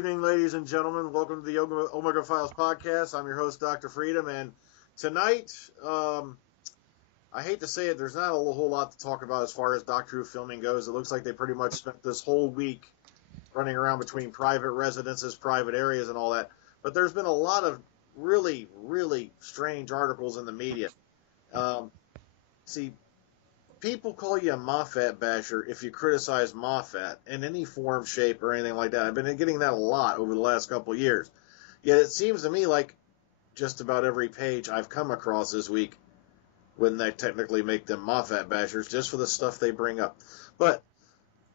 evening, ladies and gentlemen. Welcome to the Omega Files podcast. I'm your host, Dr. Freedom, and tonight, I hate to say it, there's not a whole lot to talk about as far as Doctor Who filming goes. It looks like they pretty much spent this whole week running around between private residences, private areas, and all that. But there's been a lot of really, really strange articles in the media. See, people call you a Moffat basher if you criticize Moffat in any form, shape, or anything like that. I've been getting that a lot over the last couple of years. Yet it seems to me like just about every page I've come across this week wouldn't that technically make them Moffat bashers just for the stuff they bring up. But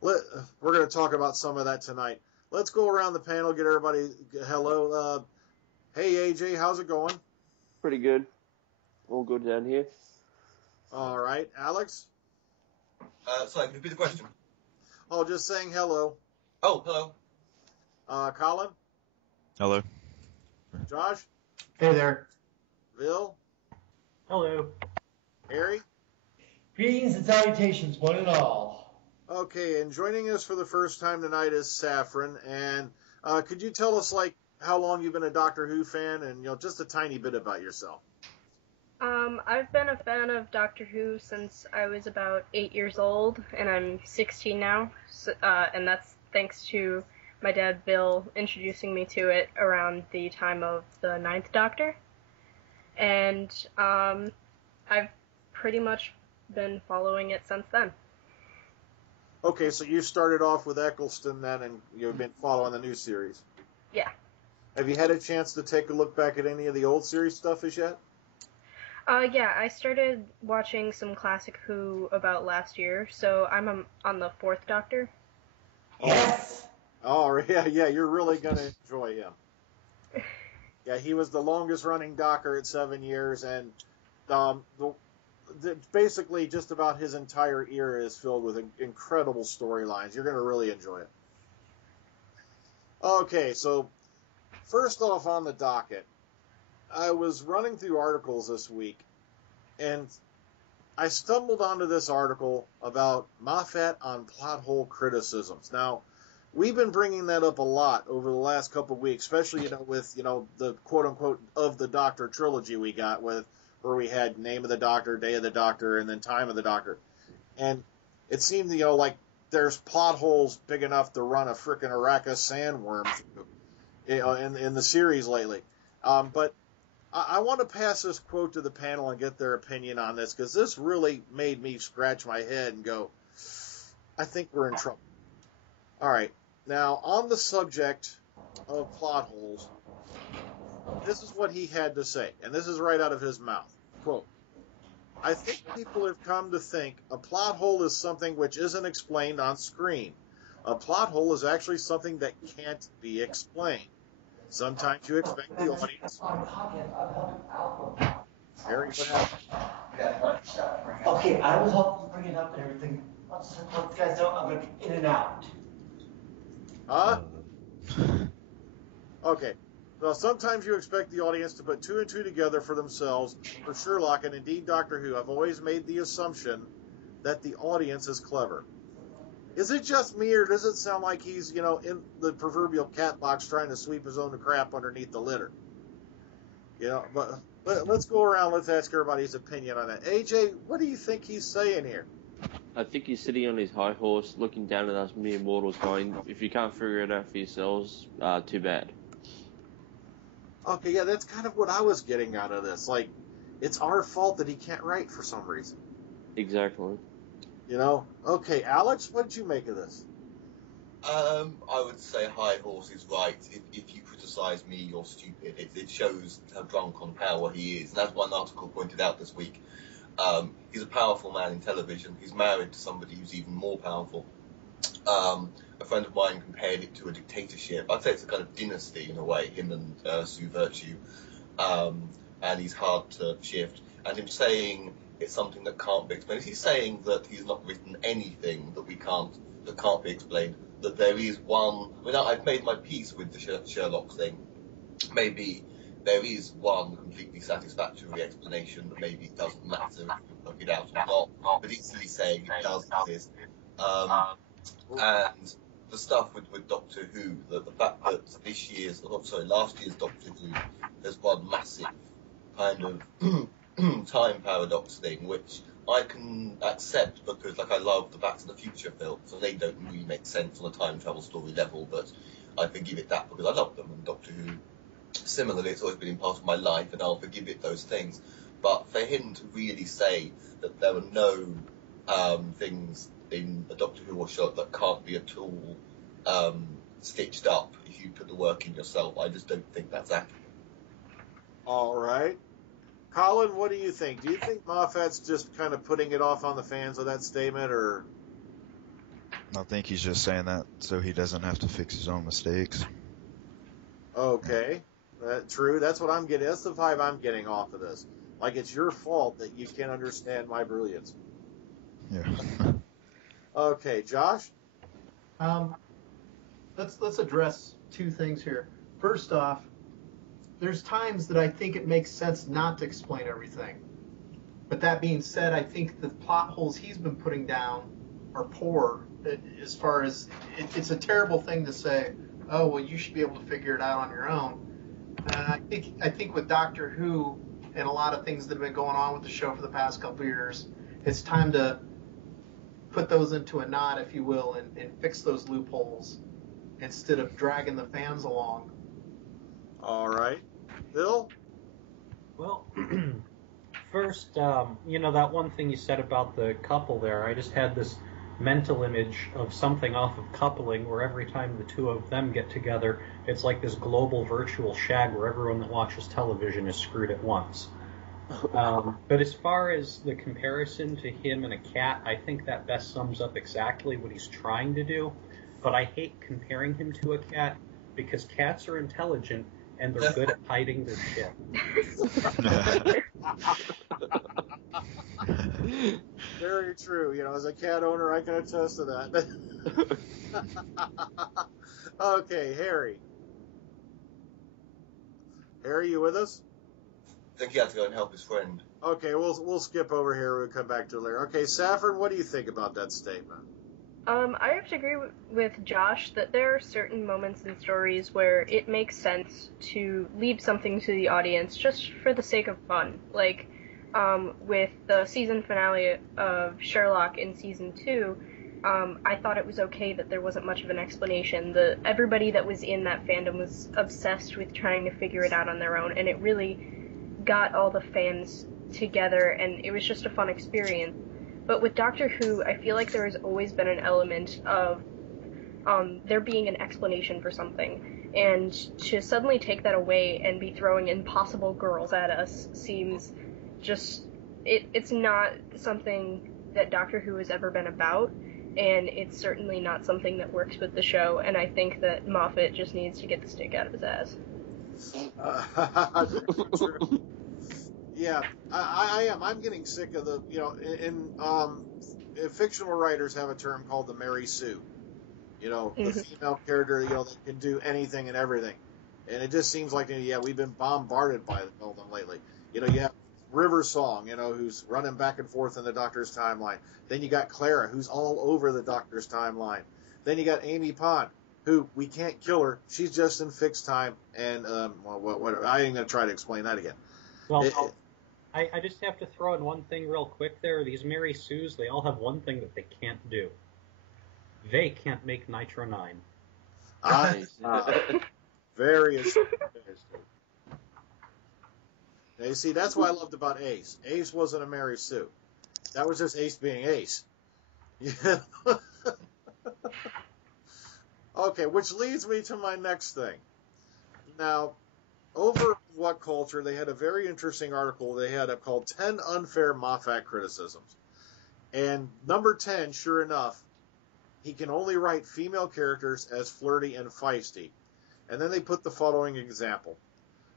we're going to talk about some of that tonight. Let's go around the panel, get everybody hello. Hey, AJ, how's it going? Pretty good. All good down here. All right. Alex? Sorry, can you repeat the question? Oh, just saying hello. Oh, hello. Collin? Hello. Josh? Hey there. Bill? Hello. Harry? Greetings and salutations, one and all. Okay, and joining us for the first time tonight is Saffron. And could you tell us, like, how long you've been a Doctor Who fan and, just a tiny bit about yourself? I've been a fan of Doctor Who since I was about 8 years old, and I'm 16 now, and that's thanks to my dad, Bill, introducing me to it around the time of the 9th Doctor. And I've pretty much been following it since then. Okay, so you started off with Eccleston then, and you've been following the new series. Yeah. Have you had a chance to take a look back at any of the old series stuff as yet? Yeah, I started watching some classic Who about last year, so I'm on the 4th Doctor. Yes! Oh, yeah, you're really going to enjoy him. Yeah, he was the longest-running Doctor at 7 years, and basically just about his entire era is filled with incredible storylines. You're going to really enjoy it. Okay, so first off on the docket, I was running through articles this week, and I stumbled onto this article about Moffat on plot hole criticisms. Now, we've been bringing that up a lot over the last couple of weeks, especially, with, the quote-unquote of the Doctor trilogy we got where we had Name of the Doctor, Day of the Doctor, and then Time of the Doctor. And it seemed, like there's plot holes big enough to run a frickin' Arrakis sandworm in the series lately. But I want to pass this quote to the panel and get their opinion on this, because this really made me scratch my head and go, I think we're in trouble. All right. Now, on the subject of plot holes, this is what he had to say, and this is right out of his mouth. Quote, I think people have come to think a plot hole is something which isn't explained on screen. A plot hole is actually something that can't be explained. Sometimes you expect the audience. Harry, what happened? Okay, I was hoping to bring it up and everything. Let you guys know I'm going to be in and out. Huh? Okay. Well, sometimes you expect the audience to put two and two together for themselves. For Sherlock, and indeed Doctor Who, I've always made the assumption that the audience is clever. Is it just me, or does it sound like he's, in the proverbial cat box trying to sweep his own crap underneath the litter? But let's go around. Let's ask everybody's opinion on that. AJ, what do you think he's saying here? I think he's sitting on his high horse, looking down at us mere mortals, going, if you can't figure it out for yourselves, too bad. Okay, yeah, that's kind of what I was getting out of this. Like, it's our fault that he can't write for some reason. Exactly. Okay, Alex, what did you make of this? I would say high horse is right. If you criticise me, you're stupid. It shows how drunk on power he is. And as one article pointed out this week, he's a powerful man in television. He's married to somebody who's even more powerful. A friend of mine compared it to a dictatorship. I'd say it's a kind of dynasty in a way, him and Sue Virtue. And he's hard to shift. And him saying it's something that can't be explained. He's saying that he's not written anything that can't be explained. That there is one. I've made my peace with the Sherlock thing. Maybe there is one completely satisfactory explanation that maybe it doesn't matter if you work it out or not. But he's saying it does exist. And the stuff with Doctor Who, the fact that last year's Doctor Who has one massive kind of time paradox thing, which I can accept because, like, I love the Back to the Future films, and they don't really make sense on a time travel story level, but I forgive it that because I love them, and Doctor Who, similarly, it's always been in part of my life, and I'll forgive it those things. But for him to really say that there are no things in a Doctor Who or show that can't be at all stitched up if you put the work in yourself, I just don't think that's accurate. All right. Collin, what do you think? Do you think Moffat's just kind of putting it off on the fans with that statement, or? I think he's just saying that so he doesn't have to fix his own mistakes. Okay. True. That's what I'm getting. That's the vibe I'm getting off of this. Like, it's your fault that you can't understand my brilliance. Yeah. Okay, Josh? Let's address two things here. First off, there's times that I think it makes sense not to explain everything. But that being said, I think the plot holes he's been putting down are poor. As far as it's a terrible thing to say, oh, well, you should be able to figure it out on your own. I think with Doctor Who and a lot of things that have been going on with the show for the past couple of years, it's time to put those into a knot, if you will, and fix those loopholes instead of dragging the fans along. All right. Bill? Well, first, that one thing you said about the couple there, I just had this mental image of something off of Coupling where every time the two of them get together, it's like this global virtual shag where everyone that watches television is screwed at once. But as far as the comparison to him and a cat, I think that best sums up exactly what he's trying to do. But I hate comparing him to a cat because cats are intelligent and they're good at hiding their shit. Very true. As a cat owner, I can attest to that. Okay, Harry. Harry, you with us? I think he had to go and help his friend. Okay, we'll skip over here. We'll come back to it later. Okay, Saffron, what do you think about that statement? I have to agree with Josh that there are certain moments in stories where it makes sense to leave something to the audience just for the sake of fun. Like, with the season finale of Sherlock in season 2, I thought it was okay that there wasn't much of an explanation. Everybody that was in that fandom was obsessed with trying to figure it out on their own, and it really got all the fans together, and it was just a fun experience. But with Doctor Who, I feel like there has always been an element of there being an explanation for something. And to suddenly take that away and be throwing impossible girls at us seems just... It's not something that Doctor Who has ever been about, and it's certainly not something that works with the show, and I think that Moffat just needs to get the stick out of his ass. True. Yeah, I am. I'm getting sick of the, fictional writers have a term called the Mary Sue. The female character, that can do anything and everything. And it just seems like, we've been bombarded by all of them lately. You have River Song, who's running back and forth in the Doctor's timeline. Then you got Clara, who's all over the Doctor's timeline. Then you got Amy Pond, who we can't kill her. She's just in fixed time. And, I ain't going to try to explain that again. Well, I just have to throw in one thing real quick there. These Mary Sues, they all have one thing that they can't do. They can't make Nitro 9. Very astute. Now, you see, that's what I loved about Ace. Ace wasn't a Mary Sue. That was just Ace being Ace. Yeah. Okay, which leads me to my next thing. Now, over What Culture, they had a very interesting article they had up called 10 Unfair Moffat Criticisms. And number 10, sure enough, he can only write female characters as flirty and feisty. And then they put the following example.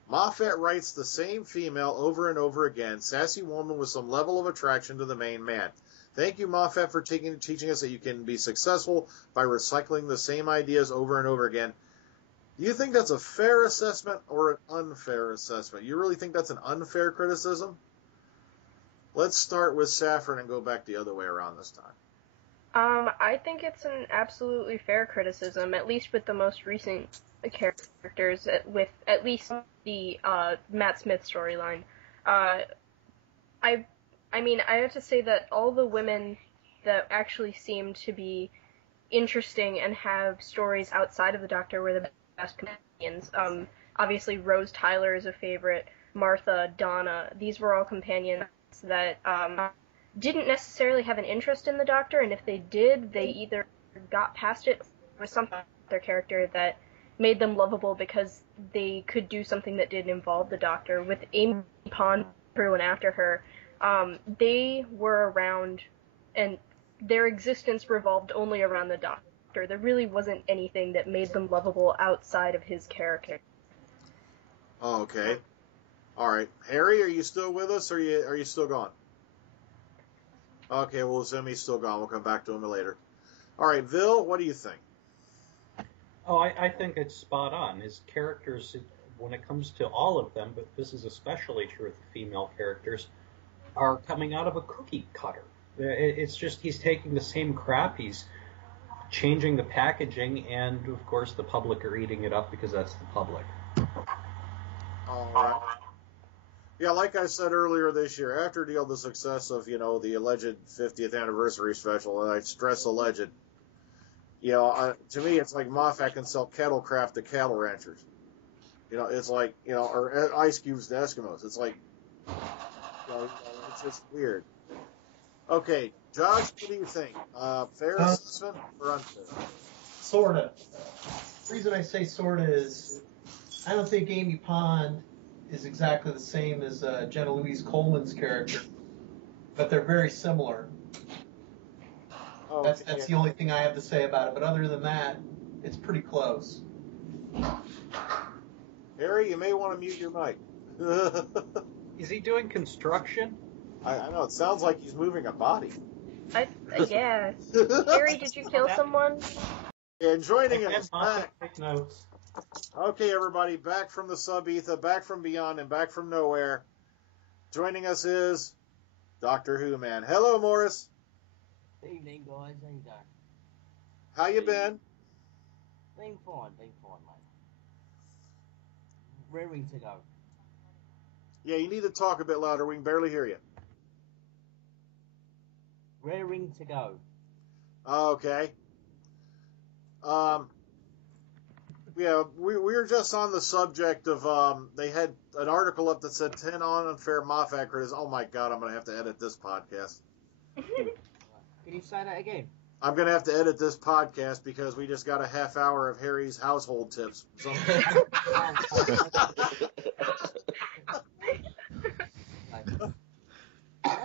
Moffat writes the same female over and over again, sassy woman with some level of attraction to the main man. Thank you, Moffat, for teaching us that you can be successful by recycling the same ideas over and over again. Do you think that's a fair assessment or an unfair assessment? You really think that's an unfair criticism? Let's start with Saffron and go back the other way around this time. I think it's an absolutely fair criticism, at least with the most recent characters, with at least the Matt Smith storyline. I mean, I have to say that all the women that actually seem to be interesting and have stories outside of the Doctor were the best companions. Obviously, Rose Tyler is a favorite. Martha, Donna, these were all companions that didn't necessarily have an interest in the Doctor, and if they did, they either got past it with something about their character that made them lovable because they could do something that didn't involve the Doctor. With Amy Pond through and after her, they were around, and their existence revolved only around the Doctor. There really wasn't anything that made them lovable outside of his character. Oh, okay. All right. Harry, are you still with us, or are you still gone? Okay, we'll assume he's still gone. We'll come back to him later. All right, Vil, what do you think? Oh, I think it's spot on. His characters, when it comes to all of them, but this is especially true of the female characters, are coming out of a cookie cutter. It's just he's taking the same crap, he's changing the packaging, and of course the public are eating it up because that's the public. All right. Yeah, like I said earlier this year, after the success of, the alleged 50th anniversary special, and I stress alleged, to me it's like Moffat can sell kettle craft to cattle ranchers. It's like, or ice cubes to Eskimos. It's like, it's just weird. Okay, Josh, what do you think? Fair assessment or unfair? Sorta. The reason I say sorta is I don't think Amy Pond is exactly the same as Jenna-Louise Coleman's character, but they're very similar. Oh, that's the only thing I have to say about it. But other than that, it's pretty close. Harry, you may want to mute your mic. Is he doing construction? I know, it sounds like he's moving a body. Yeah. Harry, did you kill someone? And joining us back. Take notes. Okay, everybody, back from the sub-ether, back from beyond, and back from nowhere. Joining us is DoctorWhoMan. Hello, Morris. Evening, guys. How you going? How you been? Been fine, mate. Raring to go. Yeah, you need to talk a bit louder. We can barely hear you. Raring to go. Okay. Yeah, we were just on the subject of, they had an article up that said 10 unfair Moffat criticism. Oh my God, I'm going to have to edit this podcast. Can you say that again? I'm going to have to edit this podcast because we just got a half hour of Harry's household tips. So...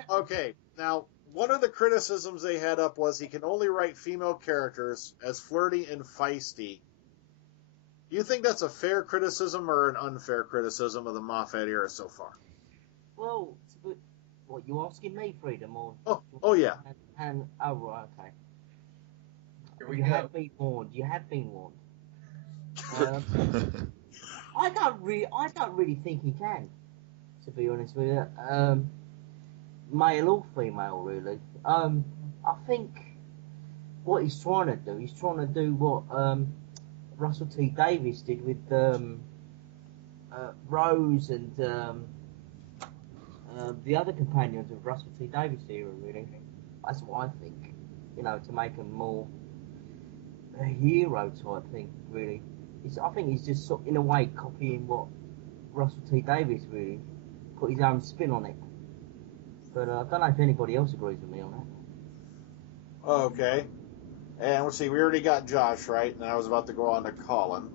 Okay, now, one of the criticisms they had up was he can only write female characters as flirty and feisty. Do you think that's a fair criticism or an unfair criticism of the Moffat era so far? Well, what, you asking me, Freedom, or... Oh yeah. And oh, right, okay. Here we you go. have been warned. I don't really think he can, to be honest with you. Male or female, really. I think what he's trying to do what Russell T Davies did with Rose and the other companions of Russell T Davies' era, really. That's what I think. To make him more a hero type thing, really. I think he's just sort of, in a way, copying what Russell T Davies really put his own spin on it. But I don't know if anybody else agrees with me on that. Okay. And let's see, we already got Josh, right? And I was about to go on to Collin.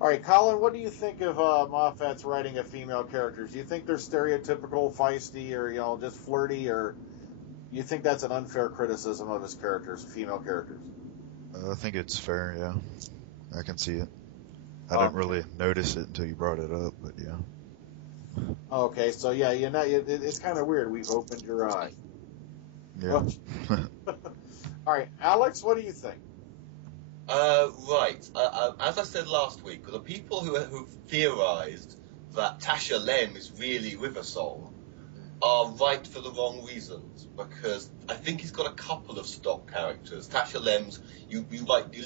All right, Collin, what do you think of Moffat's writing of female characters? Do you think they're stereotypical, feisty, or, just flirty, or you think that's an unfair criticism of his characters, female characters? I think it's fair, yeah. I can see it. I didn't really notice it until you brought it up, but yeah. Okay, so yeah, it's kind of weird. We've opened your eye. Yeah. All right, Alex, what do you think? Right. As I said last week, the people who theorised that Tasha Lem is really Riversong are right for the wrong reasons, because I think he's got a couple of stock characters. Tasha Lems, you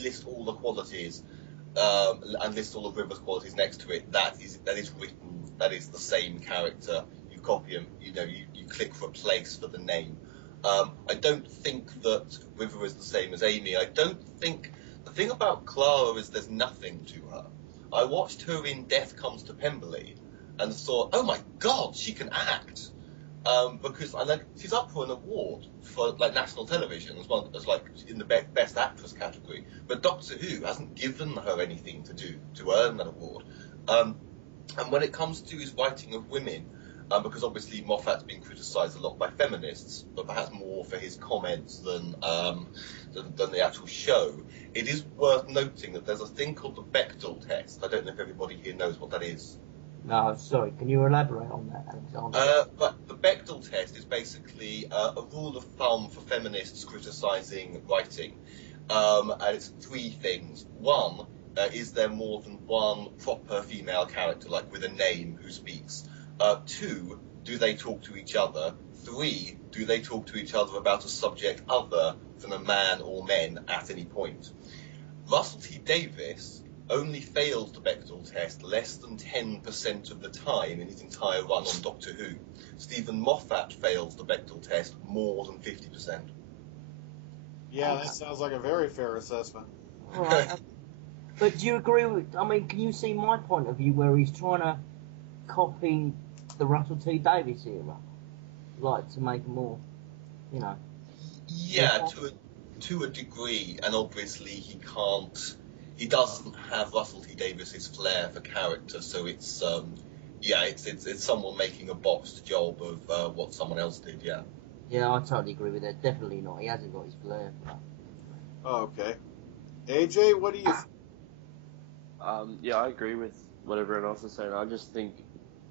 list all the qualities, and list all of River's qualities next to it. That is written. That is the same character. You copy him. You click replace for the name. I don't think that River is the same as Amy. I don't think the thing about Clara is there's nothing to her. I watched her in Death Comes to Pemberley and thought, oh my God, she can act. Because she's up for an award for national television as well as in the best actress category. But Doctor Who hasn't given her anything to do to earn that award. And when it comes to his writing of women, because obviously Moffat's been criticised a lot by feminists, but perhaps more for his comments than the actual show, it is worth noting that there's a thing called the Bechdel test. I don't know if everybody here knows what that is. No, sorry. Can you elaborate on that, Alexander? But the Bechdel test is basically a rule of thumb for feminists criticising writing. And it's three things. One, is there more than one proper female character, with a name, who speaks? Two, do they talk to each other? Three, do they talk to each other about a subject other than a man or men at any point? Russell T Davies only failed the Bechdel test less than 10% of the time in his entire run on Doctor Who. Steven Moffat failed the Bechdel test more than 50%. Yeah, that sounds like a very fair assessment. All right. But do you agree with... I mean, can you see my point of view where he's trying to copy the Russell T Davies era? To make more, Yeah, to a degree, and obviously he doesn't have Russell T Davies's flair for character, so it's it's someone making a botched job of what someone else did. Yeah, I totally agree with that. Definitely not. He hasn't got his flair for that. Okay. AJ, what do you think? I agree with what everyone else is saying. I just think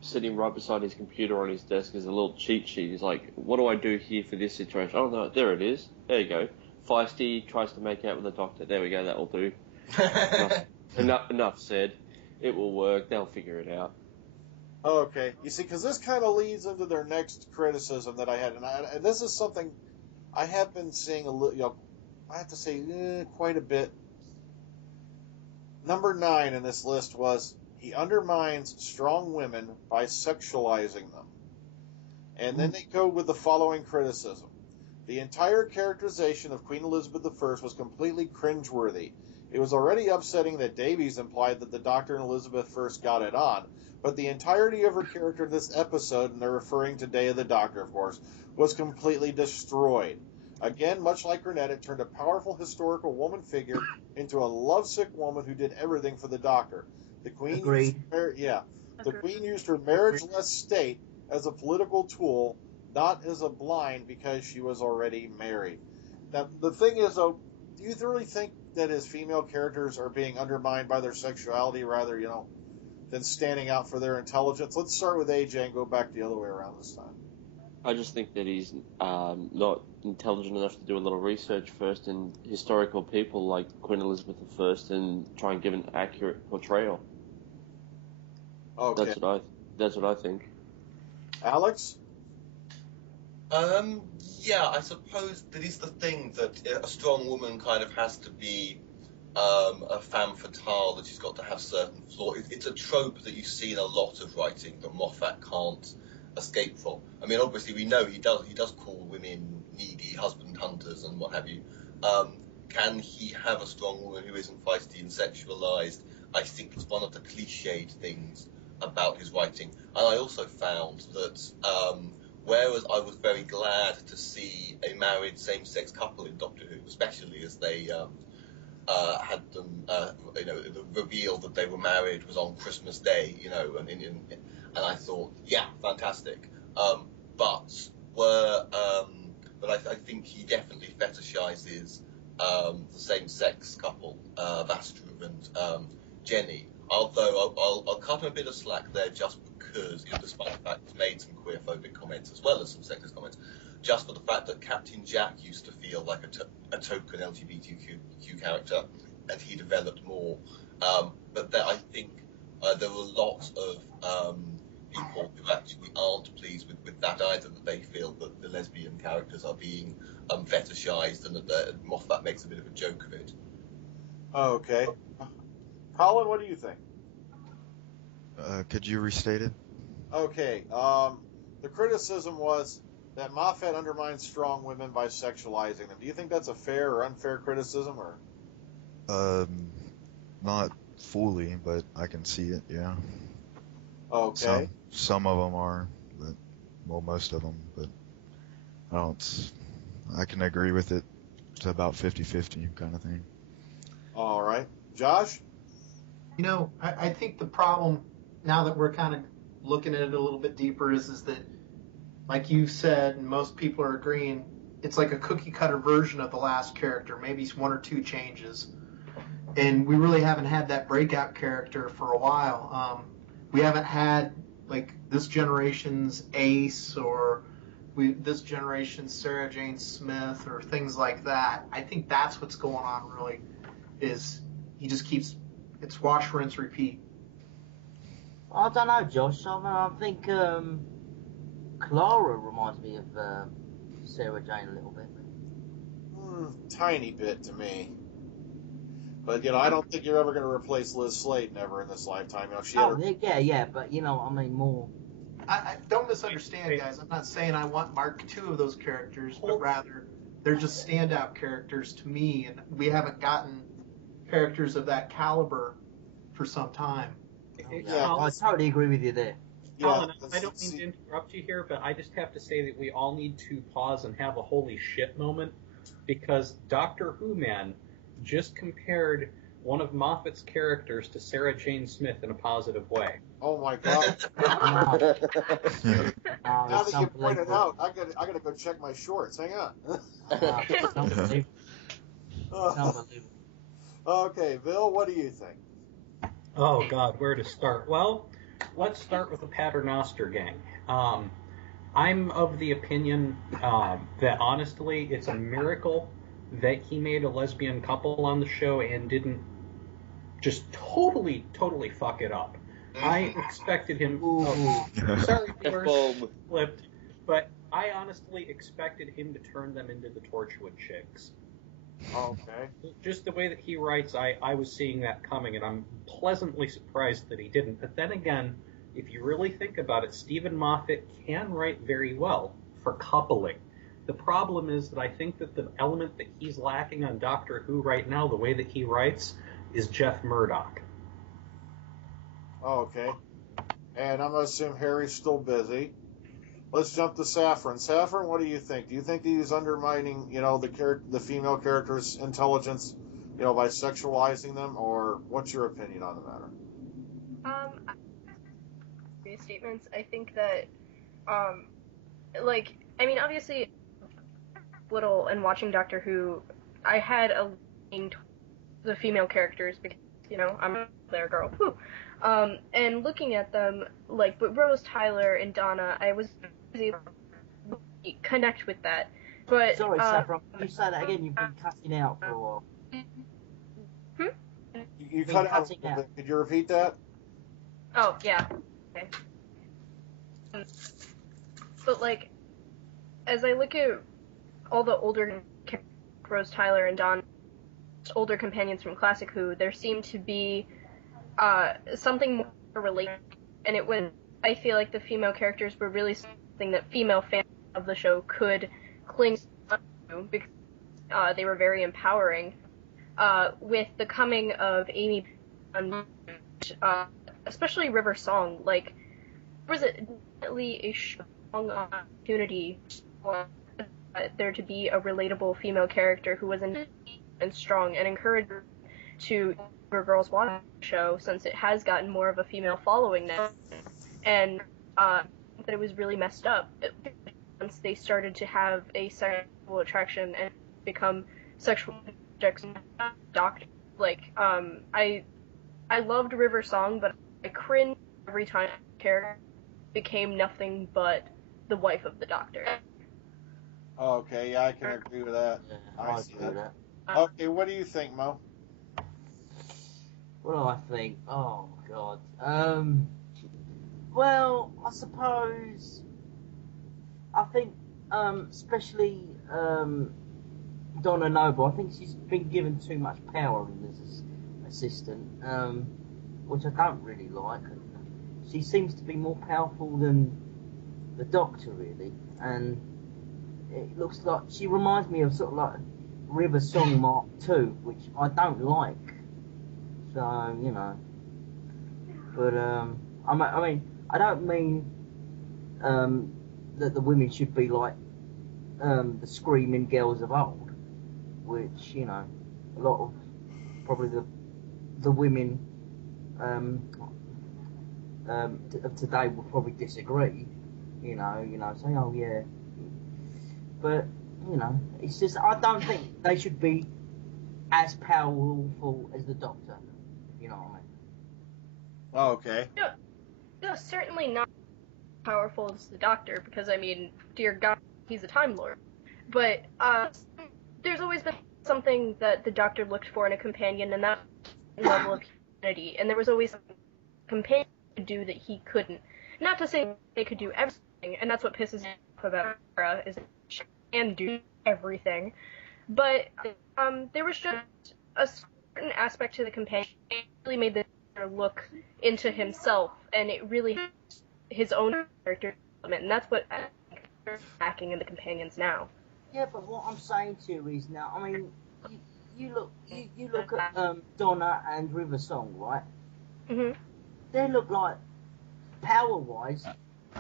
sitting right beside his computer on his desk is a little cheat sheet. He's like, what do I do here for this situation? Oh, no, there it is. There you go. Feisty tries to make out with the doctor. There we go, that will do. Enough said. It will work. They'll figure it out. Okay. You see, because this kind of leads into their next criticism that I had. And this is something I have been seeing a little, I have to say, quite a bit. Number 9 in this list was, he undermines strong women by sexualizing them. And then they go with the following criticism. The entire characterization of Queen Elizabeth I was completely cringeworthy. It was already upsetting that Davies implied that the Doctor and Elizabeth I got it on, but the entirety of her character in this episode, and they're referring to Day of the Doctor, of course, was completely destroyed. Again, much like Burnett, it turned a powerful historical woman figure into a lovesick woman who did everything for the Doctor. The Queen used her marriageless state as a political tool, not as a blind because she was already married. Now, the thing is, though, do you really think that his female characters are being undermined by their sexuality rather, than standing out for their intelligence? Let's start with AJ and go back the other way around this time. I just think that he's not intelligent enough to do a little research first in historical people like Queen Elizabeth I and try and give an accurate portrayal. Okay. That's what I think. Alex? I suppose that is the thing, that a strong woman kind of has to be a femme fatale, that she's got to have certain flaws. It's a trope that you see in a lot of writing that Moffat can't escape from. I mean, obviously we know he does call women needy husband hunters and what have you. Can he have a strong woman who isn't feisty and sexualized? I think it's one of the cliched things about his writing. And I also found that whereas I was very glad to see a married same-sex couple in Doctor Who, especially as they had them, the reveal that they were married was on Christmas Day, and I thought, yeah, fantastic. But I think he definitely fetishizes the same-sex couple, Vastra and Jenny. Although I'll cut him a bit of slack there, just because, despite the fact he's made some queerphobic comments as well as some sexist comments, just for the fact that Captain Jack used to feel like a token LGBTQ character, and he developed more. But I think there were lots of people who actually aren't pleased with that either, that they feel that the lesbian characters are being fetishized and that Moffat makes a bit of a joke of it. Okay. Collin, what do you think? Could you restate it? Okay. The criticism was that Moffat undermines strong women by sexualizing them. Do you think that's a fair or unfair criticism, or? Not fully, but I can see it. Yeah. Okay. Some of them are, but most of them. But I can agree with it. It's about 50-50 kind of thing. All right, Josh. You know, I think the problem, now that we're kind of looking at it a little bit deeper, is that, like you said, and most people are agreeing, it's like a cookie cutter version of the last character, maybe one or two changes. And we really haven't had that breakout character for a while. We haven't had, like, this generation's Ace or this generation's Sarah Jane Smith or things like that. I think that's what's going on, really, is he just keeps, it's wash, rinse, repeat. I don't know, Josh. I think Clara reminds me of Sarah Jane a little bit. Tiny bit to me. But, I don't think you're ever going to replace Liz Sladen ever in this lifetime. She had yeah, but, I mean, more... I don't misunderstand, guys. I'm not saying I want Mark II of those characters, but rather they're just standout characters to me, and we haven't gotten characters of that caliber for some time. Yeah, I totally agree with you there. Collin, I don't mean to interrupt you here, but I just have to say that we all need to pause and have a holy shit moment, because DoctorWhoMan just compared one of Moffat's characters to Sarah Jane Smith in a positive way. Oh my God! Now that you pointed out, I gotta go check my shorts. Hang on. Okay, Bill, what do you think? Oh God, where to start? Well, let's start with the Paternoster gang. I'm of the opinion that honestly, it's a miracle that he made a lesbian couple on the show and didn't just totally fuck it up. I expected him. Sorry, viewers, flipped. But I honestly expected him to turn them into the Torchwood chicks. Okay. Just the way that he writes, I was seeing that coming, and I'm pleasantly surprised that he didn't. But then again, if you really think about it, Steven Moffat can write very well for coupling. The problem is that I think that the element that he's lacking on Doctor Who right now, the way that he writes, is Jeff Murdoch. Okay. And I'm going to assume Harry's still busy. Let's jump to Saffron. Saffron, what do you think? Do you think he's undermining, the female character's intelligence, by sexualizing them, or what's your opinion on the matter? Previous statements. I think that, obviously, little and watching Doctor Who, I had a leaning towards the female characters because, I'm a Claire girl. Woo. And looking at them, like with Rose, Tyler, and Donna, I was able to connect with that. But sorry, Saffron, can you say that again? You've been cutting out for a while. You cut out. Could you repeat that? Oh, yeah. Okay. But, as I look at all the older Rose, Tyler, and Donna, older companions from Classic Who, there seemed to be something more related, and I feel like the female characters were really something that female fans of the show could cling to because they were very empowering. With the coming of Amy, especially River Song, was it definitely a strong opportunity for there to be a relatable female character who was and strong and encouraged to girls watch the show, since it has gotten more of a female following now, and that it was really messed up once they started to have a sexual attraction and become sexual objects. Doctor, I loved River Song, but I cringed every time the character became nothing but the wife of the Doctor. Okay, yeah, I can agree with that. Yeah, I see that. Okay, what do you think, Mo? What do I think? Oh, God. Well, I suppose, I think, especially Donna Noble, I think she's been given too much power as an assistant, which I don't really like. She seems to be more powerful than the Doctor, really, and it looks like she reminds me of sort of like River Song Mark II, which I don't like. So, you know, but I mean, I don't mean that the women should be like the screaming girls of old, which, you know, a lot of probably the women of today would probably disagree, you know, say, oh yeah, but, you know, it's just, I don't think they should be as powerful as the Doctor, if you know what I mean. Oh, okay. No, certainly not powerful as the Doctor, because, I mean, dear God, he's a Time Lord. But there's always been something that the Doctor looked for in a companion, and that level of humanity. And there was always something a companion could do that he couldn't. Not to say they could do everything, and that's what pisses me off about Sarah, is that she can do everything. But there was just a certain aspect to the companion that really made the Doctor look into himself, and it really had his own character development, and that's what I think is lacking in the companions now. Yeah, but what I'm saying to you is now, I mean, you look at Donna and River Song, right? Mhm. They look like, power-wise,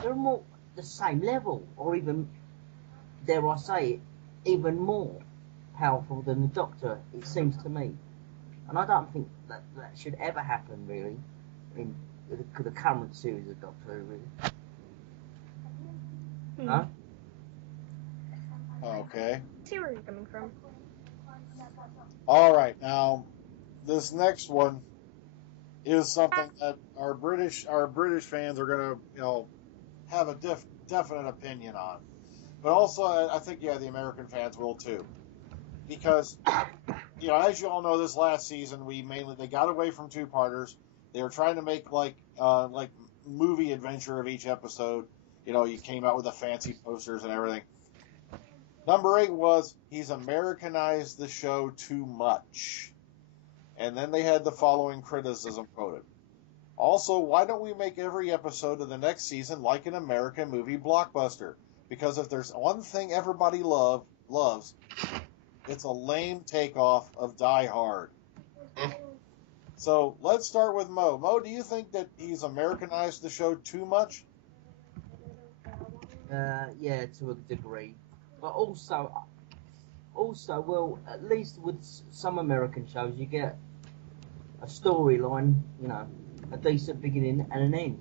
they're more the same level, or even, dare I say it, even more powerful than the Doctor, it seems to me. And I don't think that should ever happen, really, in the current series of Doctor Who, really. Hmm. No? Okay. I see where you're coming from. All right. Now, this next one is something that our British fans are going to, have a definite opinion on. But also, I think, the American fans will too. Because, as you all know, this last season, they got away from two-parters. They were trying to make, like movie adventure of each episode. You came out with the fancy posters and everything. Number 8 was, he's Americanized the show too much. And then they had the following criticism quoted. Also, why don't we make every episode of the next season like an American movie blockbuster? Because if there's one thing everybody loves, it's a lame takeoff of Die Hard. So, let's start with Mo. Mo, do you think that he's Americanized the show too much? Yeah, to a degree. But also, well, at least with some American shows, you get a storyline, a decent beginning and an end,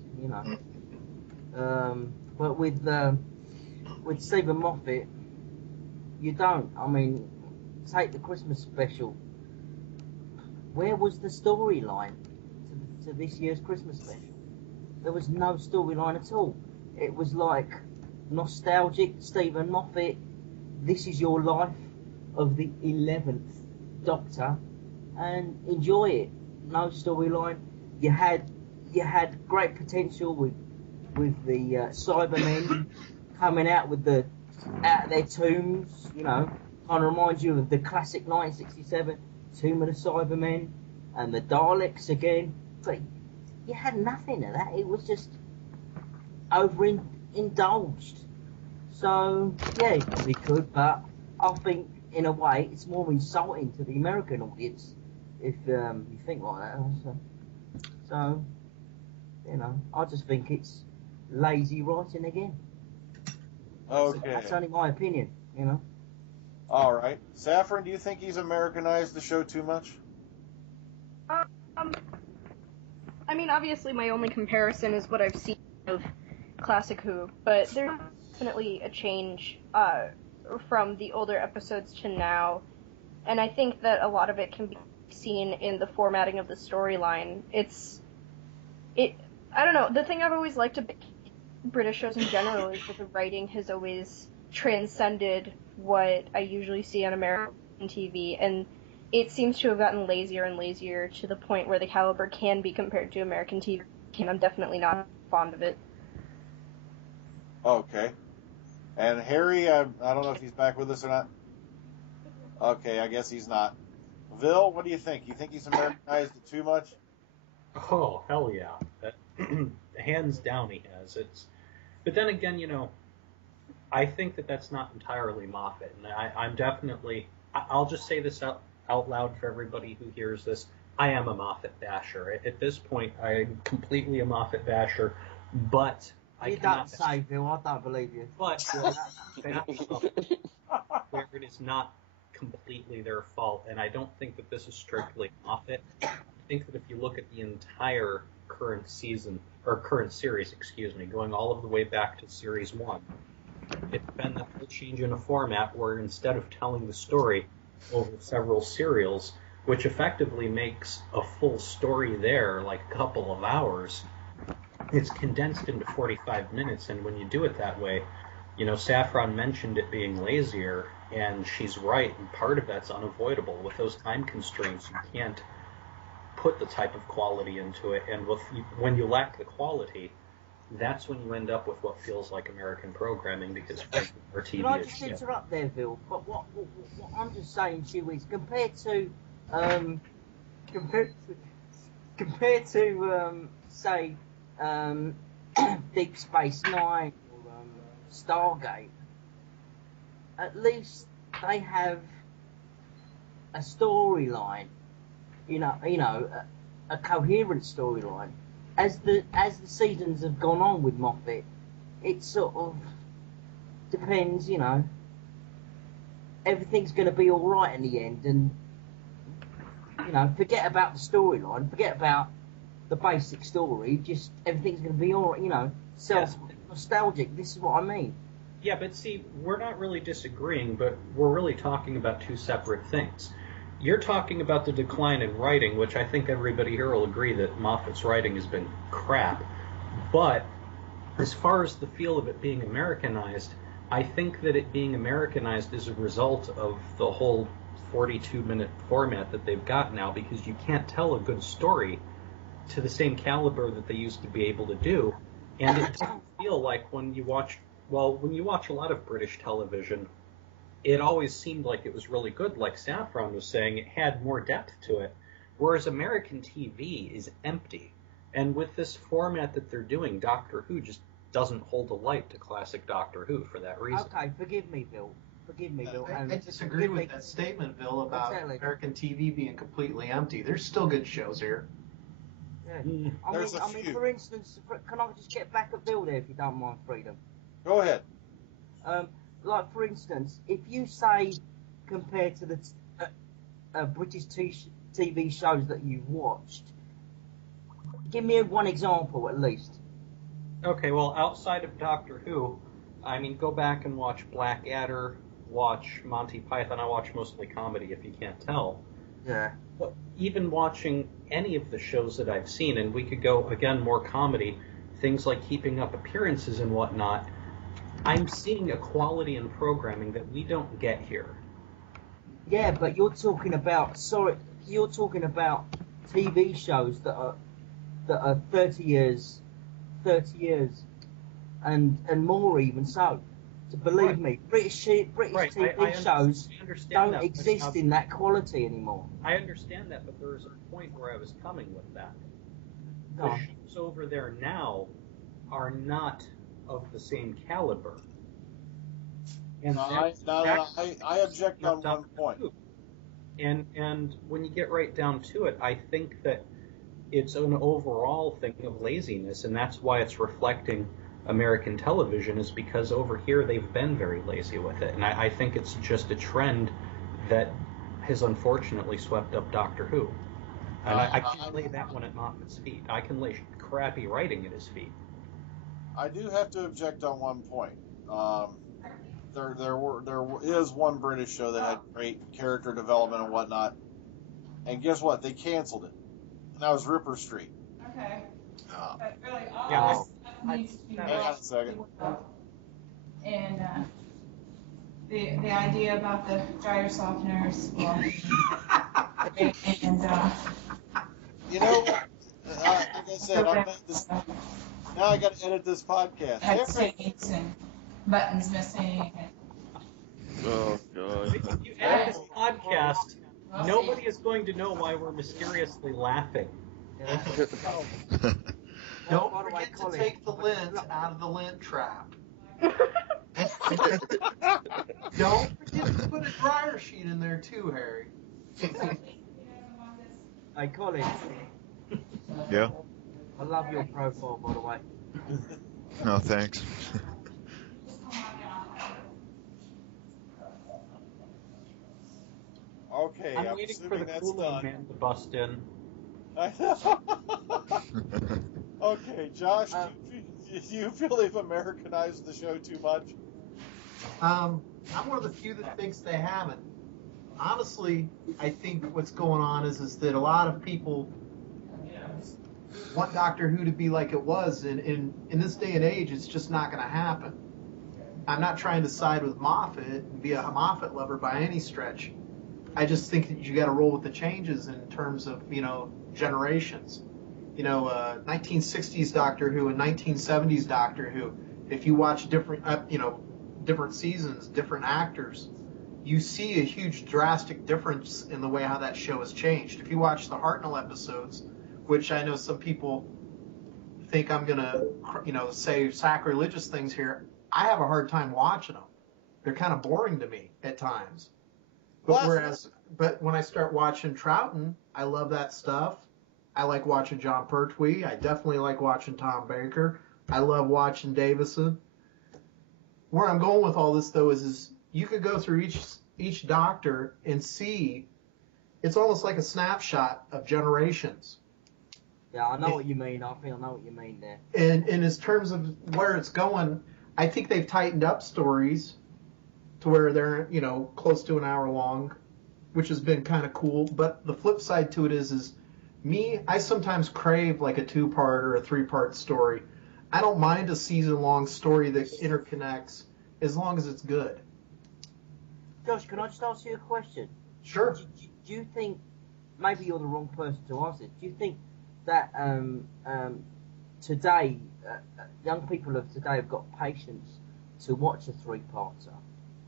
But with Steven Moffat, you don't. I mean, take the Christmas special. Where was the storyline to this year's Christmas special? There was no storyline at all. It was like nostalgic Steven Moffat. This is your life of the 11th Doctor, and enjoy it. No storyline. You had great potential with the Cybermen coming out of their tombs. Kind of reminds you of the classic 1967 Tomb of the Cybermen and the Daleks again. But you had nothing of that. It was just overindulged. So, yeah, we could, but I think, in a way, it's more insulting to the American audience if you think like that. So, I just think it's lazy writing again. Okay. That's only my opinion, All right. Saffron, do you think he's Americanized the show too much? I mean, obviously my only comparison is what I've seen of Classic Who, but there's definitely a change from the older episodes to now, and I think that a lot of it can be seen in the formatting of the storyline. I don't know, the thing I've always liked about British shows in general is that the writing has always transcended what I usually see on American TV, and it seems to have gotten lazier and lazier to the point where the caliber can be compared to American TV, and I'm definitely not fond of it. Okay. And Harry, I don't know if he's back with us or not. Okay, I guess he's not. Vil, what do you think? You think he's Americanized it too much? Oh, hell yeah. Hands down he has. But then again, you know, I think that that's not entirely Moffat. And I'm definitely, I'll just say this out loud for everybody who hears this. I am a Moffat basher. At this point, I'm completely a Moffat basher, but You don't say, Phil. I don't believe you. But where it is not completely their fault, and I don't think that this is strictly Moffat. I think that if you look at the entire current series, going all of the way back to series 1, it's been the whole change in a format where instead of telling the story over several serials, which effectively makes a full story there, like a couple of hours, it's condensed into 45 minutes, and when you do it that way, you know, Saffron mentioned it being lazier, and she's right, and part of that's unavoidable. With those time constraints, you can't put the type of quality into it, and when you lack the quality, that's when you end up with what feels like American programming, because our TV Can I just interrupt there, Phil? But what I'm just saying to you is, compared to say, Deep Space Nine or Stargate, at least they have a storyline, you know, a coherent storyline. As the seasons have gone on with Moffat, it sort of depends, you know. Everything's going to be all right in the end, and you know, forget about the storyline, forget about the basic story. Just everything's going to be all right, you know. Nostalgic. This is what I mean. Yeah, but see, we're not really disagreeing, but we're really talking about two separate things. You're talking about the decline in writing, which I think everybody here will agree that Moffat's writing has been crap. But as far as the feel of it being Americanized, I think that it being Americanized is a result of the whole 42-minute format that they've got now, because you can't tell a good story to the same caliber that they used to be able to do. And it doesn't feel like when you watch a lot of British television, it always seemed like it was really good. Like Saffron was saying, it had more depth to it. Whereas American TV is empty. And with this format that they're doing, Doctor Who just doesn't hold a light to classic Doctor Who for that reason. Okay, forgive me, Bill. I disagree with that statement, Bill, about American TV being completely empty. There's still good shows here. Yeah. I mean, for instance, can I just get back at Bill there, if you don't mind, Freedom? Go ahead. Like, for instance, if you say, compared to the British TV shows that you've watched, give me one example at least. Okay, well, outside of Doctor Who, I mean, go back and watch Blackadder, watch Monty Python. I watch mostly comedy, if you can't tell. Yeah. But even watching any of the shows that I've seen, and we could go, again, more comedy, things like Keeping Up Appearances and whatnot, I'm seeing a quality in programming that we don't get here. Yeah, but you're talking about TV shows that are 30 years and more even so. So believe me, British TV shows don't exist in that quality anymore. I understand that, but there is a point where I was coming with that. No. The shows over there now are not of the same caliber. And I object on one point. And when you get right down to it, I think that it's an overall thing of laziness, and that's why it's reflecting American television, is because over here they've been very lazy with it. And I think it's just a trend that has unfortunately swept up Doctor Who. And I can't lay that one at Moffat's feet. I can lay crappy writing at his feet. I do have to object on one point. There is one British show that had great character development and whatnot, and guess what? They canceled it. And that was Ripper Street. Okay. But really, Yeah. needs to be Hang on a second. And the idea about the dryer softeners, well, and you know, like I said, Now I got to edit this podcast. Had stains and buttons missing. Oh god. If you edit this podcast, nobody is going to know why we're mysteriously laughing. Don't forget to take the lint out of the lint trap. Don't forget to put a dryer sheet in there too, Harry. Hey, Collin. Yeah? I love your profile, by the way. No, thanks. Okay, I'm waiting for the that's cooling done. man to bust in. Okay, Josh, do you feel they've Americanized the show too much? I'm one of the few that thinks they haven't. Honestly, I think what's going on is that a lot of people want Doctor Who to be like it was, and in this day and age, it's just not going to happen. I'm not trying to side with Moffat and be a Moffat lover by any stretch. I just think that you got to roll with the changes in terms of, generations. 1960s Doctor Who and 1970s Doctor Who. If you watch different seasons, different actors, you see a huge drastic difference in the way how that show has changed. If you watch the Hartnell episodes, which I know some people think I'm gonna, say sacrilegious things here, I have a hard time watching them. They're kind of boring to me at times. But when I start watching Troughton, I love that stuff. I like watching John Pertwee. I definitely like watching Tom Baker. I love watching Davison. Where I'm going with all this, though, is you could go through each Doctor and see it's almost like a snapshot of generations. Yeah, I know what you mean. I think I know what you mean there. And in terms of where it's going, I think they've tightened up stories to where they're, close to an hour long, which has been kind of cool. But the flip side to it is I sometimes crave like a 2-part or a 3-part story. I don't mind a season-long story that interconnects as long as it's good. Josh, can I just ask you a question? Sure. Do you think, maybe you're the wrong person to ask it, do you think that today, young people of today have got patience to watch a 3-parter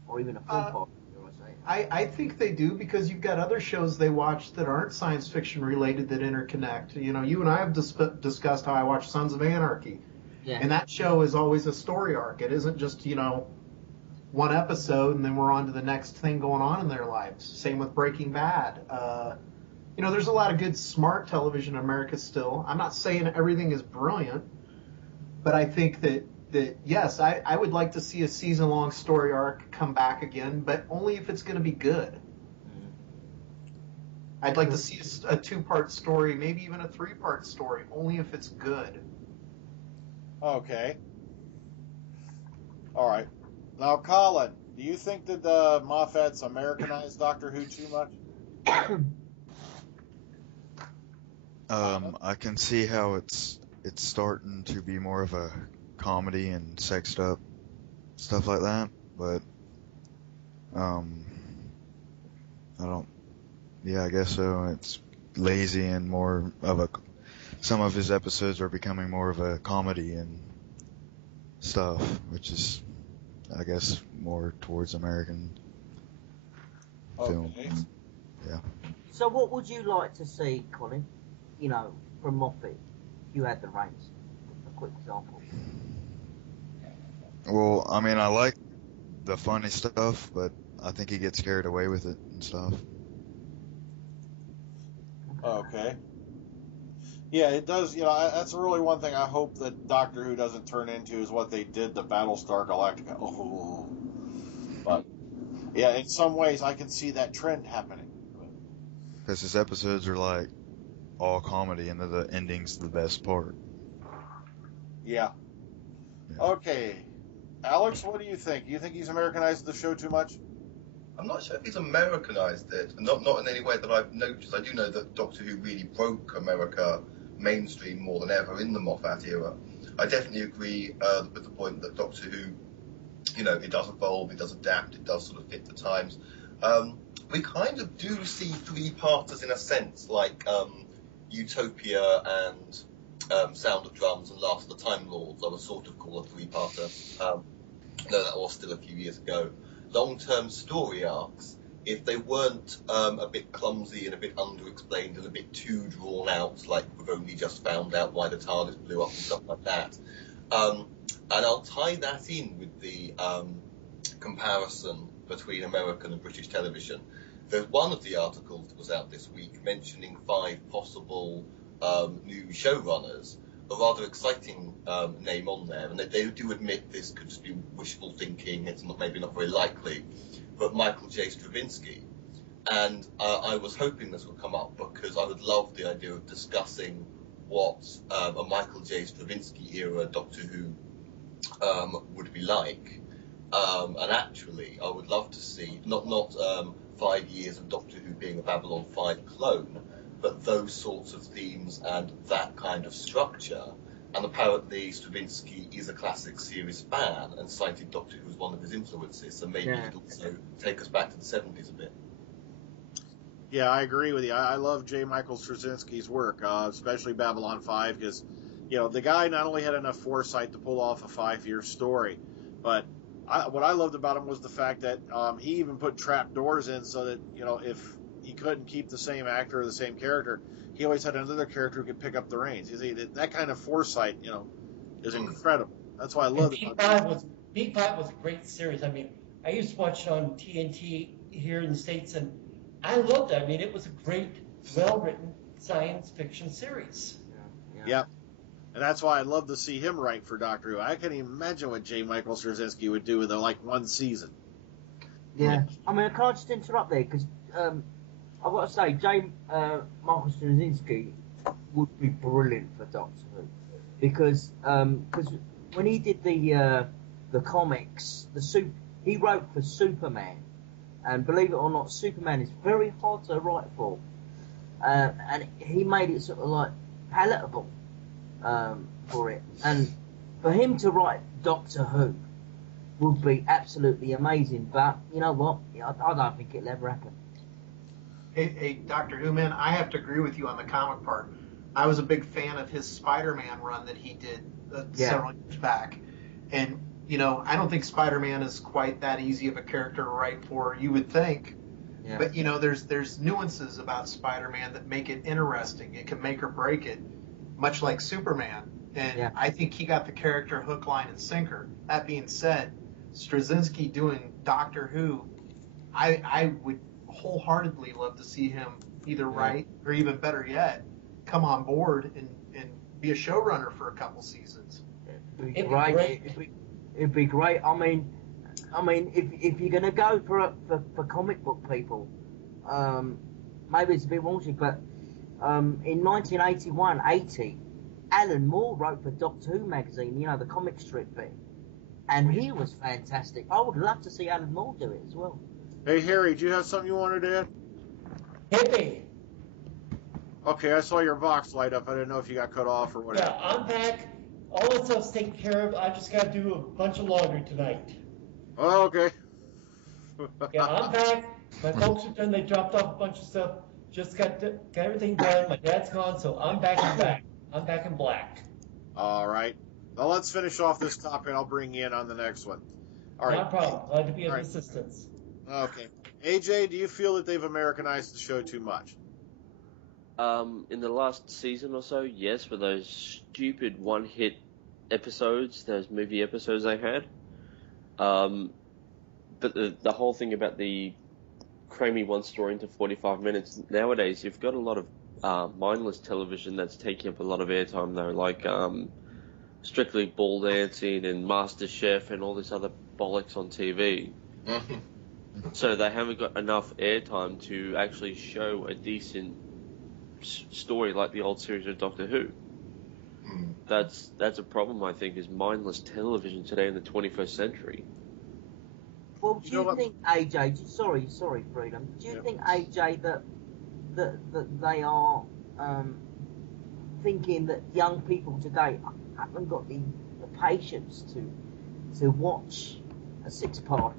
or even a 4-parter? I think they do, because you've got other shows they watch that aren't science fiction related that interconnect. You and I have discussed how I watch Sons of Anarchy. Yeah. And that show is always a story arc. It isn't just, one episode and then we're on to the next thing going on in their lives. Same with Breaking Bad. There's a lot of good, smart television in America still. I'm not saying everything is brilliant, but I think that yes, I would like to see a season-long story arc come back again, but only if it's going to be good. I'd like to see a 2-part story, maybe even a 3-part story, only if it's good. Okay. All right. Now, Collin, do you think that Moffat's Americanized Doctor Who too much? I can see how it's starting to be more of a comedy and sexed up stuff like that, but I guess so. It's lazy and more of some of his episodes are becoming more of a comedy and stuff, which is, I guess, more towards American film. Yeah. So what would you like to see, Collin, from Moffat, if you had the reins? A quick example. Well, I mean, I like the funny stuff, but I think he gets carried away with it and stuff. Okay. Yeah, it does. That's really one thing I hope that Doctor Who doesn't turn into is what they did to Battlestar Galactica. Oh. But, yeah, in some ways I can see that trend happening. Because his episodes are like all comedy and the ending's the best part. Yeah. Okay. Alex, what do you think? Do you think he's Americanized the show too much? I'm not sure if he's Americanized it, not in any way that I've noticed. I do know that Doctor Who really broke America mainstream more than ever in the Moffat era. I definitely agree with the point that Doctor Who, it does evolve, it does adapt, it does sort of fit the times. We kind of do see 3-parters in a sense, like Utopia and Sound of Drums and Last of the Time Lords, I would sort of call a three-parter. No, that was still a few years ago. Long-term story arcs, if they weren't a bit clumsy and a bit under-explained and a bit too drawn out, like we've only just found out why the TARDIS blew up and stuff like that. And I'll tie that in with the comparison between American and British television. There's one of the articles that was out this week mentioning 5 possible new showrunners, a rather exciting name on there, and they do admit this could just be wishful thinking, it's maybe not very likely, but Michael J. Straczynski. And I was hoping this would come up because I would love the idea of discussing what a Michael J. Straczynski era Doctor Who would be like. And actually, I would love to see, not 5 years of Doctor Who being a Babylon 5 clone, but those sorts of themes and that kind of structure. And apparently Straczynski is a classic series fan and cited Doctor Who as one of his influences, so maybe it would also take us back to the 70s a bit. Yeah, I agree with you. I love J. Michael Straczynski's work, especially Babylon 5, because, the guy not only had enough foresight to pull off a 5-year story, but what I loved about him was the fact that he even put trap doors in so that, if he couldn't keep the same actor or the same character, he always had another character who could pick up the reins. That kind of foresight, is incredible. That's why I love it. B5 was a great series. I mean, I used to watch it on TNT here in the States, and I loved it. I mean, it was a great, well-written science fiction series. Yeah. And that's why I'd love to see him write for Doctor Who. I can't even imagine what J. Michael Straczynski would do with one season. Yeah. I mean, I can't just interrupt there, because I've got to say, J. Michael Straczynski would be brilliant for Doctor Who. Because when he did the comics, he wrote for Superman. And believe it or not, Superman is very hard to write for. And he made it sort of like palatable for it. And for him to write Doctor Who would be absolutely amazing. But you know what? I don't think it'll ever happen. Hey, Doctor Who, man, I have to agree with you on the comic part. I was a big fan of his Spider-Man run that he did several years back. And, I don't think Spider-Man is quite that easy of a character to write for, you would think. Yeah. But, there's nuances about Spider-Man that make it interesting. It can make or break it, much like Superman. And I think he got the character hook, line, and sinker. That being said, Straczynski doing Doctor Who, I would wholeheartedly love to see him either write or even better yet, come on board and be a showrunner for a couple seasms. It'd be great. It'd be great. I mean, if you're gonna go for comic book people, maybe it's a bit raunchy, but in 1981-80, Alan Moore wrote for Doctor Who magazine, the comic strip bit, and he was fantastic. I would love to see Alan Moore do it as well. Hey, Harry, do you have something you wanted to add? Hit me. Okay, I saw your box light up. I didn't know if you got cut off or whatever. Yeah, I'm back. All that stuff's taken care of. I just got to do a bunch of laundry tonight. Oh, okay. Yeah, I'm back. My folks are done. They dropped off a bunch of stuff. Just got everything done. My dad's gone, so I'm back in black. I'm back in black. All right. Well, let's finish off this topic. I'll bring you in on the next one. All right. No problem. Glad to be of assistance. Okay. AJ, do you feel that they've Americanized the show too much? In the last season or so, yes, for those stupid one-hit episodes, those movie episodes they had. But the whole thing about the cramming one story into 45 minutes, nowadays you've got a lot of mindless television that's taking up a lot of airtime though, like Strictly Ball Dancing and MasterChef and all this other bollocks on TV. So they haven't got enough airtime to actually show a decent story like the old series of Doctor Who. That's a problem, I think, is mindless television today in the 21st century. Well, do you think, AJ, sorry, Freedom, do you think, AJ, that they are thinking that young people today haven't got the patience to watch a six-parter?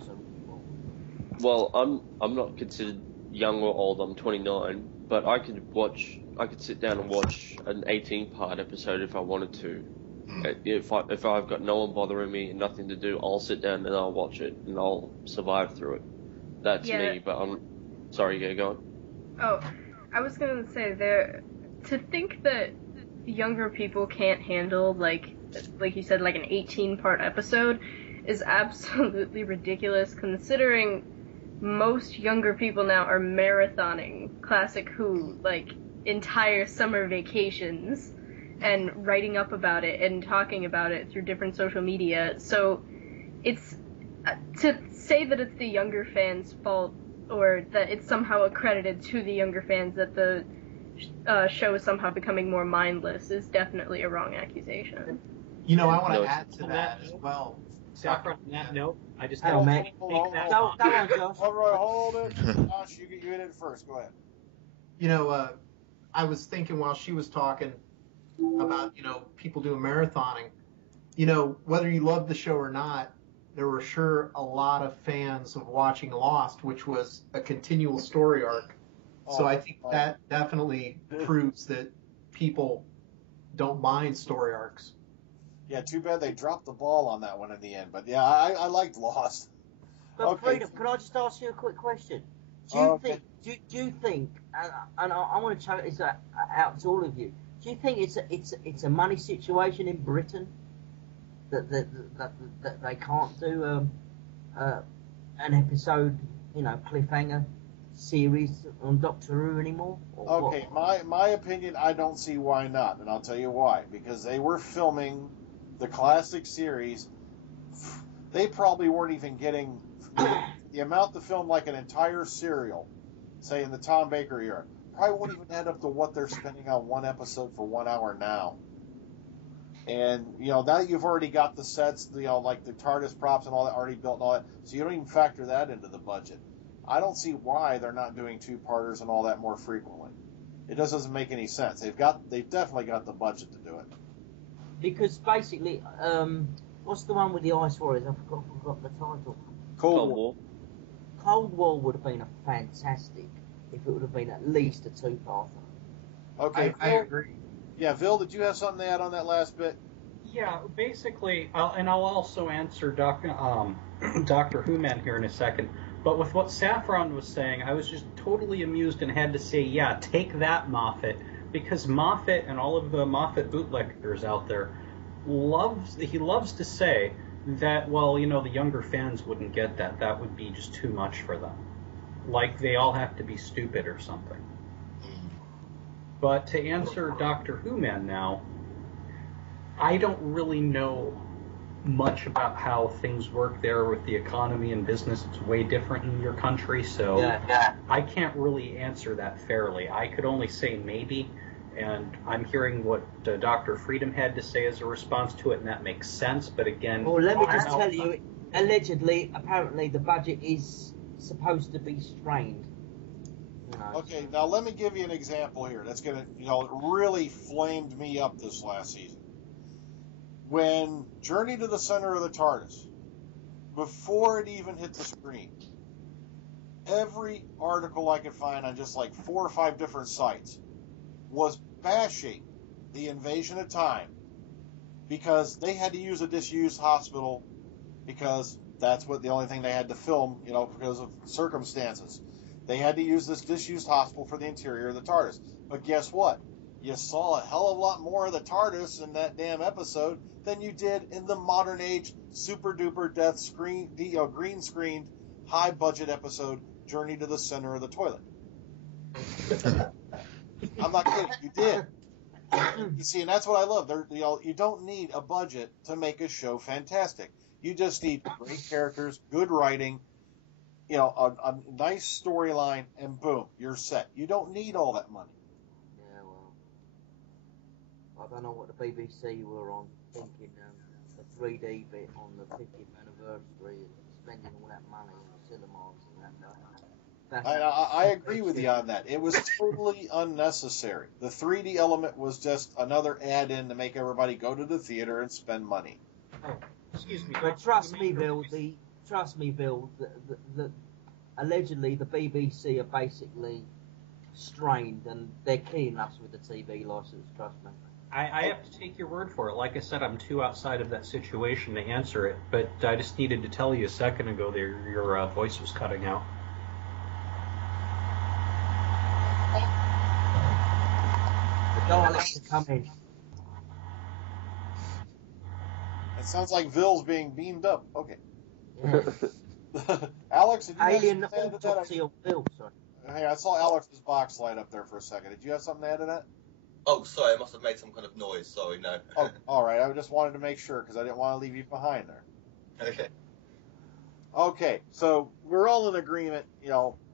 Well, I'm not considered young or old. I'm 29, but I could sit down and watch an 18-part episode if I wanted to. If I've got no one bothering me and nothing to do, I'll sit down and I'll watch it and I'll survive through it. That's me, but I'm sorry, go on. Oh, I was gonna say to think that younger people can't handle like you said, like an 18-part episode is absolutely ridiculous, considering most younger people now are marathoning Classic Who, like, entire summer vacations, and writing up about it and talking about it through different social media. So it's to say that it's the younger fans' fault, or that it's somehow accredited to the younger fans that the show is somehow becoming more mindless is definitely a wrong accusation. You know, I want to add to that as well. Saffron, on that note, I just Hold have on, to hold take on, that. hold Go on, Josh. Hold it. Josh, you hit it first. Go ahead. You know, I was thinking while she was talking about, you know, people doing marathoning. You know, whether you love the show or not, there were sure a lot of fans of watching Lost, which was a continual story arc. So I think that definitely proves that people don't mind story arcs. Yeah, too bad they dropped the ball on that one in the end. But yeah, I liked Lost. But Okay. Freedom, can I just ask you a quick question? Do you Okay. think? Do you think? And I want to chuck this out to all of you. Do you think it's a money situation in Britain that they can't do an episode, you know, cliffhanger series on Doctor Who anymore? Or Okay, what? my opinion, I don't see why not, and I'll tell you why. Because they were filming the classic series. They probably weren't even getting the amount to film like an entire serial, say in the Tom Baker era. Probably wouldn't even add up to what they're spending on one episode for 1 hour now. And, you know, now you've already got the sets, you know, like the TARDIS props and all that already built and all that, so you don't even factor that into the budget. I don't see why they're not doing two-parters and all that more frequently. It just doesn't make any sense. They've definitely got the budget to do it. Because basically, what's the one with the Ice Warriors? I forgot the title. Cold War. Cold War would have been a fantastic if it would have been at least a two-parter. Okay, I agree. Yeah, Phil, did you have something to add on that last bit? Yeah, basically, I'll also answer Doctor WhoMan here in a second. But with what Saffron was saying, I was just totally amused and had to say, yeah, take that, Moffat, because Moffat and all of the Moffat bootleggers out there loves to say that, well, you know, the younger fans wouldn't get that. That would be just too much for them. Like they all have to be stupid or something. But to answer Doctor WhoMan now, I don't really know much about how things work there with the economy and business. It's way different in your country, so Yeah. I can't really answer that fairly. I could only say maybe, and I'm hearing what Dr. Freedom had to say as a response to it, and that makes sense, but again... Well, let me just tell you, allegedly, apparently, the budget is supposed to be strained. You know, Okay, now let me give you an example here that's going to, you know, it really flamed me up this last season. When Journey to the Center of the TARDIS, before it even hit the screen, every article I could find on just like 4 or 5 different sites was bashing the Invasion of Time because they had to use a disused hospital because that's what the only thing they had to film, you know, because of circumstances. They had to use this disused hospital for the interior of the TARDIS. But guess what? You saw a hell of a lot more of the TARDIS in that damn episode than you did in the modern age super duper death screen, green screened, high budget episode Journey to the Center of the Toilet. I'm not kidding. You did. You see, and that's what I love. You don't need a budget to make a show fantastic. You just need great characters, good writing, you know, a nice storyline, and boom, you're set. You don't need all that money. yeah, well, I don't know what the BBC were on thinking, the 3D bit on the 50th anniversary and spending all that money on the cinemas and I agree with you on that. It was totally unnecessary. The 3D element was just another add-in to make everybody go to the theater and spend money. Oh, excuse me. But trust me, Bill, the allegedly the BBC are basically strained, and they're killing us with the TV license, trust me. I have to take your word for it. Like I said, I'm too outside of that situation to answer it, but I just needed to tell you a second ago that your voice was cutting out. Don't allow to come in. It sounds like Ville's being beamed up. Okay. Yeah. Alex, did you Alien have something to add to autopsy of Bill, sorry. that? Hey, I saw Alex's box light up there for a second. Did you have something to add to that? Oh, sorry, I must have made some kind of noise. Sorry, no. Oh, all right. I just wanted to make sure because I didn't want to leave you behind there. Okay. Okay, so we're all in agreement,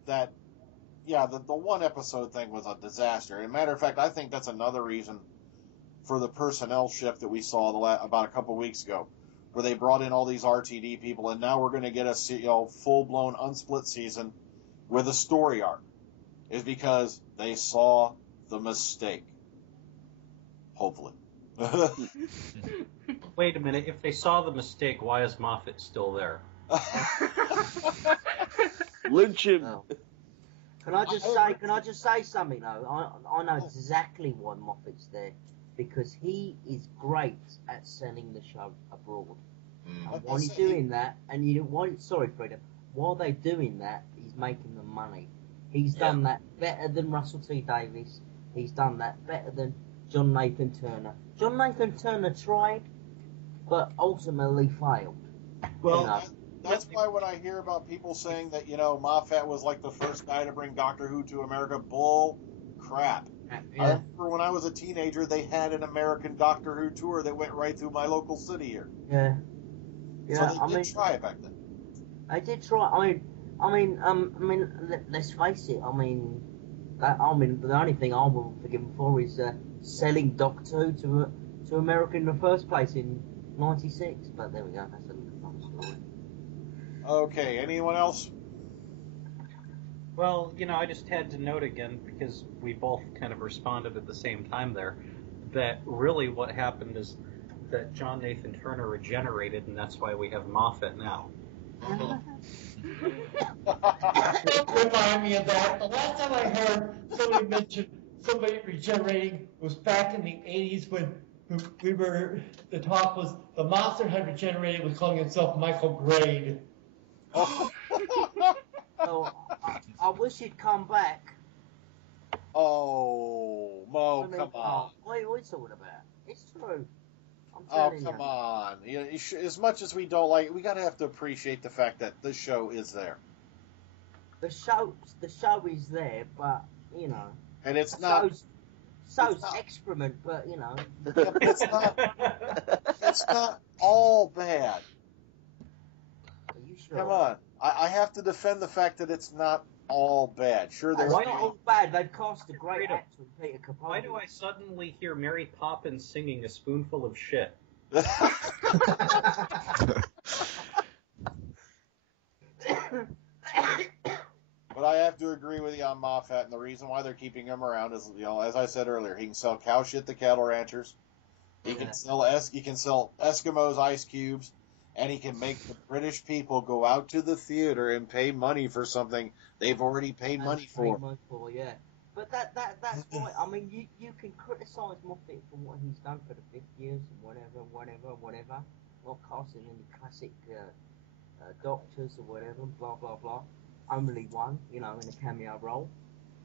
that, yeah, the one episode thing was a disaster. As a matter of fact, I think that's another reason for the personnel shift that we saw about a couple weeks ago, where they brought in all these RTD people, and now we're going to get a full-blown unsplit season with a story arc, is because they saw the mistake. Hopefully. Wait a minute. If they saw the mistake, why is Moffat still there? Lynch him. Oh. Can I just say something though? I know exactly why Moffat's there, because he is great at selling the show abroad. And while he's doing that, sorry, Frida, while they're doing that, he's making the money. He's done that better than Russell T Davies. He's done that better than John Nathan Turner. John Nathan Turner tried, but ultimately failed. Well, that's why when I hear about people saying that, Moffat was like the first guy to bring Doctor Who to America, bull crap. Yeah. I remember when I was a teenager, they had an American Doctor Who tour that went right through my local city here. Yeah. Yeah, so they did try it back then. They did try. Let's face it. The only thing I will forgive him for is selling Doctor Who to America in the first place in '96. But there we go. That's another story. Okay. Anyone else? Well, I just had to note again, because we both kind of responded at the same time there, that really what happened is that John Nathan Turner regenerated, and that's why we have Moffat now. Don't remind me of that. The last time I heard somebody mention somebody regenerating was back in the 80s when the talk was the monster had regenerated, was calling himself Michael Grade. So, I wish he'd come back. Oh, Mo, come on. What are you talking about? It's true. Oh, come on. As much as we don't like it, we gotta have to appreciate the fact that the show is there. The show is there, but, And it's not... So's excrement, but, It's not all bad. Are you sure? Come on. I have to defend the fact that it's not all bad. Sure, there's... It's not all bad. They've cast a great actor in Peter Capaldi. Why do I suddenly hear Mary Poppins singing A Spoonful of Shit? But I have to agree with you on Moffat, and the reason why they're keeping him around is, as I said earlier, he can sell cow shit to cattle ranchers, he can sell Eskimos ice cubes, and he can make the British people go out to the theater and pay money for something they've already paid money for. Yeah. But that's why, you can criticise Moffat for what he's done for the 50 years, whatever, not casting any classic doctors or whatever, blah, blah, blah. Only one, in a cameo role.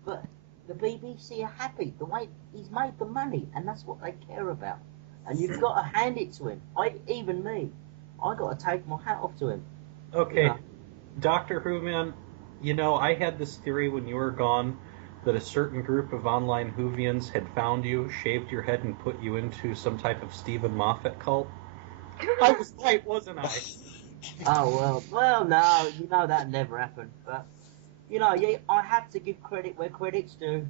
But the BBC are happy the way he's made the money, and that's what they care about. And you've got to hand it to him. I got to take my hat off to him. Okay, Doctor Who, man, I had this theory when you were gone that a certain group of online Whovians had found you, shaved your head, and put you into some type of Steven Moffat cult. I was right, wasn't I? Oh, well, no, that never happened. But, I have to give credit where credit's due.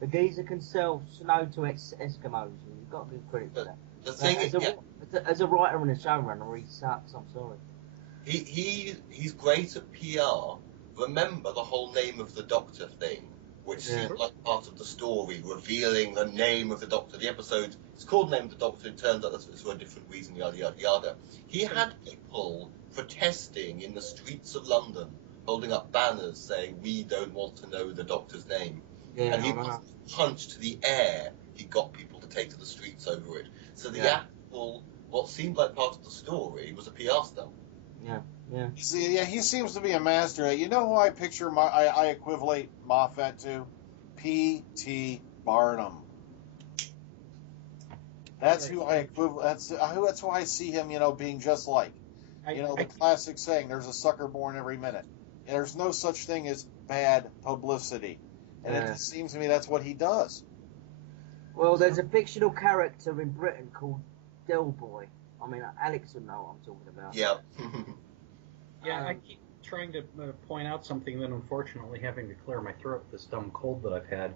The geezer can sell snow to Eskimos, and you've got to give credit for that. The thing is, as a writer and a showrunner, he sucks, I'm sorry. He's great at PR. Remember the whole name of the Doctor thing, which seemed like part of the story, revealing the name of the Doctor. The episode, it's called Name of the Doctor, it turns out that's for a different reason, yada, yada, yada. He had people protesting in the streets of London, holding up banners saying, "We don't want to know the Doctor's name." Yeah, and he I know. punched the air he got people to take to the streets over it. So the actual, what seemed like part of the story was a PR stunt. Yeah. See, yeah, he seems to be a master at. You know who I picture? I equivalate Moffat to P.T. Barnum. That's who I equivalent. That's who I see him. Being just like. The classic saying, "There's a sucker born every minute." And there's no such thing as bad publicity, and it just seems to me that's what he does. Well, there's a fictional character in Britain called Del Boy. I mean, Alex will know what I'm talking about. Yeah, I keep trying to point out something, then unfortunately having to clear my throat with this dumb cold that I've had.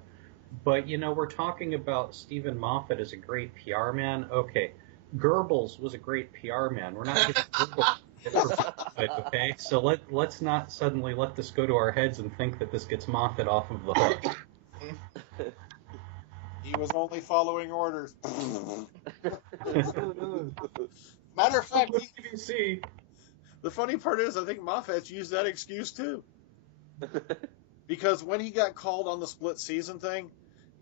But, we're talking about Steven Moffat as a great PR man. Okay, Goebbels was a great PR man. We're not getting Goebbels, okay? So let's not suddenly let this go to our heads and think that this gets Moffat off of the hook. He was only following orders. Matter of fact, the funny part is I think Moffat's used that excuse too. Because when he got called on the split season thing,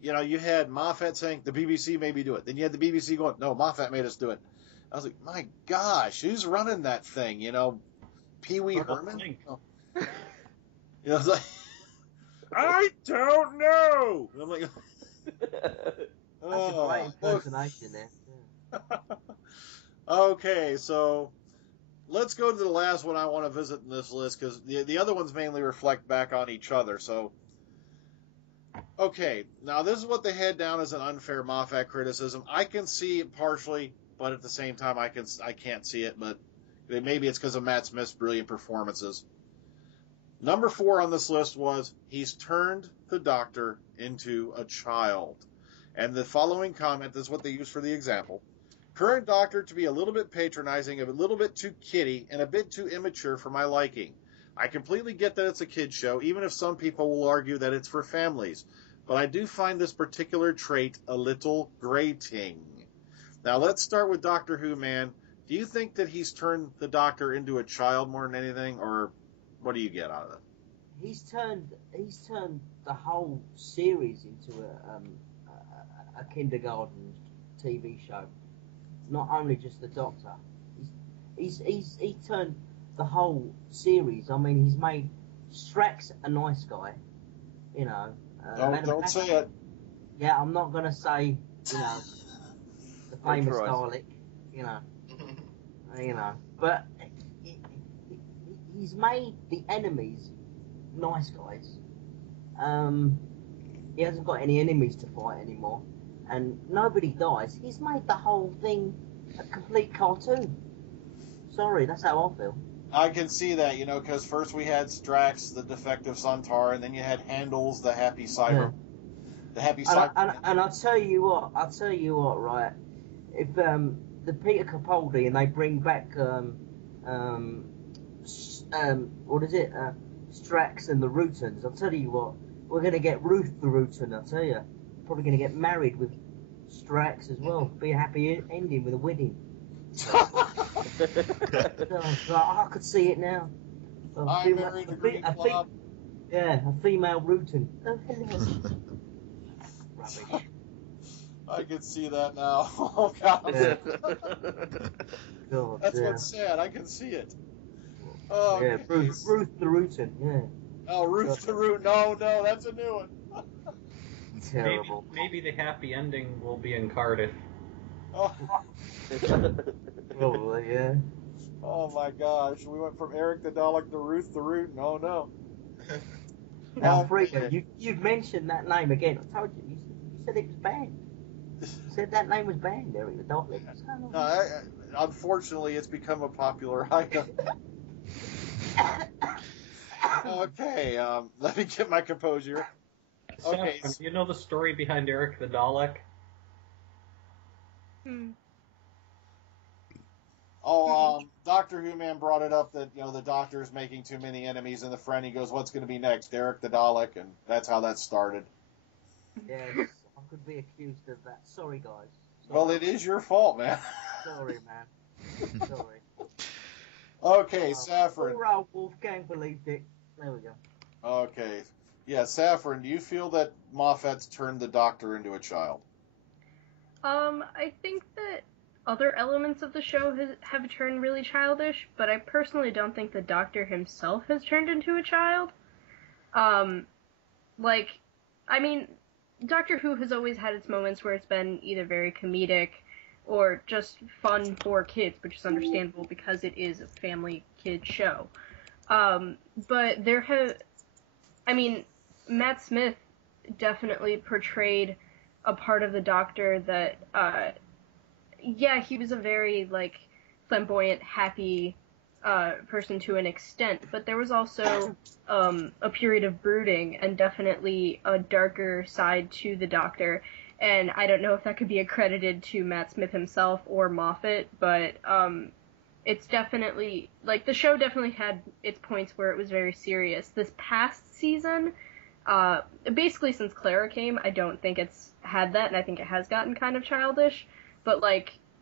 you had Moffat saying, the BBC made me do it. Then you had the BBC going, no, Moffat made us do it. I was like, my gosh, who's running that thing? Pee Wee Herman? I was like, I don't know. And I'm like, that's a great impersonation there. Okay, so let's go to the last one I want to visit in this list, because the other ones mainly reflect back on each other. So, okay, now this is what they had down as an unfair Moffat criticism. I can see it partially, but at the same time I can't see it, but maybe it's because of Matt Smith's brilliant performances. Number 4 on this list was, he's turned the Doctor into a child. And the following comment is what they use for the example. Current Doctor to be a little bit patronizing, a little bit too kiddie, and a bit too immature for my liking. I completely get that it's a kid's show, even if some people will argue that it's for families. But I do find this particular trait a little grating. Now let's start with Doctor Who, man. Do you think that he's turned the Doctor into a child more than anything, or what do you get out of it? He's turned the whole series into a kindergarten TV show. Not only just the Doctor. He's turned the whole series. I mean, he's made Strax a nice guy. Don't say it. Yeah, I'm not gonna say the famous Dalek. But he's made the enemies nice guys. He hasn't got any enemies to fight anymore, and nobody dies. He's made the whole thing a complete cartoon. Sorry, that's how I feel. I can see that, because first we had Strax, the defective Suntar, and then you had Handles, the happy cyber. The happy cyber. And I'll tell you what, right? If the Peter Capaldi and they bring back what is it? Strax and the Rutons. I'll tell you what, we're gonna get Ruth the Ruton. I'll tell you, probably gonna get married with Strax as well. Be a happy ending with a wedding. I could see it now. I married a green club. A female Ruton. Oh, hello. Rubbish. I can see that now. Oh, God. Yeah. God, that's what's sad. I can see it. Oh, yeah, Ruth the Ruton, yeah. Oh, Ruth the Root. No, that's a new one. Terrible. Maybe the happy ending will be in Cardiff. Oh. Probably, yeah. Oh, my gosh. We went from Eric the Dalek to Ruth the Root. No. Now, Frida, you've mentioned that name again. I told you. You said it was banned. You said that name was banned, Eric the Dalek. Unfortunately, it's become a popular item. Okay, let me get my composure. Okay. Saffron, do you know the story behind Eric the Dalek? Doctor Who Man brought it up that, the Doctor's making too many enemies, and the friend, he goes, what's going to be next? Eric the Dalek, and that's how that started. Yes, I could be accused of that. Sorry, guys. Sorry. Well, it is your fault, man. Sorry, man. Sorry. Okay, Saffron. Poor old Wolfgang believed it. There we go. Okay. Yeah, Saffron, do you feel that Moffat's turned the Doctor into a child? I think that other elements of the show have turned really childish, but I personally don't think the Doctor himself has turned into a child. Doctor Who has always had its moments where it's been either very comedic or just fun for kids, which is understandable because it is a family kid show. But Matt Smith definitely portrayed a part of the Doctor that, he was a very, flamboyant, happy, person to an extent, but there was also, a period of brooding and definitely a darker side to the Doctor, and I don't know if that could be accredited to Matt Smith himself or Moffat, but, it's definitely, the show definitely had its points where it was very serious. This past season, basically since Clara came, I don't think it's had that, and I think it has gotten kind of childish, but,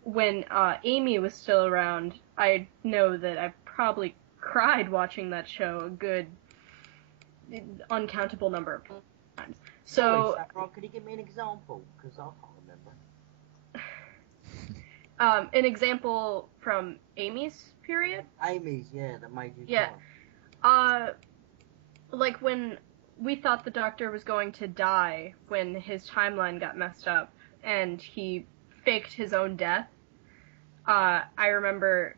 when Amy was still around, I know that I've probably cried watching that show a good uncountable number of times. So, Saffron, could you give me an example? Because I can't remember. An example from Amy's period? Amy's, yeah, that made you cry. When we thought the Doctor was going to die when his timeline got messed up, and he faked his own death. I remember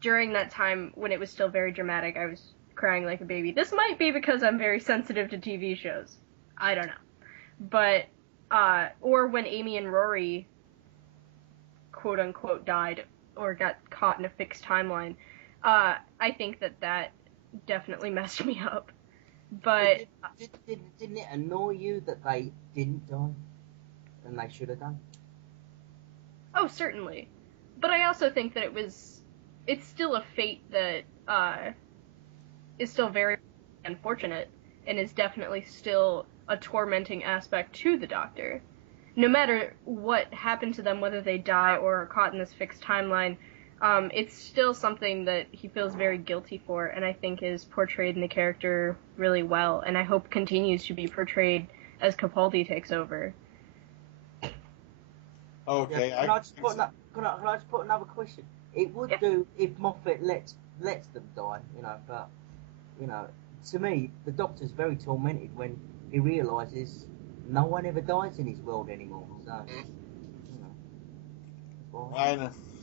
during that time when it was still very dramatic, I was crying like a baby. This might be because I'm very sensitive to TV shows. I don't know. But, or when Amy and Rory, quote unquote, died or got caught in a fixed timeline, I think that definitely messed me up. But didn't it annoy you that they didn't die and they should have done? Oh, certainly. But I also think that it's still a fate that is still very unfortunate and is definitely still a tormenting aspect to the Doctor. No matter what happened to them, whether they die or are caught in this fixed timeline, it's still something that he feels very guilty for, and I think is portrayed in the character really well, and I hope continues to be portrayed as Capaldi takes over. Okay. Yeah, can I just put another question? It would do if Moffat lets them die, but, to me, the Doctor's very tormented when he realises no one ever dies in his world anymore, so,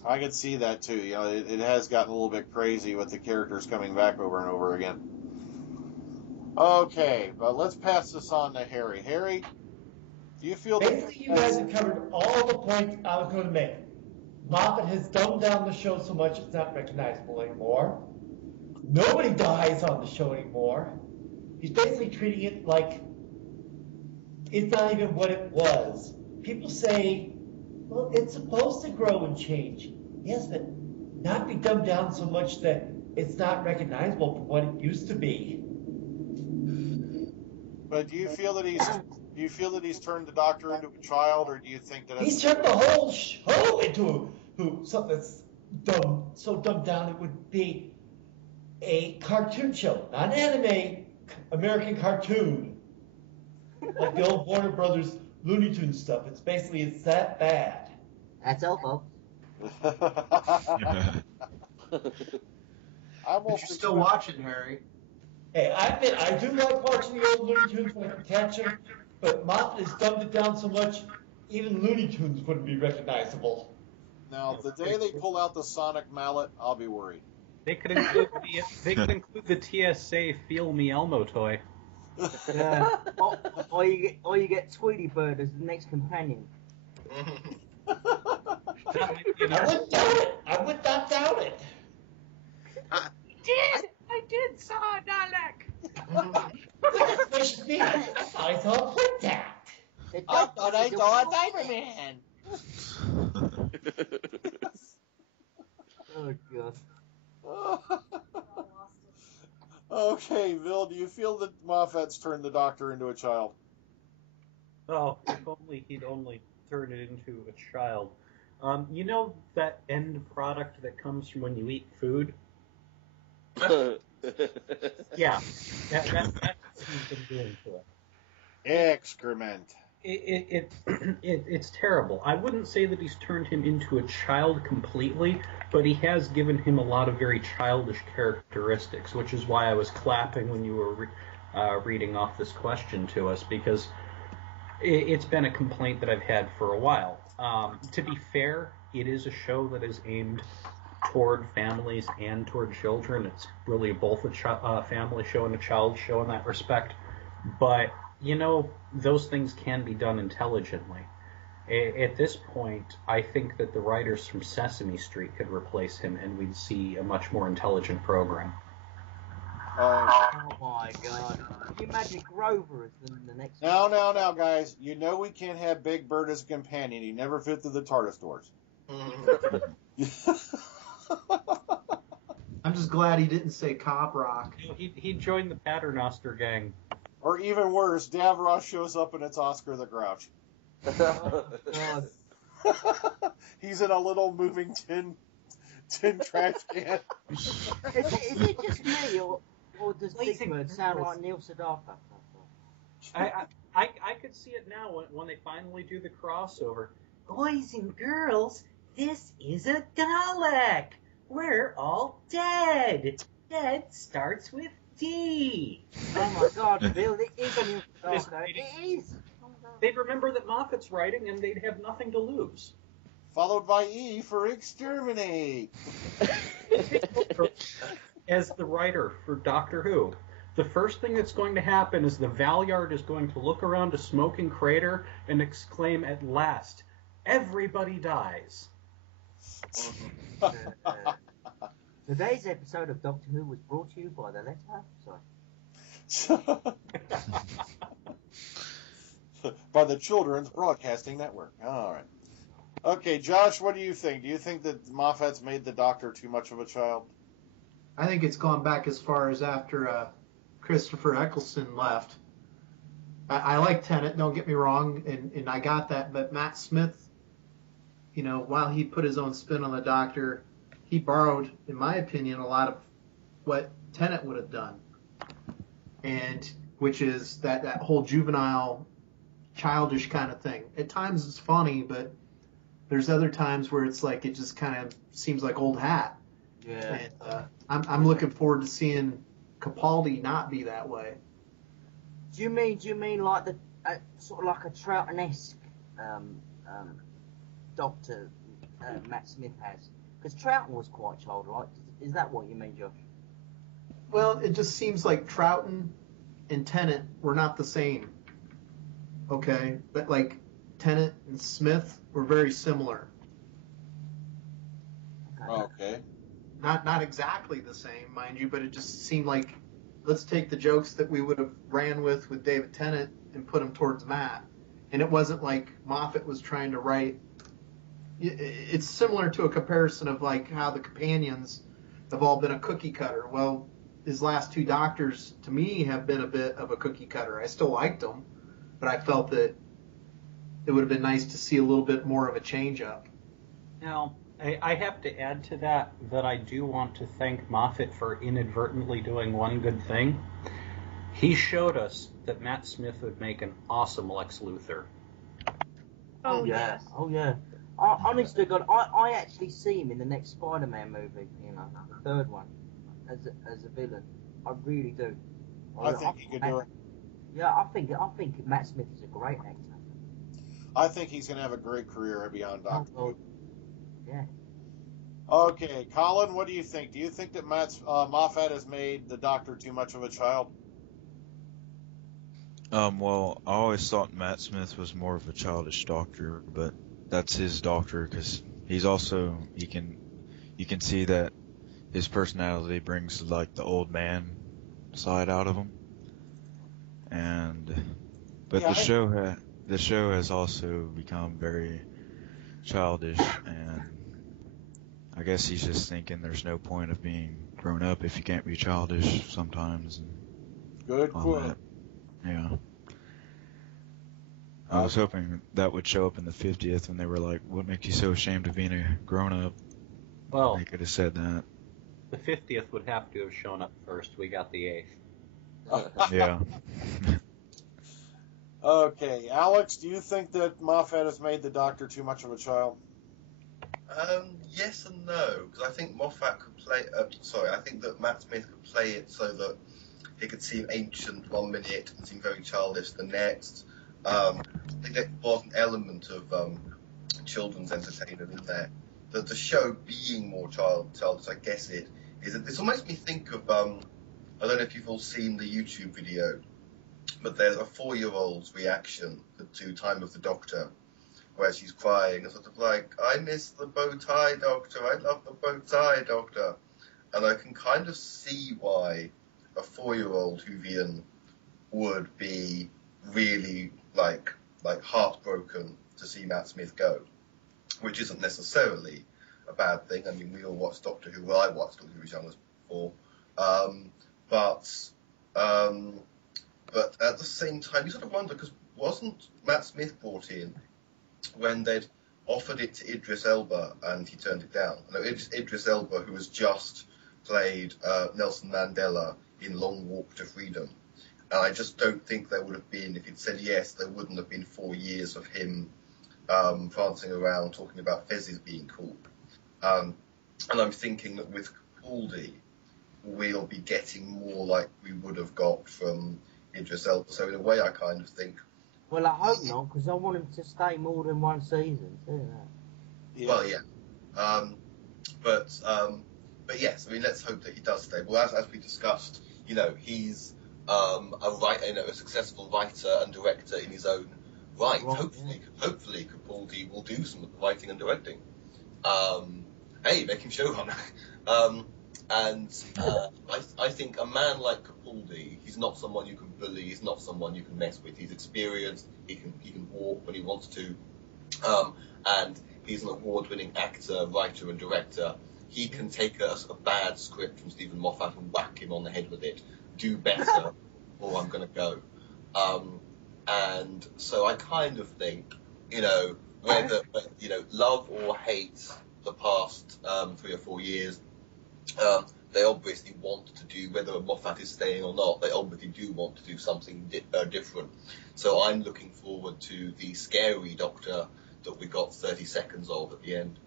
I could see that too. It has gotten a little bit crazy with the characters coming back over and over again. Okay, but let's pass this on to Harry. Harry, do you feel basically you guys have covered all the points I was going to make. Moffat has dumbed down the show so much it's not recognizable anymore. Nobody dies on the show anymore. He's basically treating it like it's not even what it was. People say, well, it's supposed to grow and change. Yes, but not be dumbed down so much that it's not recognizable for what it used to be. But do you feel that he's turned the Doctor into a child, or do you think that he's turned the whole show into something that's dumb, so dumbed down it would be a cartoon show, not an anime, American cartoon, like the old Warner Brothers Looney Tunes stuff. It's that bad. That's all, folks. You're still watching, Harry. Hey, I admit, I do like watching the old Looney Tunes when I can catch them, but Moffat has dumbed it down so much, even Looney Tunes wouldn't be recognizable. Now, the day they pull out the sonic mallet, I'll be worried. They could include the TSA Feel Me Elmo toy. Yeah. Or you get Tweety Bird as the next companion. I would not doubt it. I did saw Dalek. Goodness me, I thought put that. I thought I saw a Cyberman. Oh god. Okay, Bill, do you feel that Moffat's turned the Doctor into a child? Oh, if only he'd only turn it into a child. You know that end product that comes from when you eat food? Yeah, he's been doing to it. Excrement. It's terrible. I wouldn't say that he's turned him into a child completely, but he has given him a lot of very childish characteristics, which is why I was clapping when you were reading off this question to us, because it's been a complaint that I've had for a while. To be fair, it is a show that is aimed toward families and toward children. It's really both a family show and a child show in that respect. But, you know, those things can be done intelligently. At this point, I think that the writers from Sesame Street could replace him, and we'd see a much more intelligent program. Oh my god. Can you imagine Grover as the next Now, guys. You know we can't have Big Bird as a companion. He never fit through the TARDIS doors. I'm just glad he didn't say Cop Rock. He joined the Paternoster gang. Or even worse, Davros shows up and it's Oscar the Grouch. He's in a little moving tin trash can. Is it just me, or does Big Bird sound like Neil Sedaka? I could see it now when they finally do the crossover. Boys and girls, this is a Dalek. We're all dead. Dead starts with D. Oh my god, Bill, it is Neil Sedaka. It is. They'd remember that Moffat's writing and they'd have nothing to lose. Followed by E for exterminate. As the writer for Doctor Who, the first thing that's going to happen is the Valyard is going to look around a smoking crater and exclaim at last, "Everybody dies." Today's episode of Doctor Who was brought to you by the letter. By the Children's Broadcasting Network. All right. Okay, Josh, what do you think? Do you think that Moffat's made the Doctor too much of a child? I think it's gone back as far as after Christopher Eccleston left. I like Tennant, don't get me wrong, and I got that, but Matt Smith, you know, while he put his own spin on the Doctor, he borrowed, in my opinion, a lot of what Tennant would have done, and which is that whole juvenile, childish kind of thing. At times it's funny, but there's other times where it's like it just kind of seems like old hat. Yeah. And I'm looking forward to seeing Capaldi not be that way. Do you mean like the sort of like a Troughton-esque Doctor Matt Smith has? Because Troughton was quite childlike. Is that what you mean, Josh? Well, it just seems like Troughton and Tennant were not the same. Okay, but like Tennant and Smith were very similar. Okay. Not exactly the same, mind you, but it just seemed like, let's take the jokes that we would have ran with David Tennant and put them towards Matt. And it wasn't like Moffat was trying to write. It's similar to a comparison of like how the companions have all been a cookie cutter. Well, his last two Doctors, to me, have been a bit of a cookie cutter. I still liked them, but I felt that it would have been nice to see a little bit more of a change up. Now, I have to add to that I do want to thank Moffat for inadvertently doing one good thing. He showed us that Matt Smith would make an awesome Lex Luthor. Oh yeah. Oh yeah. Honest to God, I actually see him in the next Spider-Man movie, you know, the third one, as a villain. I really do. I think he could do it. Yeah, I think Matt Smith is a great actor. I think he's going to have a great career beyond Doctor Who. Yeah. Okay, Collin, what do you think? Do you think that Moffat has made the Doctor too much of a child? Well, I always thought Matt Smith was more of a childish Doctor, but that's his Doctor because he's also you can see that his personality brings like the old man side out of him, but yeah, the show has also become very childish, and I guess he's just thinking there's no point of being grown up if you can't be childish sometimes. And good quote. Yeah. I was hoping that would show up in the 50th when they were like, what makes you so ashamed of being a grown-up? Well, they could have said that. The 50th would have to have shown up first. We got the 8th. Yeah. Okay, Alex, do you think that Moffat has made the Doctor too much of a child? Yes and no, because I think Moffat could play. I think that Matt Smith could play it so that he could seem ancient 1 minute and seem very childish the next. I think there was an element of children's entertainment in there. The show being more childish, I guess it is. This almost makes me think of I don't know if you've all seen the YouTube video, but there's a 4-year-old's reaction to Time of the Doctor, where she's crying, and sort of like, I miss the bow tie, Doctor, I love the bow tie, Doctor. And I can kind of see why a 4-year-old Whovian would be really, like heartbroken to see Matt Smith go, which isn't necessarily a bad thing. I mean, we all watched Doctor Who, well, I watched Doctor Who as young as before, but at the same time, you sort of wonder, because wasn't Matt Smith brought in when they'd offered it to Idris Elba and he turned it down? No, Idris Elba, who has just played Nelson Mandela in Long Walk to Freedom. And I just don't think there would have been, if he'd said yes, there wouldn't have been 4 years of him prancing around talking about fezzes being cool. And I'm thinking that with Capaldi, we'll be getting more like we would have got from Idris Elba. So in a way, I kind of think, Well, I hope not, because I want him to stay more than one season. Well, yeah. But yes, I mean, let's hope that he does stay. Well, as we discussed, he's a successful writer and director in his own right. Hopefully, Capaldi will do some of the writing and directing. Hey, make him showrunner. I think a man like Capaldi, he's not someone you can bully. He's not someone you can mess with. He's experienced. He can walk when he wants to, and he's an award-winning actor, writer, and director. He can take a bad script from Steven Moffat and whack him on the head with it. Do better, or I'm going to go. And so I kind of think, whether love or hate the past 3 or 4 years, they obviously want to do, whether Moffat is staying or not, they obviously do want to do something different. So I'm looking forward to the scary Doctor that we got 30 seconds of at the end.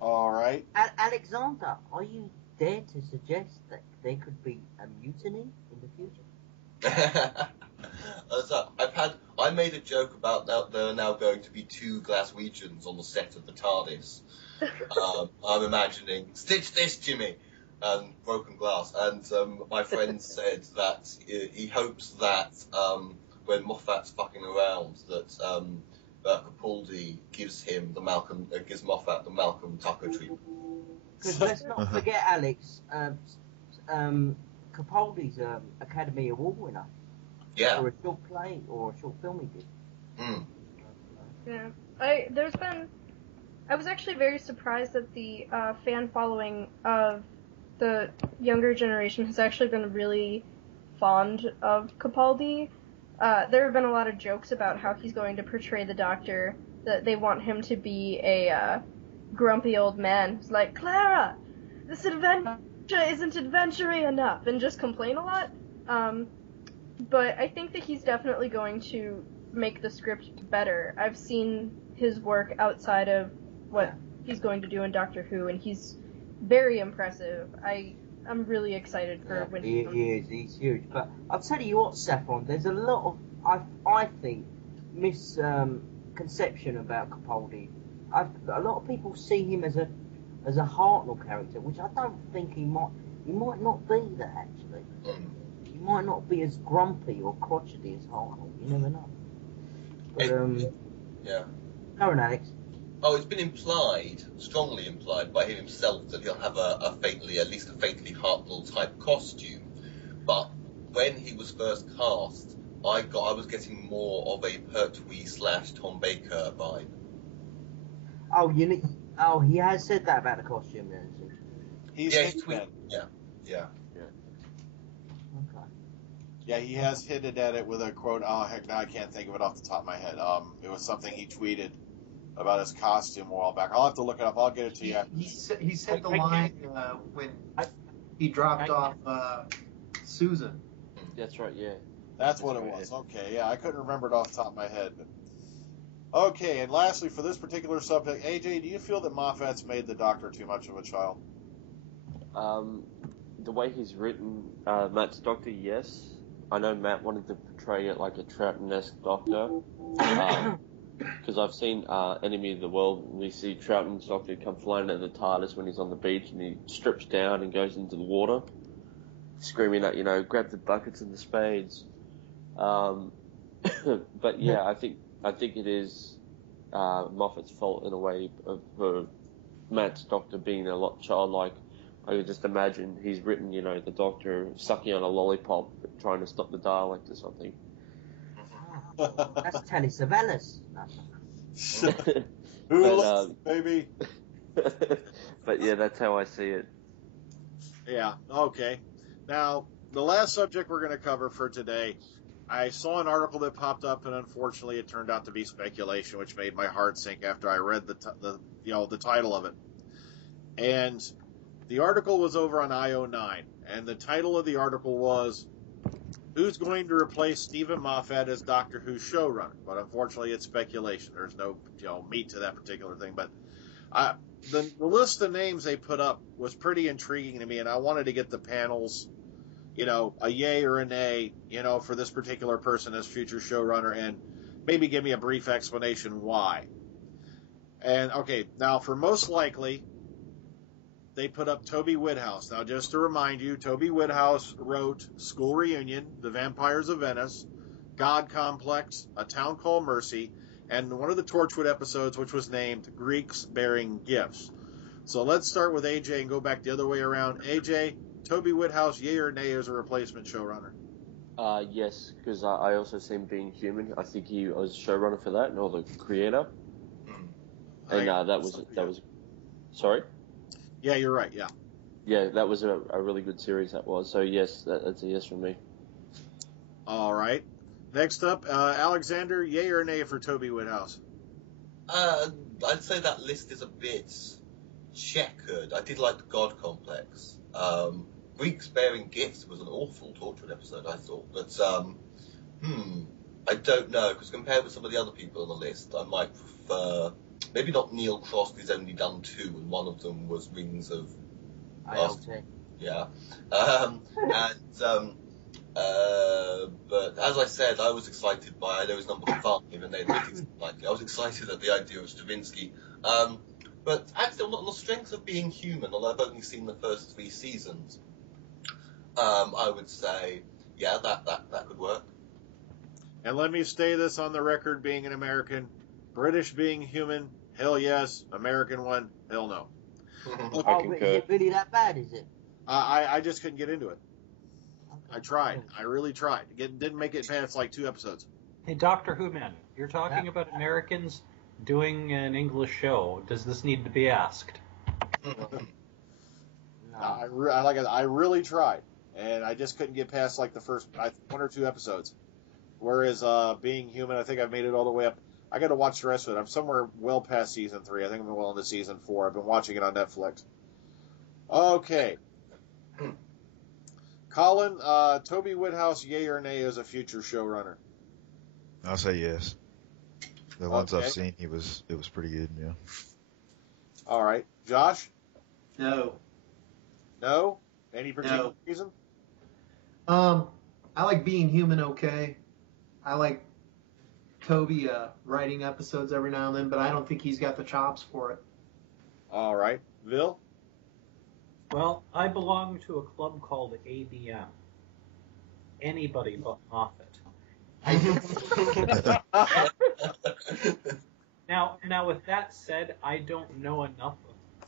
All right. Alexander, are you dare to suggest that there could be a mutiny in the future? I made a joke about there are now going to be 2 Glaswegians on the set of the TARDIS. I'm imagining, stitch this, Jimmy, and broken glass. And my friend said that he hopes that when Moffat's fucking around, that Capaldi gives Moffat the Malcolm Tucker treatment. Because let's not forget, Alex, Capaldi's Academy Award winner. Yeah. For a short play or a short film he did. Mm. Yeah. I was actually very surprised that the fan following of the younger generation has actually been really fond of Capaldi. There have been a lot of jokes about how he's going to portray the Doctor, that they want him to be a grumpy old man who's like, Clara, this adventure isn't adventure-y enough, and just complain a lot. But I think that he's definitely going to make the script better. I've seen his work outside of what he's going to do in Doctor Who, and he's very impressive. I'm really excited for when he is. He's huge. But I'll tell you what, Saffron, there's a lot of, I think, misconception about Capaldi. A lot of people see him as a Hartnell character, which I don't think he might not be that, actually. He might not be as grumpy or crotchety as Hartnell. You never know. But, yeah. Go on, Alex. Oh, it's been implied, strongly implied by him himself, that he'll have at least a fatally Hartnell type costume. But when he was first cast, I was getting more of a Pertwee / Tom Baker vibe. Oh, he has said that about the costume, then. He's tweeted. Yeah. Okay. Yeah, he has hinted at it with a quote. Oh, heck, now I can't think of it off the top of my head. It was something he tweeted about his costume a while back. I'll have to look it up. I'll get it to you. He said the line when he dropped off Susan. That's right, yeah. That's what it was. Okay, yeah, I couldn't remember it off the top of my head. But... Okay, and lastly, for this particular subject, AJ, do you feel that Moffat's made the Doctor too much of a child? The way he's written Matt's Doctor, yes. I know Matt wanted to portray it like a Troughton-esque Doctor. Because I've seen Enemy of the World, and we see Troughton's Doctor come flying out of the TARDIS when he's on the beach, and he strips down and goes into the water, screaming at, grab the buckets and the spades. But yeah, I think it is Moffat's fault in a way for Matt's Doctor being a lot childlike. I can just imagine he's written, the Doctor sucking on a lollipop, trying to stop the Daleks or something. That's Telly Savalas. Who loves baby? But yeah, that's how I see it. Yeah, okay. Now, the last subject we're going to cover for today, I saw an article that popped up, and unfortunately it turned out to be speculation, which made my heart sink after I read the title of it. And the article was over on IO9, and the title of the article was, "Who's going to replace Steven Moffat as Doctor Who showrunner?" But unfortunately, it's speculation. There's no meat to that particular thing. But the list of names they put up was pretty intriguing to me, and I wanted to get the panels, a yay or a nay, for this particular person as future showrunner, and maybe give me a brief explanation why. And okay, now for most likely, they put up Toby Whithouse. Now, just to remind you, Toby Whithouse wrote School Reunion, The Vampires of Venice, God Complex, A Town Called Mercy, and one of the Torchwood episodes, which was named Greeks Bearing Gifts. So let's start with AJ and go back the other way around. AJ, Toby Whithouse, yay or nay as a replacement showrunner? Yes, because I also see him being human. I think he was showrunner for that, or the creator. And that was. Sorry? Yeah, you're right, yeah. Yeah, that was a really good series, that was. So, yes, that's a yes from me. All right. Next up, Alexander, yay or nay for Toby Whithouse? I'd say that list is a bit checkered. I did like the God Complex. Greeks Bearing Gifts was an awful Torchwood episode, I thought. But, I don't know, because compared with some of the other people on the list, I might prefer... Maybe not Neil Cross, he's only done 2, and one of them was Rings of... Yeah. But as I said, I was excited by... I know his number 5, and they didn't like it. I was excited at the idea of Stravinsky. But actually, on the strength of being human, although I've only seen the first 3 seasons, I would say, yeah, that could work. And let me say this on the record, being an American, British being human, hell yes. American one, hell no. Oh, is it really that bad, is it? I just couldn't get into it. I tried. I really tried. Didn't make it past like 2 episodes. Hey, WHOMAN, you're talking about Americans doing an English show. Does this need to be asked? I really tried, and I just couldn't get past like the first 1 or 2 episodes. Whereas being human, I think I've made it all the way up. I got to watch the rest of it. I'm somewhere well past season 3. I think I'm well into season 4. I've been watching it on Netflix. Okay. Collin, Toby Whithouse, yay or nay as a future showrunner? I'll say yes. The ones I've seen, it was pretty good, yeah. All right. Josh? No. No? Any particular reason? I like being human okay. I like Toby writing episodes every now and then, but I don't think he's got the chops for it. All right. Bill? Well, I belong to a club called ABM. Anybody but Moffat. Now, with that said, I don't know enough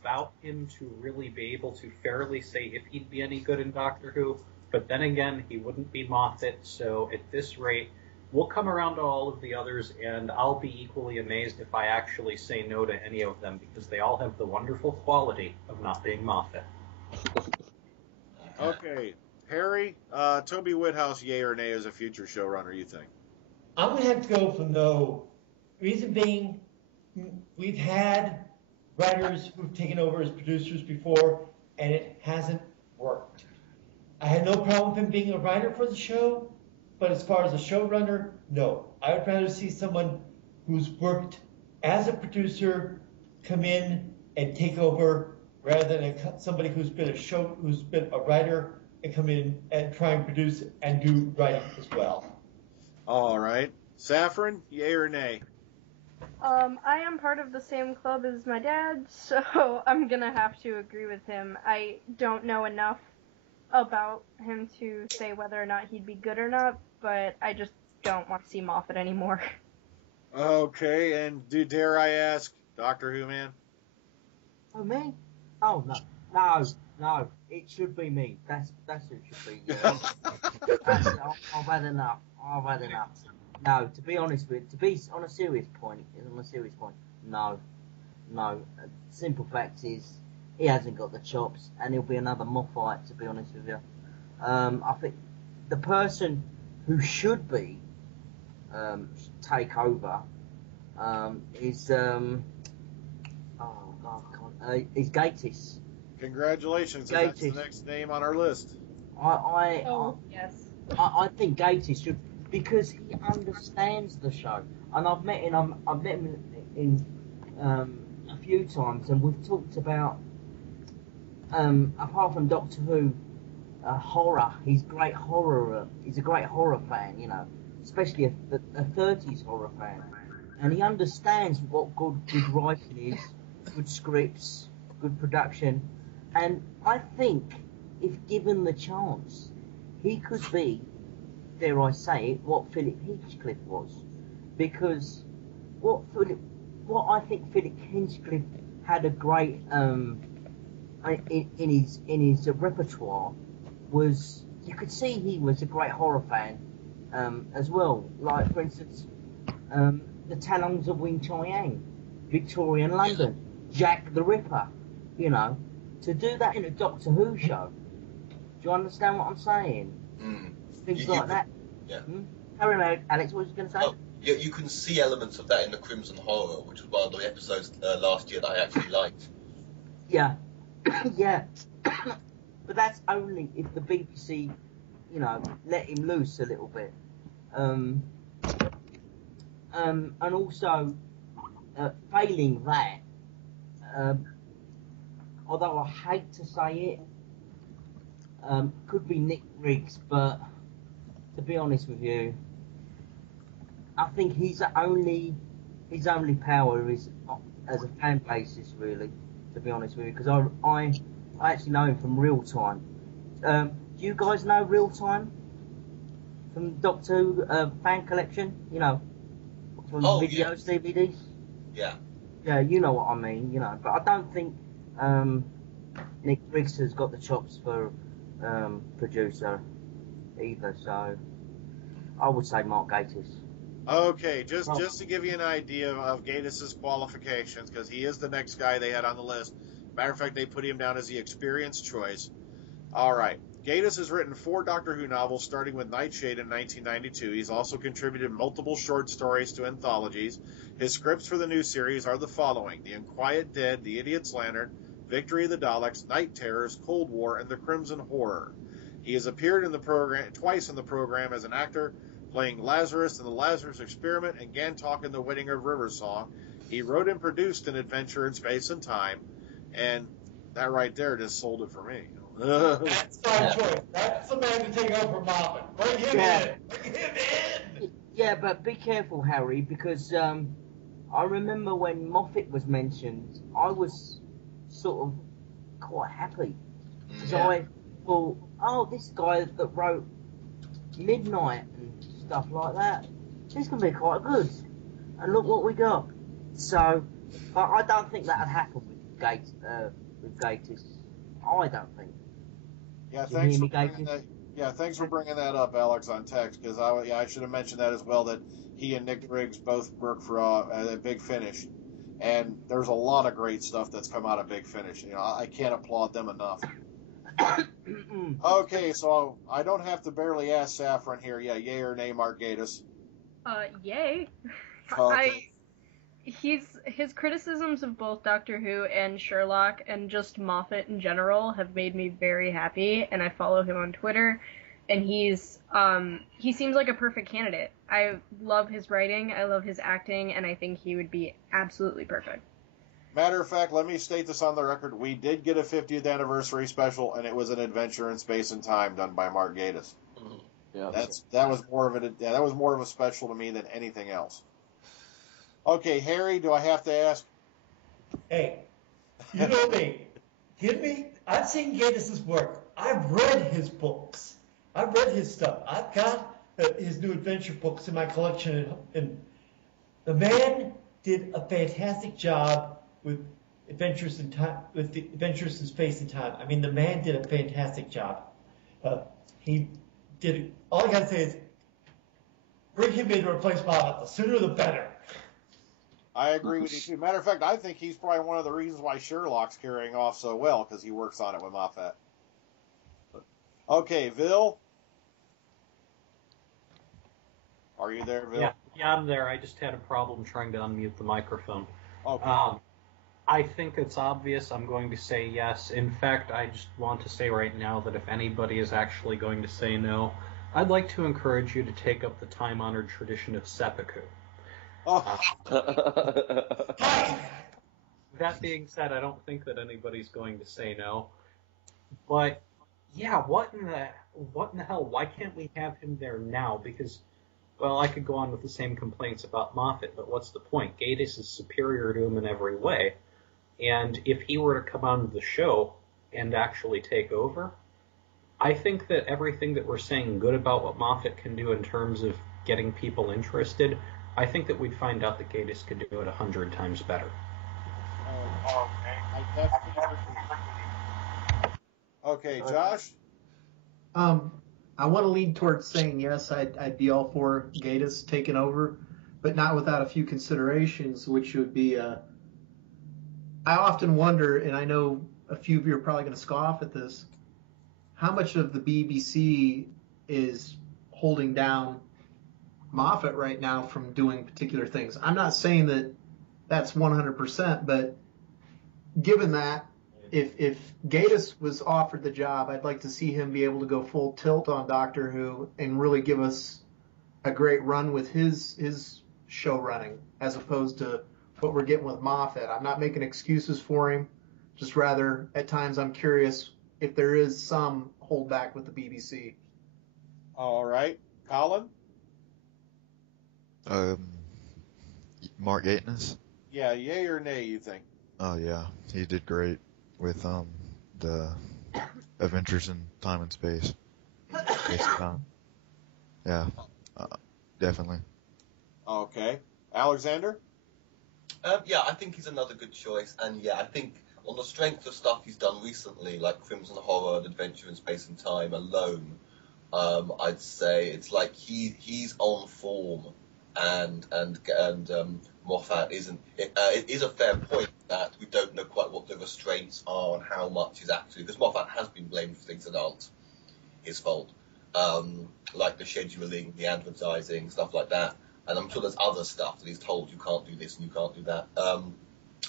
about him to really be able to fairly say if he'd be any good in Doctor Who, but then again, he wouldn't be Moffat, so at this rate, we'll come around to all of the others, and I'll be equally amazed if I actually say no to any of them, because they all have the wonderful quality of not being Moffat. Okay. Harry, Toby Whithouse, yay or nay as a future showrunner, you think? I'm going to have to go for no. Reason being, we've had writers who've taken over as producers before, and it hasn't worked. I had no problem with him being a writer for the show, but as far as a showrunner, no. I would rather see someone who's worked as a producer come in and take over rather than somebody who's been a writer and come in and try and produce and do writing as well. All right. Saffron, yay or nay? I am part of the same club as my dad, so I'm gonna have to agree with him. I don't know enough about him to say whether or not he'd be good or not, but I just don't want to see Moffat anymore. Okay, and dare I ask, Doctor WhoMan? Oh, me? Oh, no. It should be me. That's who it should be. I've had enough. No, to be honest with you, to be on a serious point, no. Simple fact is, he hasn't got the chops, and he'll be another Moffat, to be honest with you. I think the person who should be take over is is Gatiss. Congratulations, Gatiss. that's the next name on our list. Yes. I think Gatiss should, because he understands the show, and I've met him in a few times, and we've talked about apart from Doctor Who, horror. He's a great horror fan, you know, especially a 30s horror fan, and he understands what good writing is, good scripts, good production, and I think if given the chance, he could be, dare I say it, what Philip Hinchcliffe was, because what I think Philip Hinchcliffe had a great in his repertoire was, you could see he was a great horror fan as well. Like, for instance, the Talons of Wing Chai Yang, Victorian London, Jack the Ripper. You know, to do that in a Doctor Who show. Do you understand what I'm saying? Things like that. Yeah. Carry on, Alex. What was you going to say? Oh, yeah, you can see elements of that in the Crimson Horror, which was one of the episodes last year that I actually liked. Yeah. Yeah. But that's only if the BBC, you know, let him loose a little bit. And also, failing that, although I hate to say it, could be Nick Riggs, but to be honest with you, I think his only power is as a fan basis, really, to be honest with you, because I actually know him from Real Time. Do you guys know Real Time? From Doctor Who fan collection? You know, from videos, yeah. DVDs? Yeah. Yeah, you know what I mean, you know, but I don't think Nick Riggs has got the chops for producer either, so I would say Mark Gatiss. Okay, just to give you an idea of Gatiss's qualifications, because he is the next guy they had on the list. Matter of fact, they put him down as the experienced choice. All right. Gatiss has written 4 Doctor Who novels, starting with Nightshade in 1992. He's also contributed multiple short stories to anthologies. His scripts for the new series are the following: The Unquiet Dead, The Idiot's Lantern, Victory of the Daleks, Night Terrors, Cold War, and The Crimson Horror. He has appeared in the program twice in the program as an actor, playing Lazarus in The Lazarus Experiment and Gantok in The Wedding of Riversong. He wrote and produced An Adventure in Space and Time, and that right there just sold it for me. That's our choice. That's the man to take over Moffat. Bring him in. Bring him in. Yeah, but be careful, Harry, because I remember when Moffat was mentioned, I was sort of quite happy. Because I thought, oh, this guy that wrote Midnight and stuff like that, this can be quite good. And look what we got. So, but I don't think that would happen with Gatiss. I don't think. Yeah, thanks for bringing that up, Alex, on text, because I should have mentioned that as well, that he and Nick Riggs both work for Big Finish, and there's a lot of great stuff that's come out of Big Finish. You know, I can't applaud them enough. Okay, so I don't have to barely ask Saffron here. Yeah, yay or nay, Mark Gatiss? Yay. Okay. his criticisms of both Doctor Who and Sherlock and just Moffat in general have made me very happy, and I follow him on Twitter, and he seems like a perfect candidate. I love his writing, I love his acting, and I think he would be absolutely perfect. Matter of fact, let me state this on the record. We did get a 50th anniversary special, and it was an Adventure in Space and Time done by Mark Gatiss. Mm-hmm. Yeah. That was more of a special to me than anything else. Okay, Harry, do I have to ask? Hey, you know me. I've seen Gatiss's work. I've read his books. I've read his stuff. I've got his new adventure books in my collection, and the man did a fantastic job with Adventures in Time, with the Adventures in Space and Time. I mean, the man did a fantastic job. He did it. All I gotta say is, bring him in to replace Moffat. The sooner the better. I agree with you too. Matter of fact, I think he's probably one of the reasons why Sherlock's carrying off so well, because he works on it with Moffat. Okay, Vil? Are you there, Vil? Yeah, I'm there. I just had a problem trying to unmute the microphone. Okay. I think it's obvious. I'm going to say yes. In fact, I just want to say right now that if anybody is actually going to say no, I'd like to encourage you to take up the time-honored tradition of seppuku. That being said, I don't think that anybody's going to say no. But yeah, what in the hell? Why can't we have him there now? Because, well, I could go on with the same complaints about Moffat, but what's the point? Gatiss is superior to him in every way, and if he were to come on the show and actually take over, I think that everything that we're saying good about what Moffat can do in terms of getting people interested, I think that we'd find out that Gatiss could do it 100 times better. Okay, Josh? I want to lean towards saying yes, I'd be all for Gatiss taking over, but not without a few considerations, which would be, I often wonder, and I know a few of you are probably going to scoff at this, how much of the BBC is holding down Moffat right now from doing particular things. I'm not saying that that's 100%, but given that, if Gatiss was offered the job, I'd like to see him be able to go full tilt on Doctor Who and really give us a great run with his show running, as opposed to what we're getting with Moffat. I'm not making excuses for him, just rather at times I'm curious if there is some holdback with the BBC. All right, Collin? Mark Gatiss? Yeah, yay or nay, you think? Oh yeah, he did great with the Adventures in Time and Space. Yeah, definitely. Okay, Alexander? Yeah, I think he's another good choice, and yeah, I think on the strength of stuff he's done recently, like Crimson Horror and Adventure in Space and Time alone, I'd say it's like he's on form, and Moffat isn't. It is a fair point that we don't know quite what the restraints are and how much is actually, because Moffat has been blamed for things that aren't his fault, like the scheduling, the advertising, stuff like that. And I'm sure there's other stuff that he's told you can't do this and you can't do that.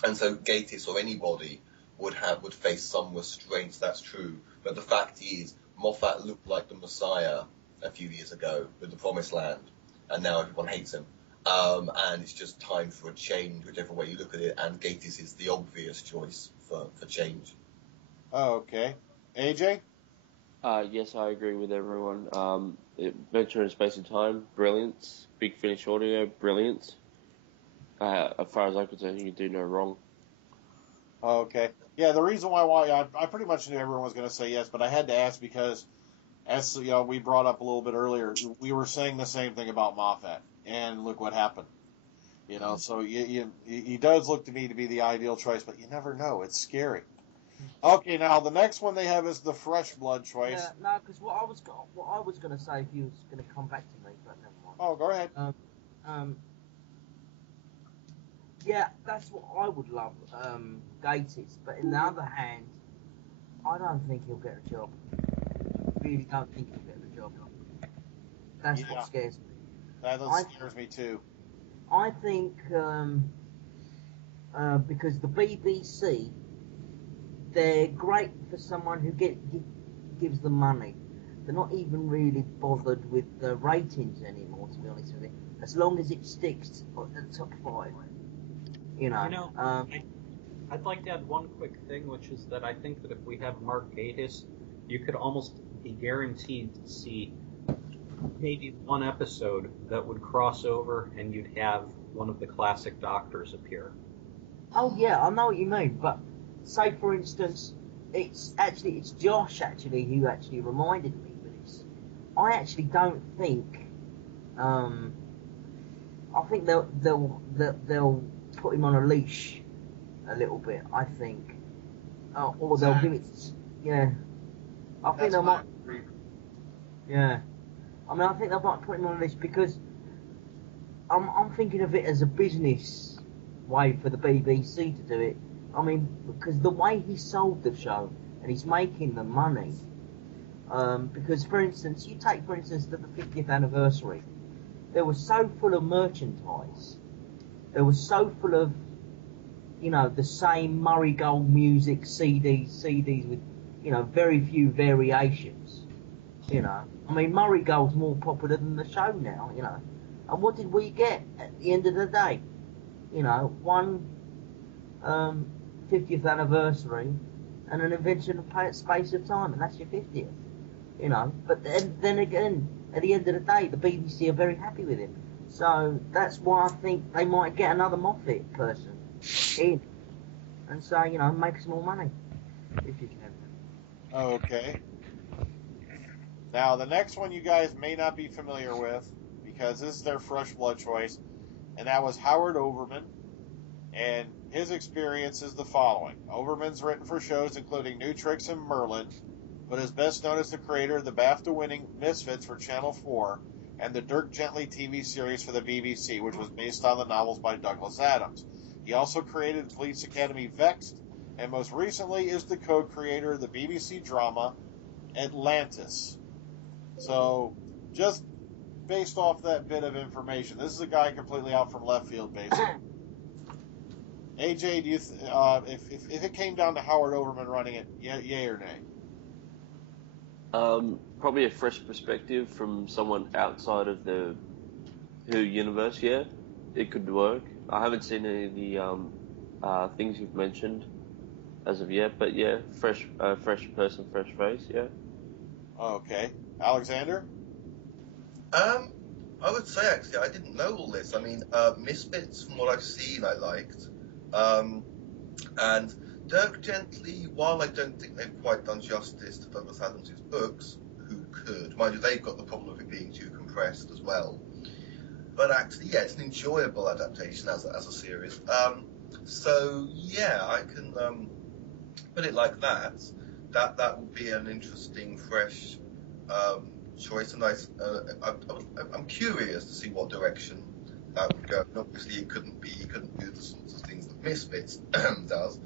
And so Gatiss or anybody would face some restraints. That's true. But the fact is, Moffat looked like the Messiah a few years ago with The Promised Land, and now everyone hates him. And it's just time for a change, whichever way you look at it. And Gatiss is the obvious choice for change. Oh, okay. AJ? Yes, I agree with everyone. Adventure in Space and Time, brilliance. Big Finish Audio, brilliance. As far as I could say, you could do no wrong. Okay. Yeah, the reason why I pretty much knew everyone was going to say yes, but I had to ask because, as you know, we brought up a little bit earlier, we were saying the same thing about Moffat, and look what happened. You know, so he does look to me to be the ideal choice, but you never know. It's scary. Okay, now the next one they have is the fresh blood choice. Yeah, no, because what I was going to say, if you was going to come back to me, but never mind. Oh, go ahead. Yeah, that's what I would love, Gatiss. But in the other hand, I don't think he'll get a job. I really don't think he'll get a job. That's what scares me. That scares me too. I think because the BBC, they're great for someone who gives them money. They're not even really bothered with the ratings anymore, to be honest with you. As long as it sticks at the top 5, you know. I'd like to add one quick thing, which is that I think that if we have Mark Gatiss, you could almost be guaranteed to see maybe one episode that would cross over and you'd have one of the classic Doctors appear. Oh yeah, I know what you mean, but say for instance, it's Josh actually who actually reminded me of this. I actually don't think, I think they'll put him on a leash a little bit. I think, or they'll give it. Yeah, I think they might. Yeah, I mean, I think they might put him on a leash because I'm thinking of it as a business way for the BBC to do it. I mean, because the way he sold the show and he's making the money. Because, for instance, you take, for instance, the 50th anniversary. They were so full of merchandise. They were so full of, you know, the same Murray Gold music CDs with, you know, very few variations. You know, I mean, Murray Gold's more popular than the show now, you know. And what did we get at the end of the day? You know, one 50th anniversary and an invention of space of time, and that's your 50th. You know, but then again, at the end of the day, the BBC are very happy with him. So that's why I think they might get another Moffat person in and say, you know, make some more money if you can. Okay. Now, the next one you guys may not be familiar with because this is their fresh blood choice, and that was Howard Overman. And his experience is the following. Overman's written for shows including New Tricks and Merlin, but is best known as the creator of the BAFTA-winning Misfits for Channel 4 and the Dirk Gently TV series for the BBC, which was based on the novels by Douglas Adams. He also created Police Academy Vexed, and most recently is the co-creator of the BBC drama Atlantis. So, just based off that bit of information, this is a guy completely out from left field, basically. AJ, do you if it came down to Howard Overman running it, yay or nay? Probably a fresh perspective from someone outside of the Who universe. Yeah, it could work. I haven't seen any of the things you've mentioned as of yet, but yeah, fresh person, fresh face. Yeah. Okay, Alexander. I would say actually I didn't know all this. I mean, Misfits, from what I've seen, I liked. And Dirk Gently, while I don't think they've quite done justice to Douglas Adams' books, who could? Mind you, they've got the problem of it being too compressed as well. But actually, yeah, it's an enjoyable adaptation as a series. So, yeah, I can put it like that. That would be an interesting, fresh choice. And I'm curious to see what direction that would go. And obviously, he couldn't do the sorts of things that Misfits does.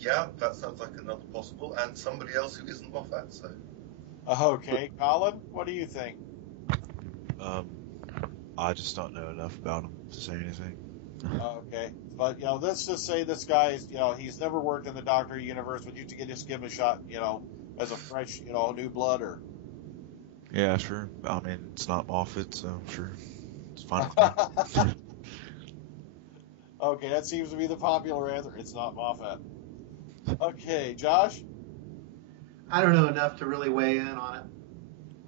Yeah, that sounds like another possible, and somebody else who isn't Moffat. So. Okay, Collin, what do you think? I just don't know enough about him to say anything. Okay, but let's just say this guy's, he's never worked in the Doctor universe. Would you just give him a shot, as a fresh, new blood, or? Yeah, sure. I mean, it's not Moffat, so sure, it's fine. Okay, that seems to be the popular answer. It's not Moffat. Okay, Josh? I don't know enough to really weigh in on it.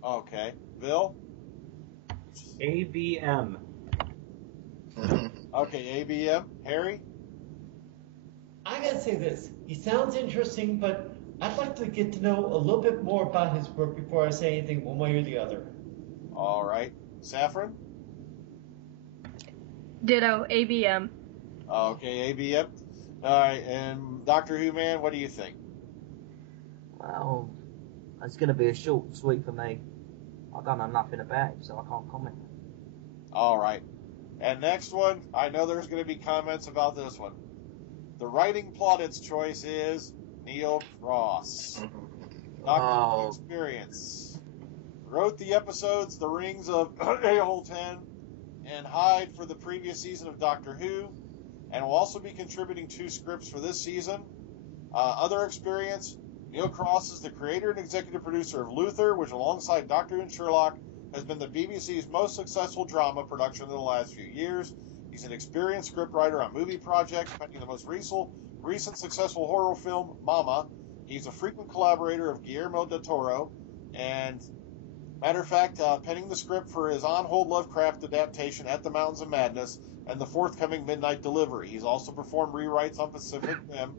Okay. Bill? ABM. Okay, ABM. Harry? I gotta say this. He sounds interesting, but I'd like to get to know a little bit more about his work before I say anything one way or the other. All right. Saffron? Ditto, ABM. Okay, ABM. All right, and DoctorWhoMan, what do you think? Well, it's going to be a short and sweet for me. I don't know nothing about it, so I can't comment. All right. And next one, I know there's going to be comments about this one. The writing plaudits choice is Neil Cross. Doctor Who experience. Wrote the episodes The Rings of A-Hole 10 and Hyde for the previous season of Doctor Who. and will also be contributing 2 scripts for this season. Other experience, Neil Cross is the creator and executive producer of Luther, which alongside Doctor Who and Sherlock has been the BBC's most successful drama production in the last few years. He's an experienced scriptwriter on movie projects, penning the most recent successful horror film, Mama. He's a frequent collaborator of Guillermo del Toro, and matter of fact, penning the script for his on-hold Lovecraft adaptation At the Mountains of Madness and the forthcoming Midnight Delivery. He's also performed rewrites on Pacific Rim.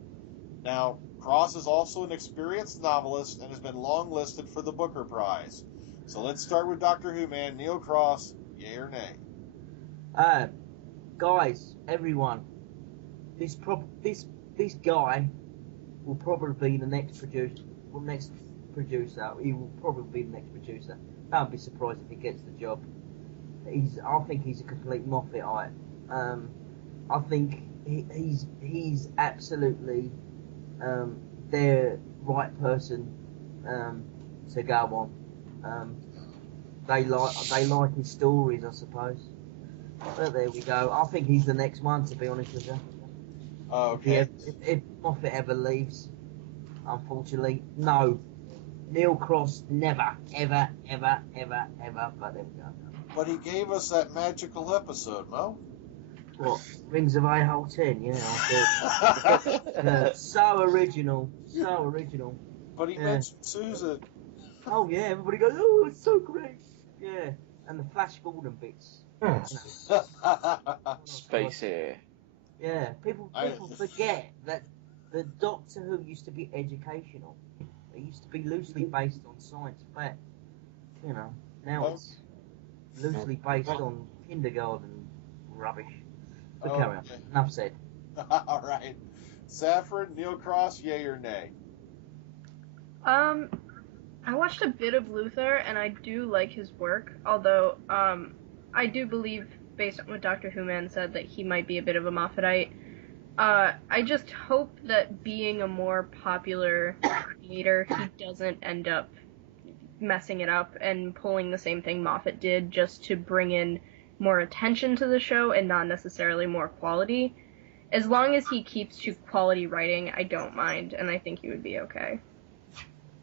Now, Cross is also an experienced novelist and has been long listed for the Booker Prize. So let's start with Doctor Who man, Neil Cross, yay or nay? Guys, everyone, this guy will probably be the next producer. He will probably be the next producer. Don't be surprised if he gets the job. I think he's a complete Moffat-ite. I think he's absolutely the right person to go on. They like his stories, I suppose. But there we go. I think he's the next one, to be honest with you. Okay. If Moffat ever leaves, unfortunately, no. Neil Cross, never, ever, ever, ever, ever. But there we go. But he gave us that magical episode, Mo. What? Rings of A-Hole 10, yeah. I thought. So original. But he mentioned Susan. Oh, yeah, everybody goes, oh, it's so great. Yeah, and the Flash Gordon bits. Space Air. Yeah, people forget that the Doctor Who used to be educational. It used to be loosely based on science fact. You know, now it's loosely based on kindergarten rubbish. But carry on. Enough said. All right. Saffron, Neil Cross, yay or nay? I watched a bit of Luther, and I do like his work, although, I do believe, based on what Doctor Who Man said, that he might be a bit of a Moffatite. I just hope that being a more popular creator, he doesn't end up messing it up and pulling the same thing Moffat did just to bring in more attention to the show and not necessarily more quality. As long as he keeps to quality writing, I don't mind, and I think he would be okay.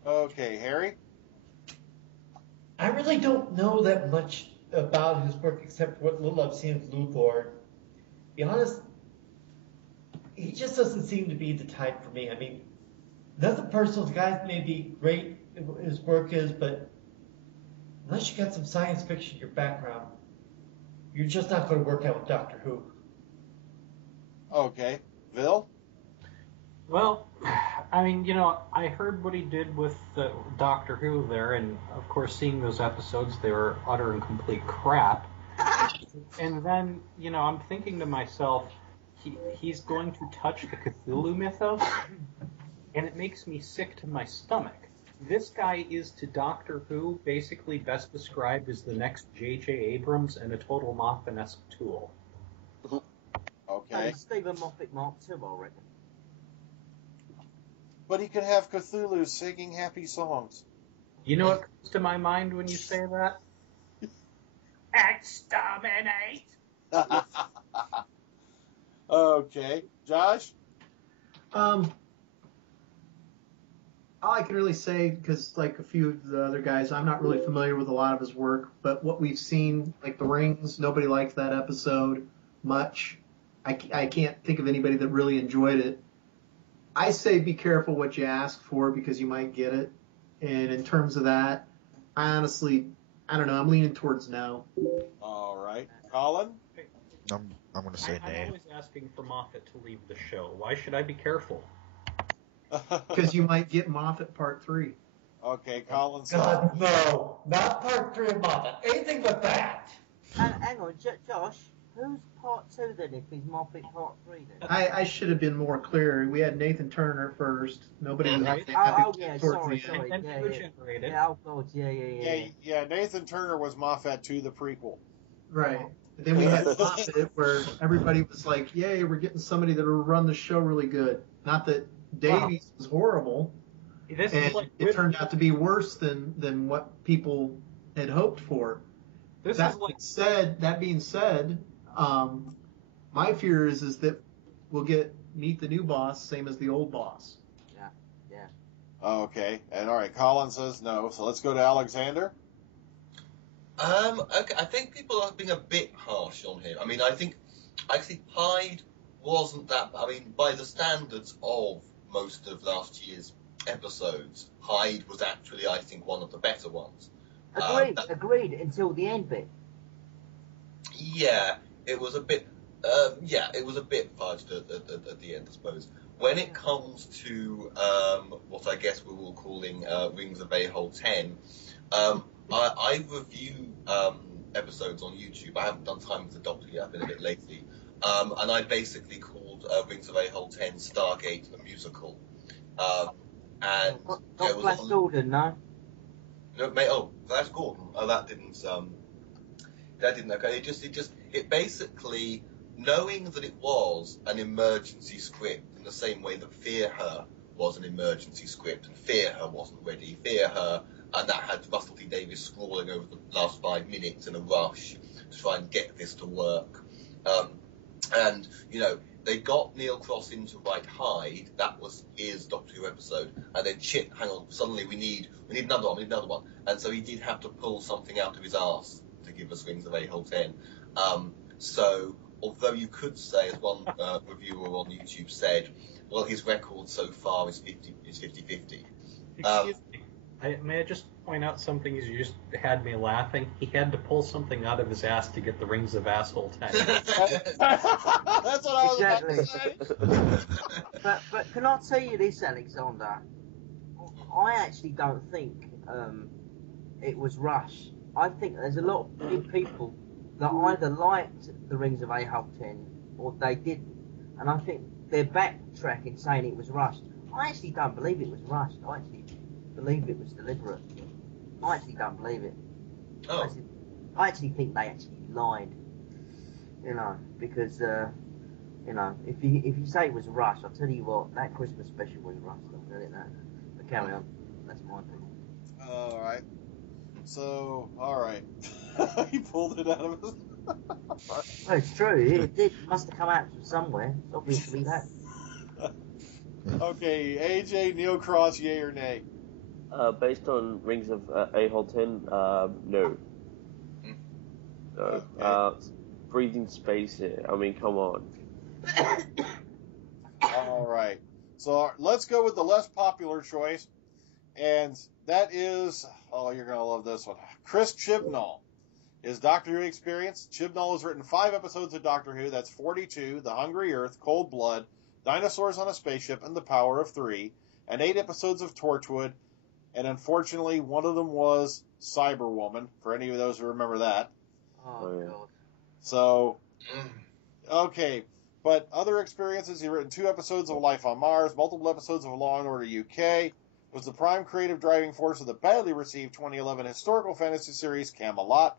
Okay, Harry? I really don't know that much about his work except what little I've seen of Luthor. To be honest, he just doesn't seem to be the type for me. I mean, nothing personal. The guy may be great, his work is, but unless you got some science fiction in your background, you're just not going to work out with Doctor Who. Okay. Bill? Well, I mean, you know, I heard what he did with Doctor Who there, and of course, seeing those episodes, they were utter and complete crap. And then, you know, I'm thinking to myself, he's going to touch the Cthulhu mythos, and it makes me sick to my stomach. This guy is to Doctor Who basically best described as the next J.J. Abrams and a total Moffat-esque tool. Okay. Steven Moffat Mark II, I reckon. But he could have Cthulhu singing happy songs. You know what comes to my mind when you say that? Exterminate! Okay. Josh? All I can really say, because like a few of the other guys, I'm not really familiar with a lot of his work, but what we've seen, like The Rings, nobody liked that episode much. I can't think of anybody that really enjoyed it. I say be careful what you ask for because you might get it. And in terms of that, I honestly, I don't know. I'm leaning towards no. All right. Collin? I'm going to say nay. I'm always asking for Moffat to leave the show. Why should I be careful? Because you might get Moffat Part 3. Okay, Collin. God, no. Not Part 3 of Moffat. Anything but that. Hang on, Josh. Who's Part 2 then if he's Moffat Part 3 then? I should have been more clear. We had Nathan Turner first. Nobody was happy Oh, yeah, towards sorry. the end. Yeah, oh, God, yeah. Yeah, Nathan Turner was Moffat 2, the prequel. Right. And then we had Moffat where everybody was like, yay, we're getting somebody that will run the show really good. Not that Davies was horrible. This and is like it turned out to be worse than what people had hoped for. That being said, my fear is that we'll get meet the new boss, same as the old boss. Yeah. Okay. And all right, Collin says no. So let's go to Alexander. Okay, I think people are being a bit harsh on him. I mean, I think actually Hyde wasn't that. I mean, by the standards of most of last year's episodes, Hyde was actually, I think, one of the better ones. Agreed. Until the end bit. Yeah, it was a bit. It was a bit fudged at the end, I suppose. When it comes to what I guess we're all calling Rings of A-Hole 10, I review episodes on YouTube. I haven't done time with the Doctor yet. I've been a bit lazy. And I basically called Rings of A-Hole 10 Stargate the musical. And Not Flash Gordon, no? No, mate. Oh, Flash Gordon. Oh, that didn't. Okay. It basically, knowing that it was an emergency script in the same way that Fear Her was an emergency script, and Fear Her wasn't ready. Fear Her, and that had Russell T Davies scrawling over the last 5 minutes in a rush to try and get this to work. And they got Neil Cross in to write Hyde. That was his Doctor Who episode. And then hang on, suddenly we need another one. And so he did have to pull something out of his arse to give us Rings of A-Hole 10. So although you could say, as one reviewer on YouTube said, well, his record so far is 50-50. Excuse me. May I just point out something? You just had me laughing. He had to pull something out of his ass to get the Rings of Asshole 10. That's what I was about to say. But can I tell you this, Alexander? I actually don't think it was rushed. I think there's a lot of people that either liked the Rings of A-Hole 10 or they didn't. And I think they're backtracking saying it was rushed. I actually don't believe it was rushed. I actually believe it was deliberate. I actually don't believe it. Oh. I actually think they actually lied. Because if you say it was rushed, I'll tell you what, that Christmas special was rushed. I'll tell you that. But carry on. That's my opinion. All right. So, all right. He pulled it out of his. Well, it's true. It must have come out from somewhere. It's obviously that. Okay, AJ, Neil Cross, yay or nay? Based on Rings of A-Hole 10, no. No. Okay. Breathing space here. I mean, come on. All right. So let's go with the less popular choice, and that is, oh, you're going to love this one. Chris Chibnall. His Doctor Who experience. Chibnall has written 5 episodes of Doctor Who. That's 42, The Hungry Earth, Cold Blood, Dinosaurs on a Spaceship, and The Power of 3, and 8 episodes of Torchwood, and unfortunately, one of them was Cyberwoman, for any of those who remember that. Oh, God. So, okay. But other experiences, he's written 2 episodes of Life on Mars, multiple episodes of Law & Order UK, was the prime creative driving force of the badly received 2011 historical fantasy series Camelot.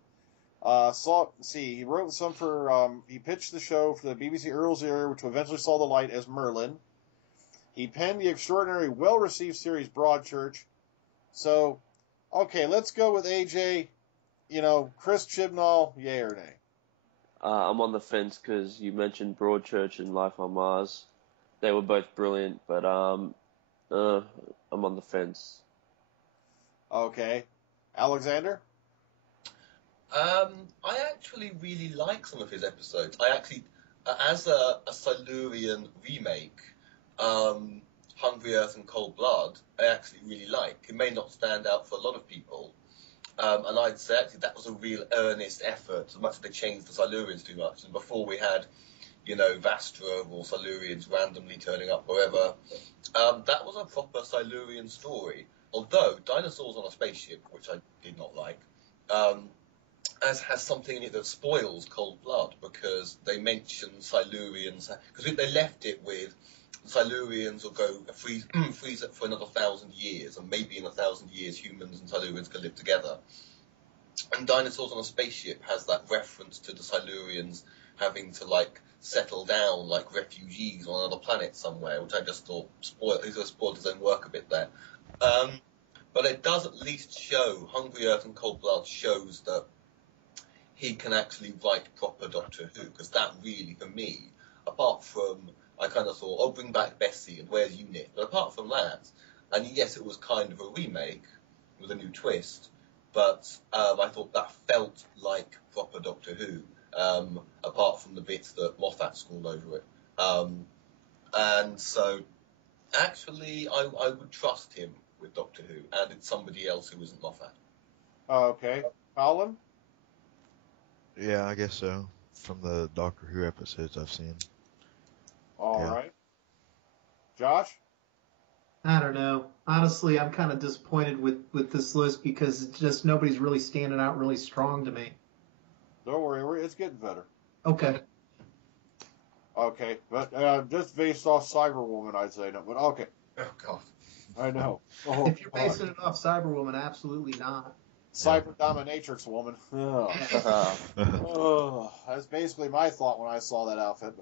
He wrote some for, he pitched the show for the BBC Earl's Ear, which eventually saw the light as Merlin. He penned the extraordinary, well-received series Broadchurch. So, okay, let's go with AJ, Chris Chibnall, yay or nay? I'm on the fence because you mentioned Broadchurch and Life on Mars. They were both brilliant, but I'm on the fence. Okay. Alexander? I actually really like some of his episodes. I actually, as a Silurian remake, Hungry Earth and Cold Blood, I actually really like. It may not stand out for a lot of people, and I'd say actually that was a real earnest effort, as much as they changed the Silurians too much. And before we had, Vastra or Silurians randomly turning up wherever, that was a proper Silurian story. Although Dinosaurs on a Spaceship, which I did not like, has something in it that spoils Cold Blood, because they mention Silurians, because they left it with Silurians will go freeze it for another 1,000 years, and maybe in 1,000 years humans and Silurians can live together. And Dinosaurs on a Spaceship has that reference to the Silurians having to settle down like refugees on another planet somewhere, which I just thought spoiled his own work a bit there. But it does at least show, Hungry Earth and Cold Blood shows that he can actually write proper Doctor Who, because that really, for me, apart from I kind of thought, oh, bring back Bessie and where's Unit? But apart from that, and yes, it was kind of a remake with a new twist, but I thought that felt like proper Doctor Who, apart from the bits that Moffat scored over it. And so, actually, I would trust him with Doctor Who, and it's somebody else who isn't Moffat. Okay. Collin? Yeah, I guess so. From the Doctor Who episodes I've seen. All right. Josh? I don't know. Honestly, I'm kind of disappointed with this list because it's just nobody's really standing out really strong to me. Don't worry, it's getting better. Okay. Okay, but just based off Cyberwoman, I'd say no. But okay. Oh God. I know. If you're basing it off Cyberwoman, absolutely not. Cyber Dominatrix Woman. Oh, that's basically my thought when I saw that outfit.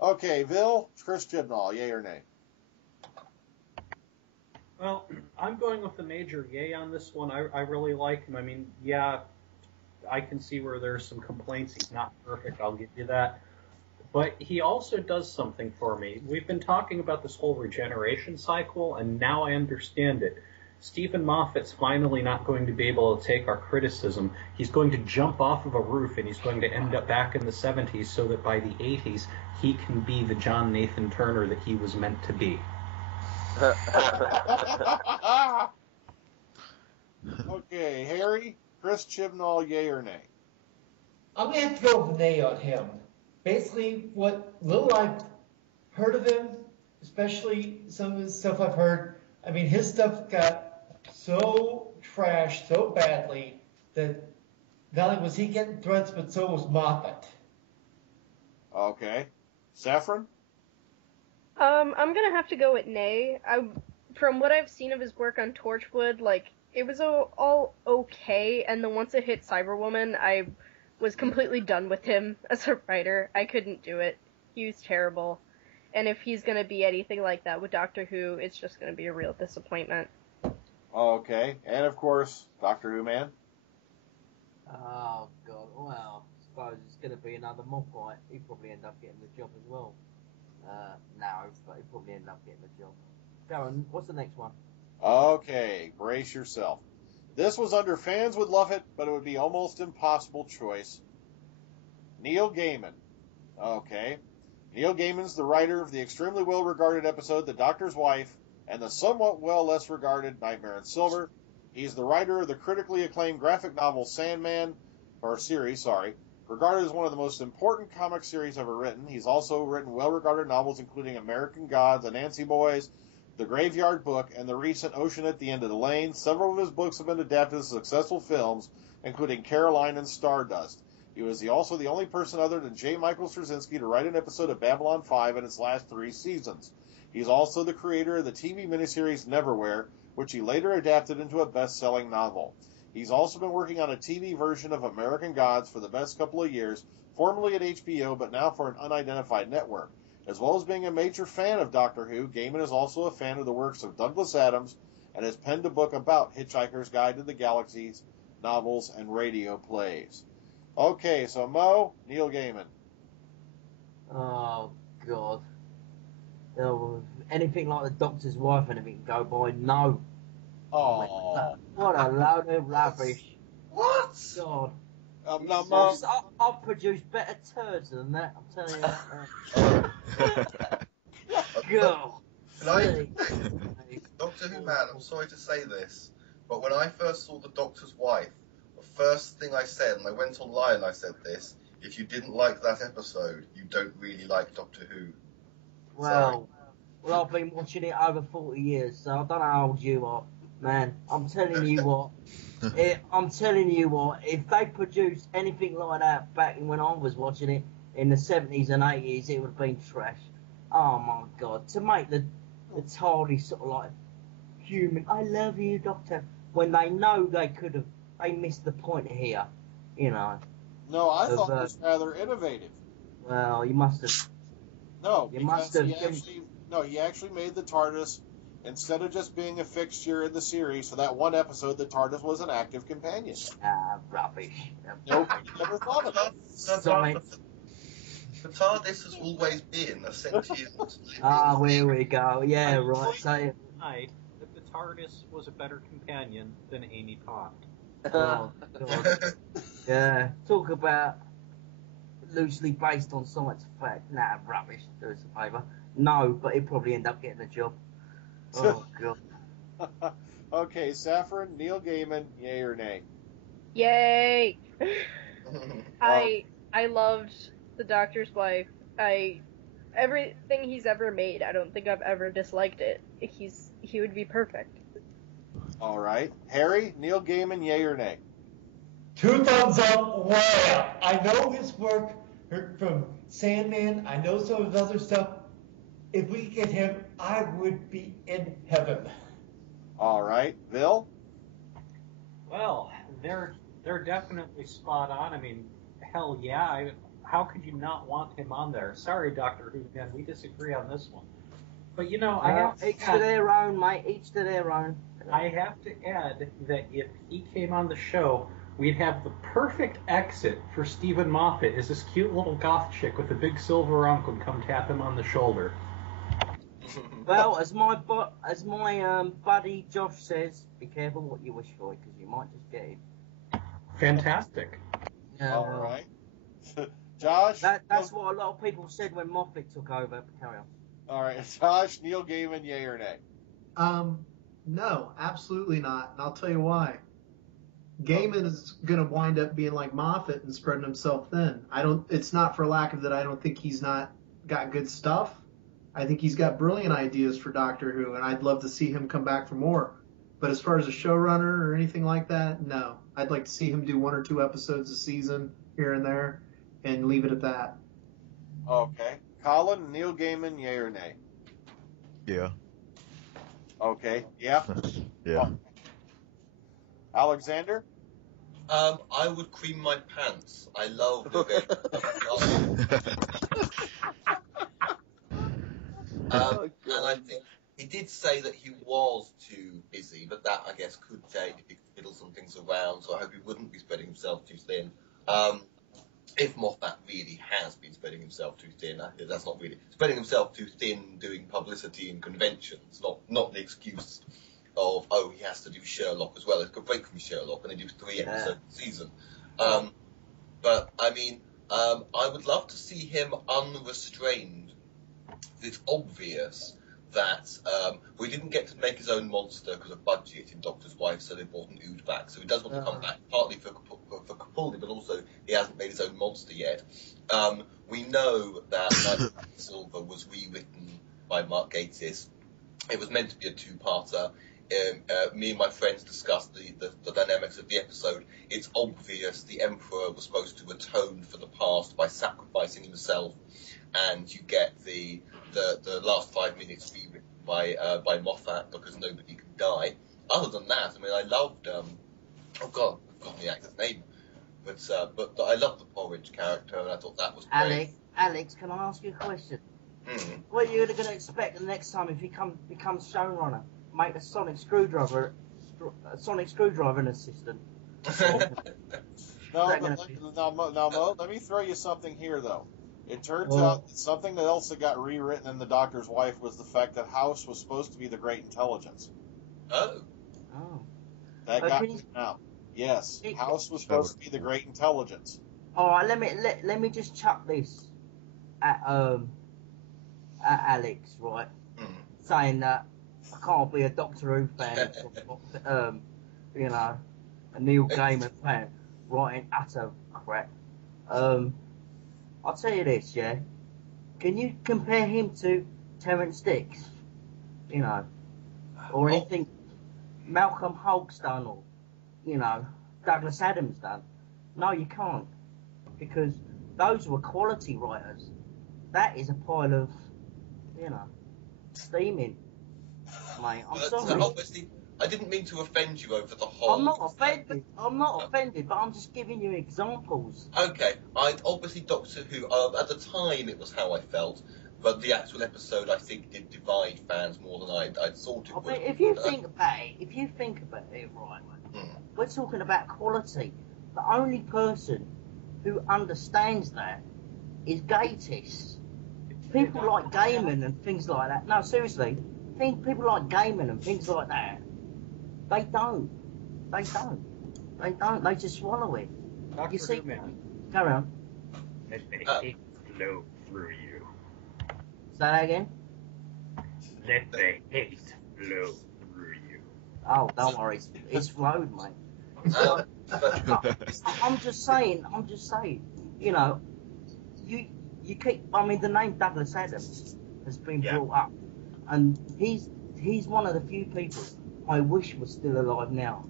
Okay, Bill, Chris Chibnall, yay or nay? Well, I'm going with the major yay on this one. I really like him. I mean, yeah, I can see where there's some complaints. He's not perfect, I'll give you that. But he also does something for me. We've been talking about this whole regeneration cycle, and now I understand it. Steven Moffat's finally not going to be able to take our criticism. He's going to jump off of a roof, and he's going to end up back in the 70s so that by the 80s, he can be the John Nathan Turner that he was meant to be. Okay, Harry, Chris Chibnall, yay or nay? I'm going to have to go with nay on him. Basically, what little I've heard of him, especially some of the stuff I've heard, I mean, his stuff got so trashed so badly that not only was he getting threats, but so was Moffat. Okay. Saffron? I'm gonna have to go with nay. From what I've seen of his work on Torchwood, like, it was all okay, and then once it hit Cyberwoman, I was completely done with him as a writer. I couldn't do it. He was terrible. And if he's gonna be anything like that with Doctor Who, it's just gonna be a real disappointment. Okay. And of course, DoctorWhoMan? Oh, God. Well, I suppose it's going to be another Moffat. He'd probably end up getting the job as well. No, but he'd probably end up getting the job. Darren, what's the next one? Okay, brace yourself. This was under Fans Would Love It, but it would be almost impossible choice. Neil Gaiman. Okay. Neil Gaiman's the writer of the extremely well-regarded episode The Doctor's Wife and the somewhat less regarded Nightmare in Silver. He's the writer of the critically acclaimed graphic novel Sandman, regarded as one of the most important comic series ever written. He's also written well-regarded novels including American Gods, The Nancy Boys, The Graveyard Book, and the recent Ocean at the End of the Lane. Several of his books have been adapted to successful films, including Caroline and Stardust. He was also the only person other than J. Michael Straczynski to write an episode of Babylon 5 in its last 3 seasons. He's also the creator of the TV miniseries Neverwhere, which he later adapted into a best-selling novel. He's also been working on a TV version of American Gods for the best couple of years, formerly at HBO, but now for an unidentified network. As well as being a major fan of Doctor Who, Gaiman is also a fan of the works of Douglas Adams and has penned a book about Hitchhiker's Guide to the Galaxies, novels, and radio plays. Okay, so Mo, Neil Gaiman. Oh, God. Oh, anything like The Doctor's Wife, anything go by, no. Oh, what a load of rubbish. What? God. Mo. I've produced better turds than that, I'm telling you that. God. Doctor Who Man, I'm sorry to say this, but when I first saw The Doctor's Wife, the first thing I said, and I went online and I said this, if you didn't like that episode, you don't really like Doctor Who. Well, I've been watching it over 40 years, so I don't know how old you are. Man, I'm telling you what. If they produced anything like that back when I was watching it in the 70s and 80s, it would have been trash. Oh my God. To make the tardy sort of like human, I love you, Doctor, when they know they missed the point here, you know. No, I thought it was rather innovative. Well, you must have. No, you must have. He actually made the TARDIS, instead of just being a fixture in the series, for that one episode, the TARDIS was an active companion. Rubbish. Nobody ever thought of it. The TARDIS has always been a sentient. Ah, here we go. Yeah, right. So, Tonight, that the TARDIS was a better companion than Amy Pond. oh, God. Yeah, talk about loosely based on science fact. Nah, rubbish. Do us a favour. No, but he'd probably end up getting the job. Oh, God. Okay, Saffron, Neil Gaiman, yay or nay? Yay! I loved The Doctor's Wife. Everything he's ever made, I don't think I've ever disliked it. He would be perfect. All right, Harry, Neil Gaiman, yay or nay? 2 thumbs up, way up. I know his work from Sandman. I know some of his other stuff. If we get him, I would be in heaven. All right, Bill? Well, they're definitely spot on. I mean, hell yeah. How could you not want him on there? Sorry, Doctor Who, man, we disagree on this one. But, you know, I have to each to their own, mate. Each to their own. I have to add that if he came on the show, we'd have the perfect exit for Steven Moffat as this cute little goth chick with a big silver unk would come tap him on the shoulder. Well, as my buddy Josh says, be careful what you wish for, because you might just get it. Fantastic. All right. Josh? That's what a lot of people said when Moffat took over. Carry on. All right, Josh, Neil Gaiman, yay or nay? No, absolutely not. And I'll tell you why. Gaiman is going to wind up being like Moffat and spreading himself thin. It's not for lack of that. I don't think he's not got good stuff. I think he's got brilliant ideas for Doctor Who, and I'd love to see him come back for more. But as far as a showrunner or anything like that, no. I'd like to see him do 1 or 2 episodes a season here and there and leave it at that. Okay. Collin, Neil Gaiman, yay or nay? Yeah. Okay. Yeah? Yeah. Alexander? I would cream my pants. I love the and I think he did say that he was too busy, but that, I guess, could change if he could fiddle some things around, so I hope he wouldn't be spreading himself too thin. If Moffat really has been spreading himself too thin, that's not really spreading himself too thin doing publicity and conventions, not the excuse of, oh, he has to do Sherlock as well. It's a break from Sherlock and he do 3 episodes a season. But, I mean, I would love to see him unrestrained. It's obvious that we didn't get to make his own monster because of budget in Doctor's Wife, so they brought an Ood back. So he does want to come back, partly for Capaldi, but also he hasn't made his own monster yet. We know that Silver was rewritten by Mark Gatiss. It was meant to be a 2-parter. Me and my friends discussed the dynamics of the episode. It's obvious the Emperor was supposed to atone for the past by sacrificing himself, and you get the last 5 minutes rewritten by Moffat because nobody can die. Other than that, I mean, I loved I've forgotten the actor's name, but I loved the Porridge character, and I thought that was great. Alex, can I ask you a question? What are you going to expect the next time if he becomes showrunner? Make a sonic screwdriver an assistant. No, let me throw you something here, though. It turns out that something else that got rewritten in The Doctor's Wife was the fact that House was supposed to be the Great Intelligence. Oh. That got out. Yes, House was supposed to be the Great Intelligence. All right, let me just chuck this at Alex, right? Saying that I can't be a Doctor Who fan, you know, a Neil Gaiman fan, writing utter crap. I'll tell you this, yeah. Can you compare him to Terrence Dicks? You know, or anything Malcolm Hulke's done, or you know, Douglas Adams done? No, you can't, because those were quality writers. That is a pile of, you know, steaming, mate. I'm sorry. Obviously, I didn't mean to offend you over the whole... I'm not offended, but I'm just giving you examples. Okay, obviously Doctor Who, at the time it was how I felt, but the actual episode I think did divide fans more than I thought it would. If you think about it, right, we're talking about quality. The only person who understands that is gaytists. People like Gaiman and things like that. No, seriously, people like Gaiman and things like that. They don't. They just swallow it. Dr. You see, Who-Man. carry on. Let the hate flow through you. Say that again. Let the hate flow through you. Oh, don't worry, it's flowed, mate. I'm just saying. You know, you keep. I mean, the name Douglas Adams has been brought up, and he's one of the few people I wish was still alive now.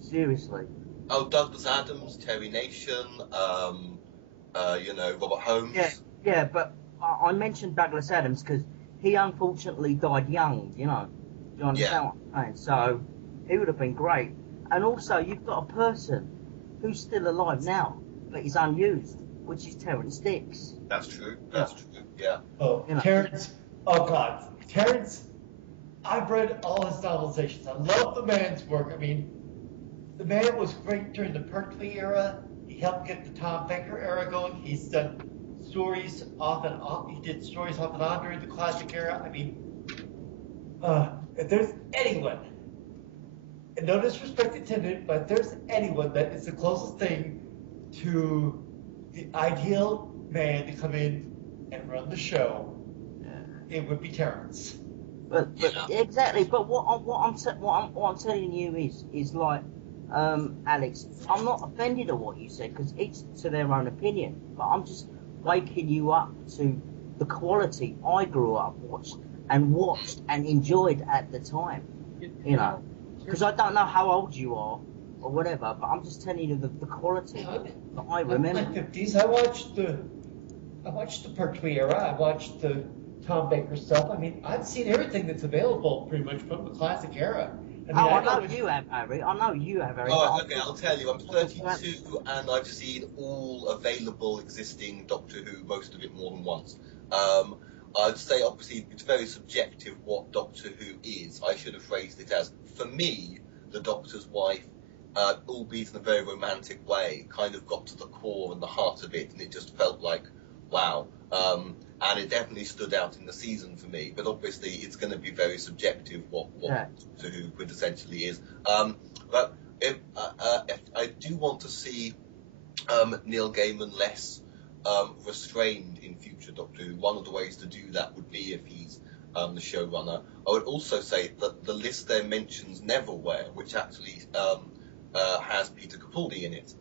Seriously. Oh, Douglas Adams, Terry Nation, Robert Holmes. Yeah, but I mentioned Douglas Adams because he unfortunately died young. You know, do you understand what I'm saying? So he would have been great. And also, you've got a person who's still alive now, but is unused, which is Terrence Dicks. That's true. That's true. Yeah. Oh, You know. Terrence. Oh God, Terrence. I've read all his novelizations. I love the man's work. I mean, the man was great during the Pertwee era. He helped get the Tom Baker era going. He's done stories off and on. He did stories off and on during the classic era. I mean, if there's anyone, and no disrespect intended, but if there's anyone that is the closest thing to the ideal man to come in and run the show, it would be Terrence. But exactly. But what I'm telling you is like, Alex, I'm not offended at what you said because each to their own opinion. But I'm just waking you up to the quality I grew up watched and enjoyed at the time. You know, because I don't know how old you are or whatever, but I'm just telling you the quality that I remember. In my 50s, I watched the Pertwee era. I watched the Tom Baker stuff. I mean, I've seen everything that's available pretty much from the classic era. I mean, I know you have, Harry. Oh, okay, I'll tell you. I'm 32 and I've seen all available existing Doctor Who, most of it more than once. I'd say, obviously, it's very subjective what Doctor Who is. I should have phrased it as, for me, the Doctor's wife, albeit in a very romantic way, kind of got to the core and the heart of it, and it just felt like, wow. And it definitely stood out in the season for me. But obviously, it's going to be very subjective what Doctor Who quintessentially is. But if I do want to see Neil Gaiman less restrained in future Doctor Who, one of the ways to do that would be if he's the showrunner. I would also say that the list there mentions Neverwhere, which actually has Peter Capaldi in it.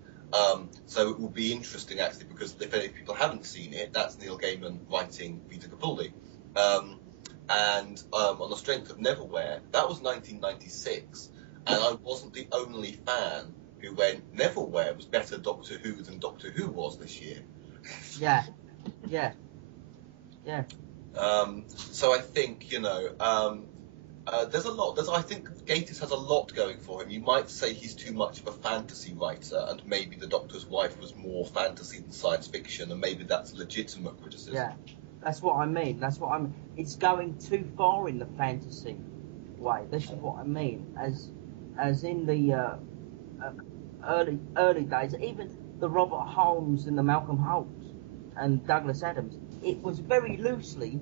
So it will be interesting, actually, because if any people haven't seen it, that's Neil Gaiman writing Peter Capaldi. And on the strength of Neverwhere, that was 1996, and I wasn't the only fan who went, Neverwhere was better Doctor Who than Doctor Who was this year. Yeah. So I think, there's a lot. I think Gatiss has a lot going for him. You might say he's too much of a fantasy writer, and maybe the Doctor's wife was more fantasy than science fiction, and maybe that's a legitimate criticism. Yeah, that's what I mean. It's going too far in the fantasy way. This is what I mean. As in the early days, even the Robert Holmes and the Malcolm Holmes and Douglas Adams, it was very loosely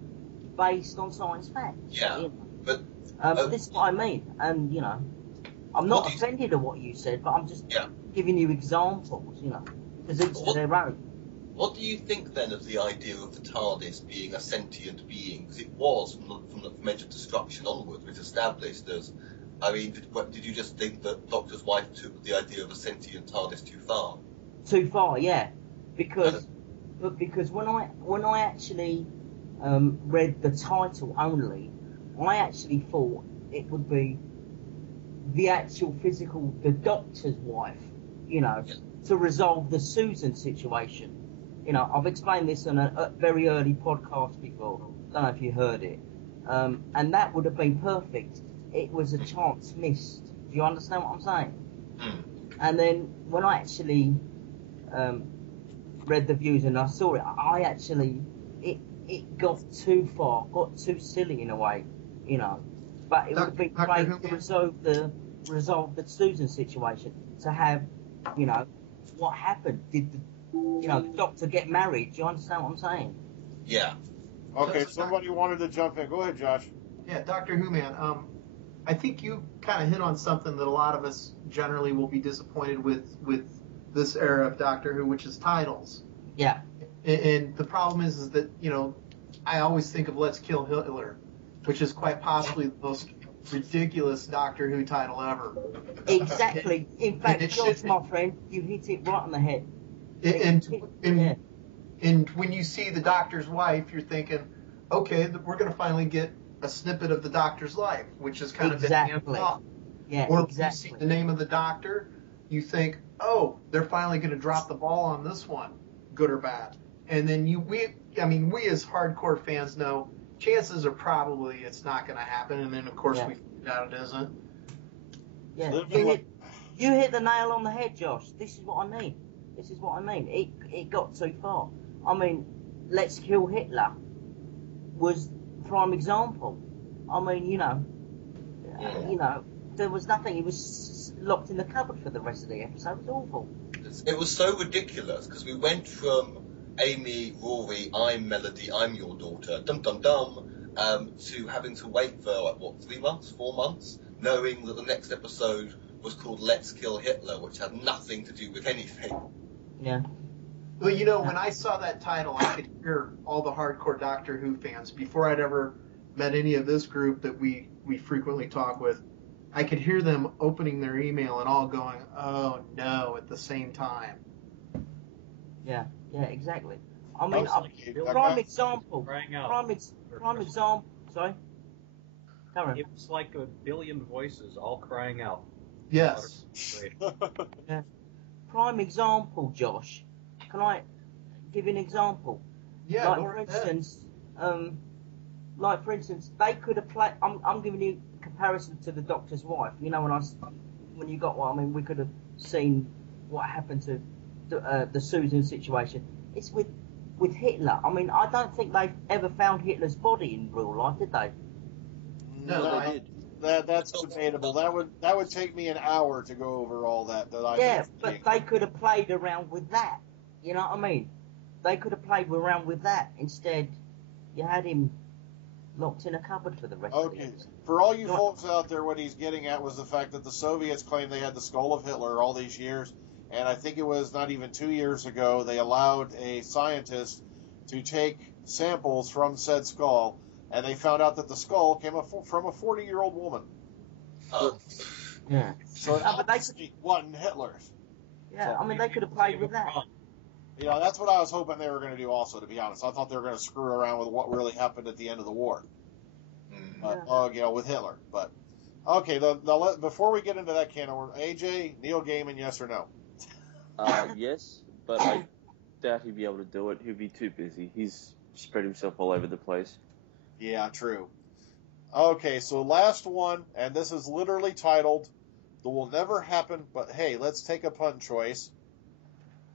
based on science fact. Yeah, but this is what I mean, and I'm not offended at what you said, but I'm just giving you examples, because each to their own. What do you think then of the idea of the TARDIS being a sentient being? Because it was from Edge of Destruction onwards, was established as. I mean, did you just think that Doctor's wife took the idea of a sentient TARDIS too far? Too far, yeah, because when I actually read the title only, I actually thought it would be the actual the Doctor's wife, to resolve the Susan situation. I've explained this on a very early podcast before. Don't know if you heard it. And that would have been perfect. It was a chance missed. Do you understand what I'm saying? And then when I actually read the views and I saw it, it got too far, got too silly in a way, But it would have been great to resolve the Susan situation, to have, what happened? Did the Doctor get married. Do you understand what I'm saying? Yeah. Okay, somebody wanted to jump in. Go ahead, Josh. Yeah, Doctor Who Man. I think you kind of hit on something that a lot of us generally will be disappointed with this era of Doctor Who, which is titles. Yeah. And the problem is that, I always think of Let's Kill Hitler, which is quite possibly the most ridiculous Doctor Who title ever. Exactly. In fact, George, my friend, you hit it right on the head. And when you see the Doctor's wife, you're thinking, okay, we're going to finally get a snippet of the Doctor's life, which is kind of been hands off. Yeah, or exactly. you see the name of the Doctor, you think, oh, they're finally going to drop the ball on this one, good or bad. And then we as hardcore fans know, chances are probably it's not going to happen. And then, of course, we find out it isn't. Yeah, you hit the nail on the head, Josh. This is what I mean. It got too far. I mean, Let's Kill Hitler was prime example. I mean, there was nothing. He was locked in the cupboard for the rest of the episode. It was awful. It was so ridiculous because we went from Amy, Rory, I'm Melody, I'm your daughter, dum dum dum, to having to wait for 3 months, 4 months, knowing that the next episode was called Let's Kill Hitler, which had nothing to do with anything. Yeah. Well, when I saw that title, I could hear all the hardcore Doctor Who fans, before I'd ever met any of this group that we frequently talk with, I could hear them opening their email and all going, oh no, at the same time. Yeah, exactly. I mean, prime example. Sorry? Karen. It was like a billion voices all crying out. Yes. Yeah. Prime example, Josh. Can I give you an example? Yeah. Like for instance, they could have played. I'm giving you a comparison to the Doctor's wife. When you got one. I mean, we could have seen what happened to the Susan situation. It's with Hitler. I mean, I don't think they've ever found Hitler's body in real life, did they? No, they did. That's debatable. That would take me an hour to go over all that. But they could have played around with that. You know what I mean? They could have played around with that. Instead, you had him locked in a cupboard for the rest of the episode. For all you folks out there, what he's getting at was the fact that the Soviets claimed they had the skull of Hitler all these years, and I think it was not even 2 years ago they allowed a scientist to take samples from said skull, and they found out that the skull came from a 40-year-old woman. Yeah. So it wasn't Hitler's. Yeah, I mean, they could have played with that. That's what I was hoping they were going to do also, to be honest. I thought they were going to screw around with what really happened at the end of the war. With Hitler. But, okay, before we get into that can of worms, AJ, Neil Gaiman, yes or no? Yes, but I doubt he'd be able to do it. He'd be too busy. He's spread himself all over the place. Yeah, true. Okay, so last one, and this is literally titled, "The Will Never Happen, but hey, let's take a pun choice."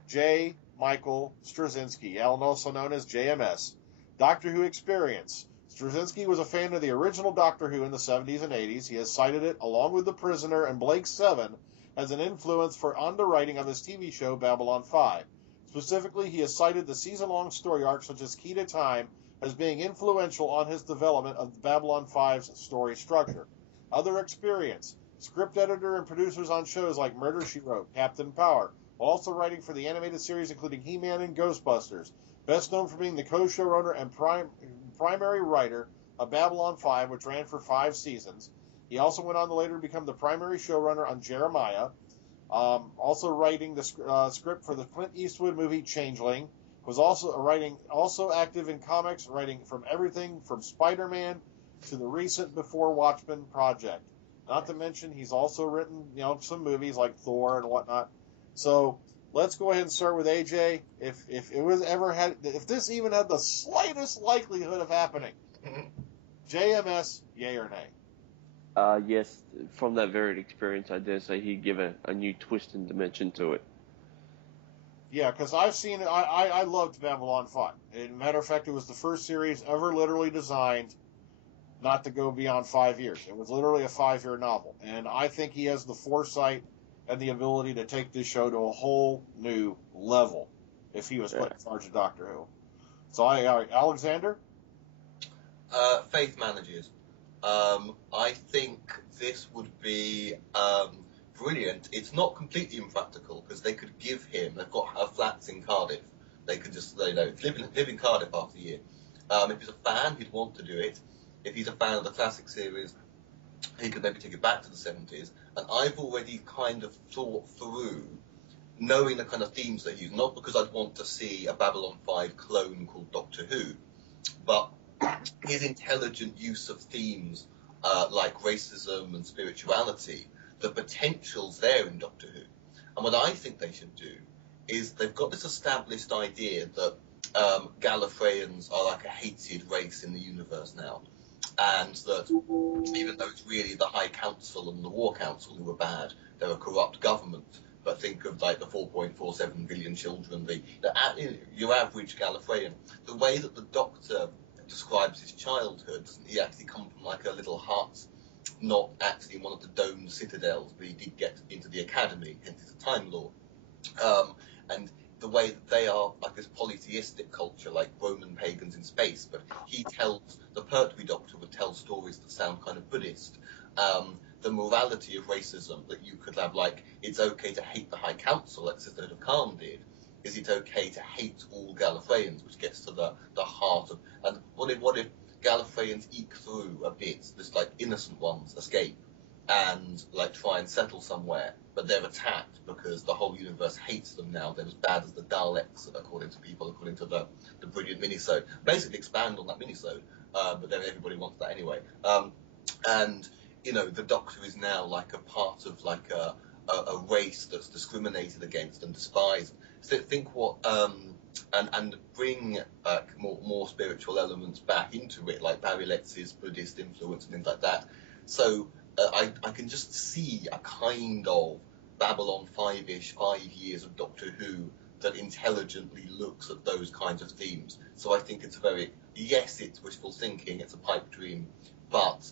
J. Michael Straczynski, also known as JMS. Doctor Who Experience. Straczynski was a fan of the original Doctor Who in the 70s and 80s. He has cited it, along with The Prisoner and Blake 7, as an influence on the writing of his TV show Babylon 5. Specifically, he has cited the season-long story arcs such as Key to Time as being influential on his development of Babylon 5's story structure. Other experience. Script editor and producers on shows like Murder, She Wrote, Captain Power, while also writing for the animated series including He-Man and Ghostbusters. Best known for being the co-showrunner and primary writer of Babylon 5, which ran for 5 seasons. He also went on to later become the primary showrunner on Jeremiah. Also writing the script for the Clint Eastwood movie Changeling. Was also active in comics, writing from everything from Spider-Man to the recent Before Watchmen project. Not to mention, he's also written, some movies like Thor and whatnot. So let's go ahead and start with AJ. If this even had the slightest likelihood of happening, JMS, yay or nay? Yes, from that varied experience, I dare say he'd give a new twist and dimension to it. Yeah, because I've seen it. I loved Babylon 5. As a matter of fact, it was the first series ever literally designed not to go beyond 5 years. It was literally a 5-year novel. And I think he has the foresight and the ability to take this show to a whole new level. if he was put in charge of Doctor Who. So, Alexander? Faith manages. I think this would be brilliant. It's not completely impractical because they could give him. They've got flats in Cardiff. They could just live in Cardiff after the year. If he's a fan, he'd want to do it. If he's a fan of the classic series, he could maybe take it back to the 70s. And I've already kind of thought through, knowing the kind of themes they use, not because I'd want to see a Babylon 5 clone called Doctor Who, but his intelligent use of themes like racism and spirituality, the potential's there in Doctor Who. And what I think they should do is they've got this established idea that Gallifreyans are like a hated race in the universe now. And that even though it's really the High Council and the War Council who are bad, they're a corrupt government. But think of like the 4.47 billion children, your average Gallifreyan. The way that the Doctor describes his childhood, doesn't he actually come from like a little hut, not actually one of the domed citadels, but he did get into the academy, hence it's a Time Lord. And the way that they are like this polytheistic culture, like Roman pagans in space, but the Pertwee Doctor would tell stories that sound kind of Buddhist. The morality of racism, that you could have like, it's okay to hate the High Council, like Sister of Khan did. Is it okay to hate all Gallifreyans, which gets to the heart of, and what if Gallifreyans eke through a bit, this like innocent ones escape and like try and settle somewhere, but they're attacked because the whole universe hates them now. They're as bad as the Daleks, according to the brilliant minisode. Basically expand on that minisode, but then everybody wants that anyway. And the Doctor is now like a part of like a race that's discriminated against and despised. So think what and bring more spiritual elements back into it, like Barry Letts's Buddhist influence and things like that. So I can just see a kind of Babylon 5-ish, 5 years of Doctor Who that intelligently looks at those kinds of themes. So I think it's it's wishful thinking, it's a pipe dream, but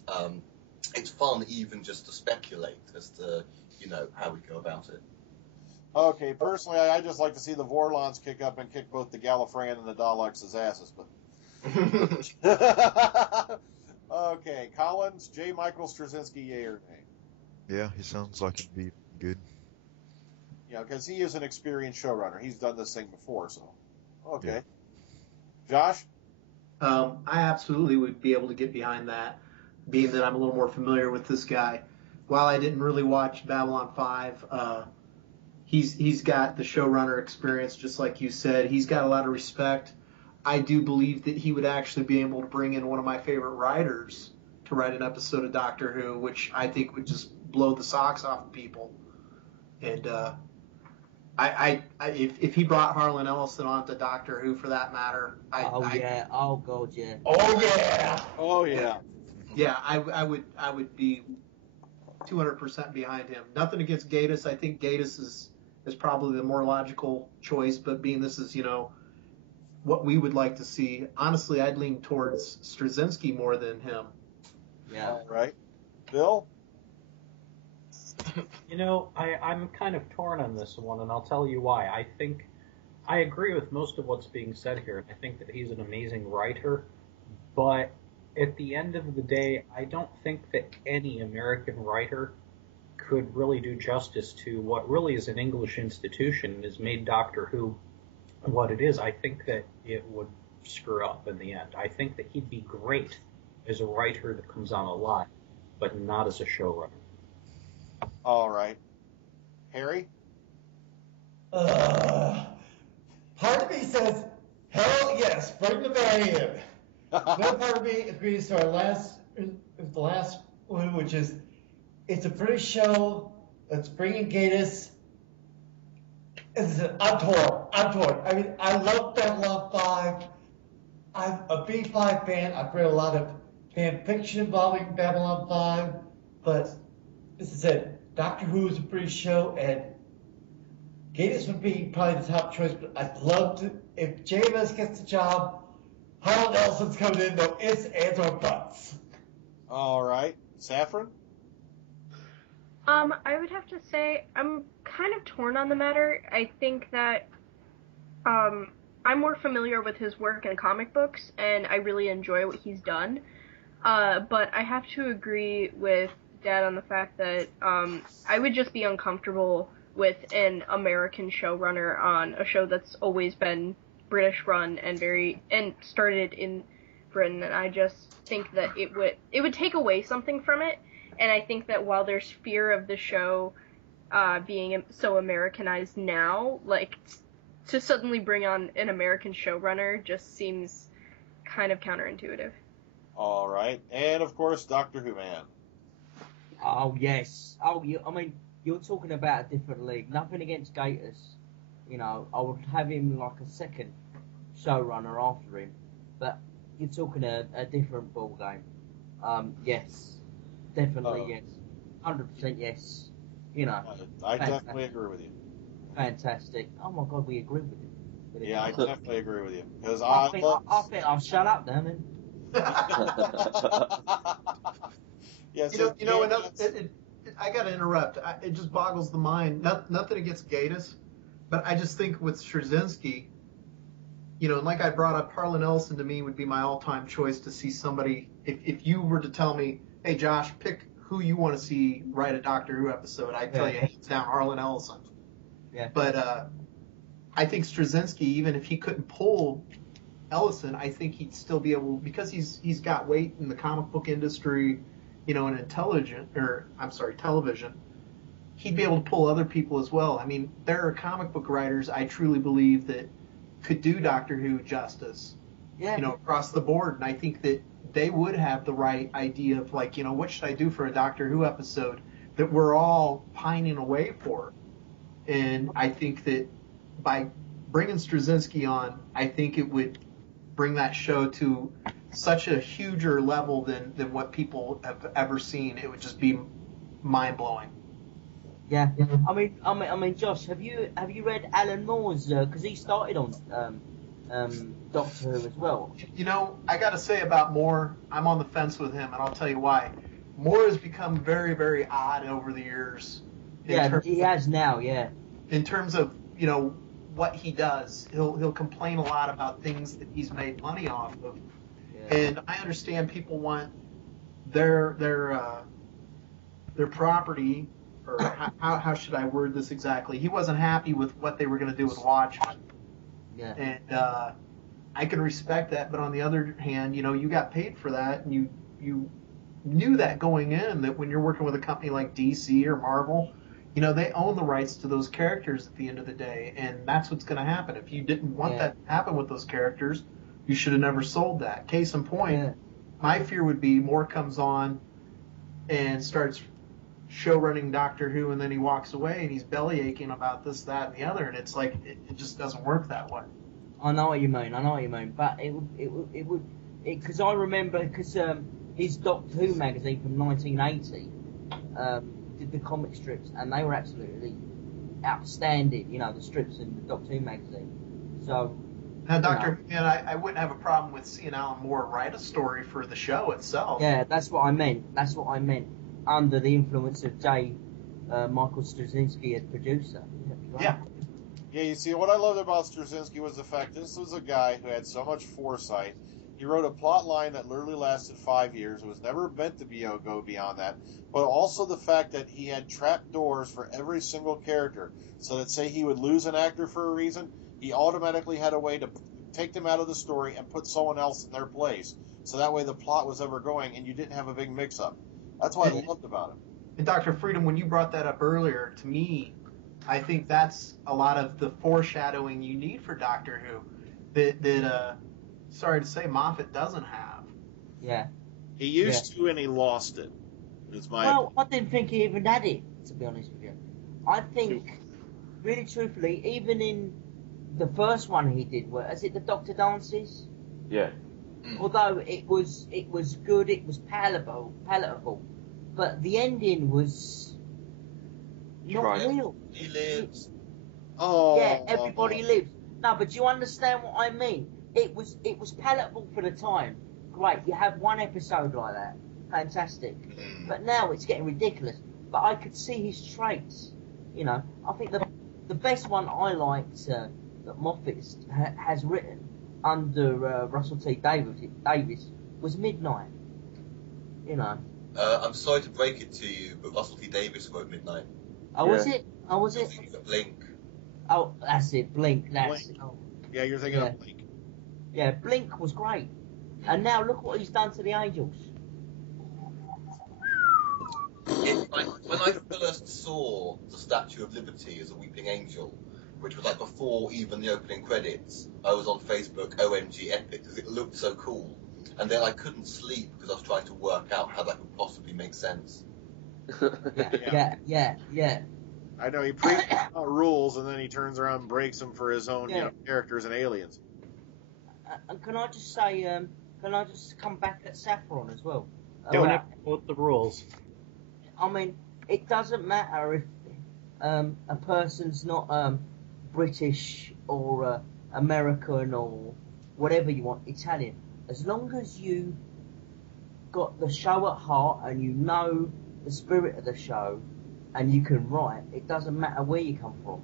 it's fun even just to speculate as to, how we go about it. Okay, personally, I just like to see the Vorlons kick up and kick both the Gallifreyan and the Daleks' asses, but... Okay, Collins, J. Michael Straczynski, yay or nay? Yeah, he sounds like he'd be good. Yeah, because he is an experienced showrunner. He's done this thing before, so... Okay. Yeah. Josh? I absolutely would be able to get behind that, being that I'm a little more familiar with this guy. While I didn't really watch Babylon 5, he's got the showrunner experience, just like you said. He's got a lot of respect. I do believe that he would actually be able to bring in one of my favorite writers to write an episode of Doctor Who, which I think would just blow the socks off of people. And if he brought Harlan Ellison onto Doctor Who, for that matter, Oh yeah. Oh yeah. Oh yeah. Yeah, I would be 200% behind him. Nothing against Gatiss. I think Gatiss is probably the more logical choice, but being this is, what we would like to see, honestly, I'd lean towards Straczynski more than him. Yeah. All right. Bill? I'm kind of torn on this one, and I'll tell you why. I agree with most of what's being said here, and I think that he's an amazing writer, but at the end of the day, I don't think that any American writer could really do justice to what really is an English institution and has made Doctor Who what it is. I think that it would screw up in the end. I think that he'd be great as a writer that comes on a lot, but not as a showrunner. All right. Harry? Part of me says, hell yes, bring the man in. Another part of me agrees to the last one, which is, it's a British show, let's bring in Gatiss. I'm torn. I mean, I love Babylon 5. I'm a B5 fan. I've read a lot of fan fiction involving Babylon 5. But, as I said, Doctor Who is a British show, and Gatiss would be probably the top choice. But I'd love to, if JMS gets the job, Harlan Ellison's coming in, no ifs, ands, or buts. All right. Saffron? I would have to say I'm kind of torn on the matter. I think that I'm more familiar with his work in comic books, and I really enjoy what he's done. But I have to agree with Dad on the fact that I would just be uncomfortable with an American showrunner on a show that's always been British run and started in Britain, and I just think that it would take away something from it. And I think that while there's fear of the show being so Americanized now, like, to suddenly bring on an American showrunner just seems kind of counterintuitive. All right. And, of course, Doctor Who Man. Oh, yes. Oh, I mean, you're talking about a different league. Nothing against Gators. You know, I would have him like a second showrunner after him. But you're talking a different ball game. Yes. Definitely yes. 100% yes. You know. I definitely agree with you. Fantastic. Oh my God, we agree with him. Yeah, I definitely agree with you. Because I think I'll shut up now, man. Yes, I got to interrupt. It just boggles the mind. Nothing against Gatiss, but I just think with Straczynski, and like I brought up, Harlan Ellison to me would be my all-time choice to see somebody. If you were to tell me, hey Josh, pick who you want to see write a Doctor Who episode, I'd tell you hands down Harlan Ellison. Yeah. But I think Straczynski, even if he couldn't pull Ellison, I think he'd still be able, because he's got weight in the comic book industry, and television. He'd be able to pull other people as well. I mean, there are comic book writers I truly believe that could do Doctor Who justice, across the board. And I think that they would have the right idea of, like, what should I do for a Doctor Who episode that we're all pining away for? And I think that by bringing Straczynski on, I think it would bring that show to such a huger level than what people have ever seen. It would just be mind-blowing. Yeah. I mean, Josh, have you read Alan Moore's? Because he started on Doctor Who as well. I got to say about Moore, I'm on the fence with him, and I'll tell you why. Moore has become very, very odd over the years. He has now. Yeah. In terms of what he does, he'll complain a lot about things that he's made money off of. Yeah. And I understand people want their property, or how should I word this exactly? He wasn't happy with what they were going to do with Watchmen. Yeah. And I can respect that, but on the other hand, you got paid for that, and you knew that going in, that when you're working with a company like DC or Marvel, they own the rights to those characters at the end of the day, and that's what's going to happen. If you didn't want that to happen with those characters, you should have never sold that. Case in point, my fear would be Moore comes on and starts show running Doctor Who, and then he walks away and he's belly aching about this, that, and the other, and it's like it just doesn't work that way. I know what you mean, but it would because I remember his Doctor Who magazine from 1980 did the comic strips, and they were absolutely outstanding. The strips in the Doctor Who magazine. So now, I wouldn't have a problem with seeing Alan Moore write a story for the show itself. Yeah, that's what I meant. Under the influence of Michael Straczynski as producer. Yeah. Yeah, you see, what I loved about Straczynski was the fact this was a guy who had so much foresight. He wrote a plot line that literally lasted 5 years. It was never meant to go beyond that. But also the fact that he had trap doors for every single character. So that, say he would lose an actor for a reason, he automatically had a way to take them out of the story and put someone else in their place. So that way the plot was ever going and you didn't have a big mix-up. That's what I loved about him. And Dr. Freedom, when you brought that up earlier, to me, I think that's a lot of the foreshadowing you need for Doctor Who that sorry to say, Moffat doesn't have. Yeah. He used to, and he lost it. Well, I didn't think he even had it, to be honest with you. I think, really truthfully, even in the first one he did, is it the Doctor Dances? Yeah. Although it was good, it was palatable, but the ending was not real. He lives. Oh. Yeah, everybody lives. No, but you understand what I mean? It was palatable for the time. Great, you have one episode like that. Fantastic. But now it's getting ridiculous. But I could see his traits. I think the best one I liked that Moffat has written under Russell T Davis was Midnight. You know. I'm sorry to break it to you, but Russell T Davis wrote Midnight. Oh, was it? Oh, was You're it? thinking of Blink. Oh, that's it. Blink. That's Blink. Oh. Yeah, you're thinking of Blink. Yeah, Blink was great. And now look what he's done to the Angels. When I first saw the Statue of Liberty as a weeping angel, which was like before even the opening credits, I was on Facebook, OMG epic, because it looked so cool. And then I couldn't sleep because I was trying to work out how that could possibly make sense. Yeah. I know, he preaches about rules and then he turns around and breaks them for his own characters and aliens. And can I just say, can I just come back at Saffron as well? Don't have to quote the rules. I mean, it doesn't matter if a person's not British or American or whatever you want, Italian. As long as you got the show at heart and you know the spirit of the show and you can write, it doesn't matter where you come from.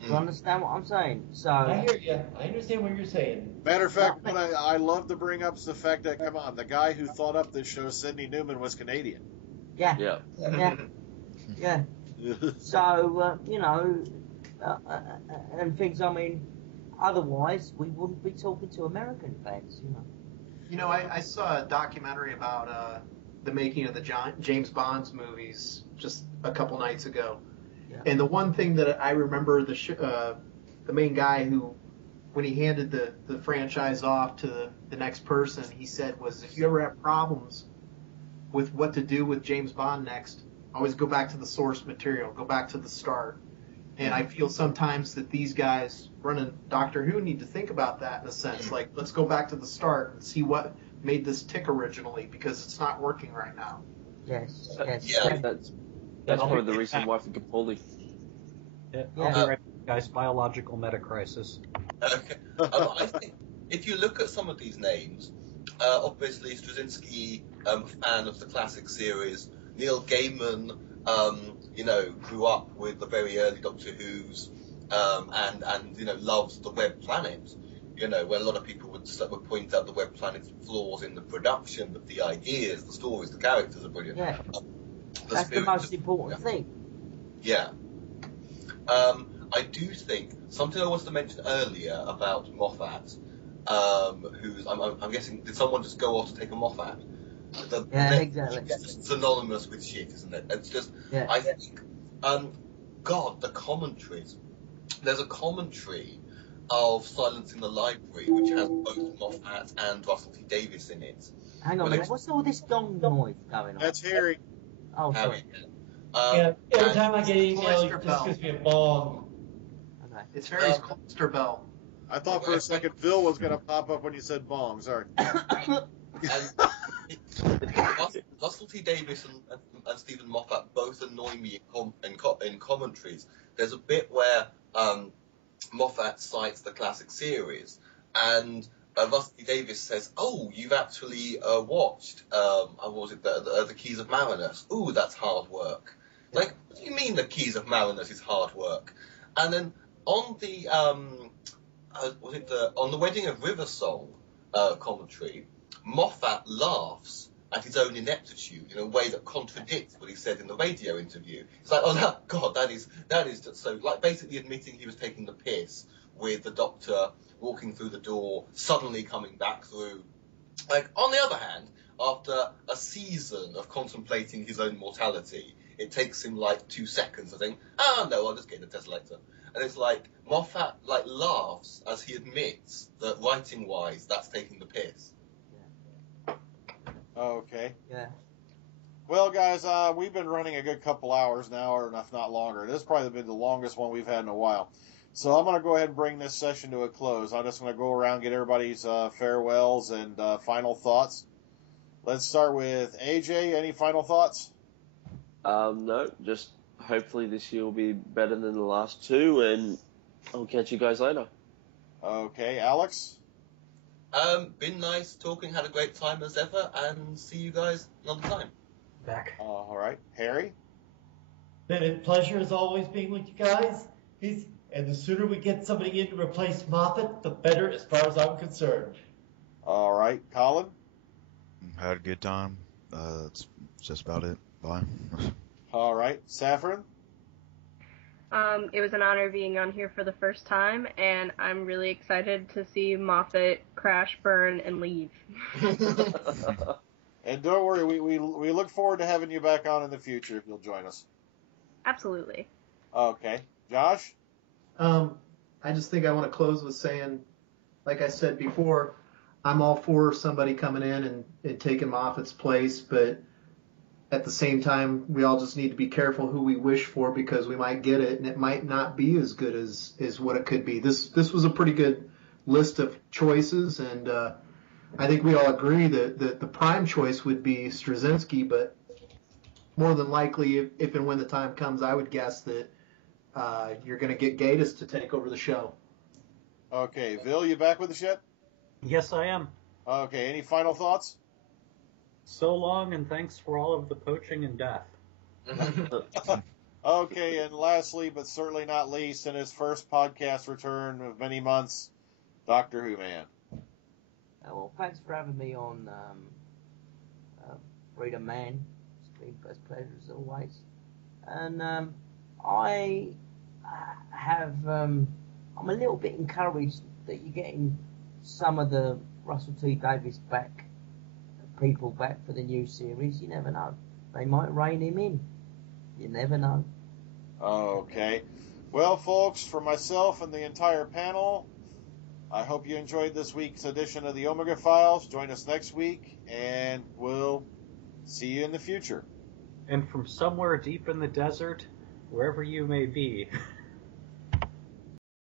Do you understand what I'm saying? So I hear you. I understand what you're saying. Matter of fact, what I love to bring up is the fact that, come on, the guy who thought up this show, Sidney Newman, was Canadian. Yeah. So, you know, and things, I mean, otherwise we wouldn't be talking to American fans, you know. You know, I saw a documentary about the making of the James Bond movies just a couple nights ago. Yeah. And the one thing that I remember the main guy who, when he handed the franchise off to the next person, he said was, if you ever have problems with what to do with James Bond next, always go back to the source material, go back to the start. And I feel sometimes that these guys running Doctor Who need to think about that in a sense. Like, let's go back to the start and see what made this tick originally, because it's not working right now. Yes. Yeah, that's part of the reason why for Capaldi. Yeah, I'll be right back, guys. Biological meta-crisis. Okay. I think if you look at some of these names, obviously Straczynski, fan of the classic series, Neil Gaiman, you know, grew up with the very early Doctor Who's, and you know, loves the Web Planet. You know, where a lot of people would point out the Web Planet's flaws in the production, but the ideas, the stories, the characters are brilliant. Yeah. That's the most important thing. Yeah. I do think something I wanted to mention earlier about Moffat, who's I'm guessing, did someone just go off to take a Moffat? Exactly. It's synonymous with shit, isn't it? It's just, I think, God, the commentaries. There's a commentary of Silence in the Library, which has both Moffat and Russell T Davis in it. Hang on a minute, what's all this gong noise going on? That's Harry. Oh, sorry. Every time I get email, it just gives me a bong. Okay. It's Harry's cluster bell. I thought for a second Phil was going to pop up when you said bong. Sorry. And Russell T Davis and Steven Moffat both annoy me in commentaries. There's a bit where Moffat cites the classic series, and Russell T Davis says, "Oh, you've actually watched what was it, the Keys of Marinus? Ooh, that's hard work." Like, what do you mean the Keys of Marinus is hard work? And then on the on the Wedding of River Song commentary, Moffat laughs at his own ineptitude in a way that contradicts what he said in the radio interview. It's like, oh, God, that is just so, like, basically admitting he was taking the piss with the Doctor walking through the door, suddenly coming back through. Like, on the other hand, after a season of contemplating his own mortality, it takes him like 2 seconds to think, oh no, I'll just get the tessellator. And it's like, Moffat like laughs as he admits that writing-wise, that's taking the piss. Okay. Yeah. Well, guys, we've been running a good couple hours now, or if not longer. This has probably been the longest one we've had in a while. So I'm going to go ahead and bring this session to a close. I'm just going to go around, get everybody's farewells and final thoughts. Let's start with AJ. Any final thoughts? No, just hopefully this year will be better than the last two, and I'll catch you guys later. Okay, Alex? Been nice talking, had a great time as ever, and see you guys another time. Back. All right. Harry? Been a pleasure as always being with you guys. And the sooner we get somebody in to replace Moffat, the better as far as I'm concerned. All right, Collin? Had a good time. That's just about it. Bye. All right, Saffron? It was an honor being on here for the first time, and I'm really excited to see Moffat crash, burn, and leave. And don't worry, we look forward to having you back on in the future if you'll join us. Absolutely. Okay. Josh? I just think I want to close with saying, like I said before, I'm all for somebody coming in and taking Moffat's place, but at the same time, we all just need to be careful who we wish for because we might get it, and it might not be as good as what it could be. This was a pretty good list of choices, and I think we all agree that the prime choice would be Straczynski, but more than likely, if and when the time comes, I would guess that you're going to get Gatiss to take over the show. Okay. Vil, you back with us yet? Yes, I am. Okay. Any final thoughts? So long, and thanks for all of the poaching and death. Okay, and lastly, but certainly not least, in his first podcast return of many months, DoctorWhoMan. Well, thanks for having me on Freedom Man. It's been a pleasure as always. And I have, I'm a little bit encouraged that you're getting some of the Russell T Davies people back for the new series. You never know. They might rein him in. You never know. Okay. Well, folks, for myself and the entire panel, I hope you enjoyed this week's edition of the Omega Files. Join us next week, and we'll see you in the future. And from somewhere deep in the desert, wherever you may be,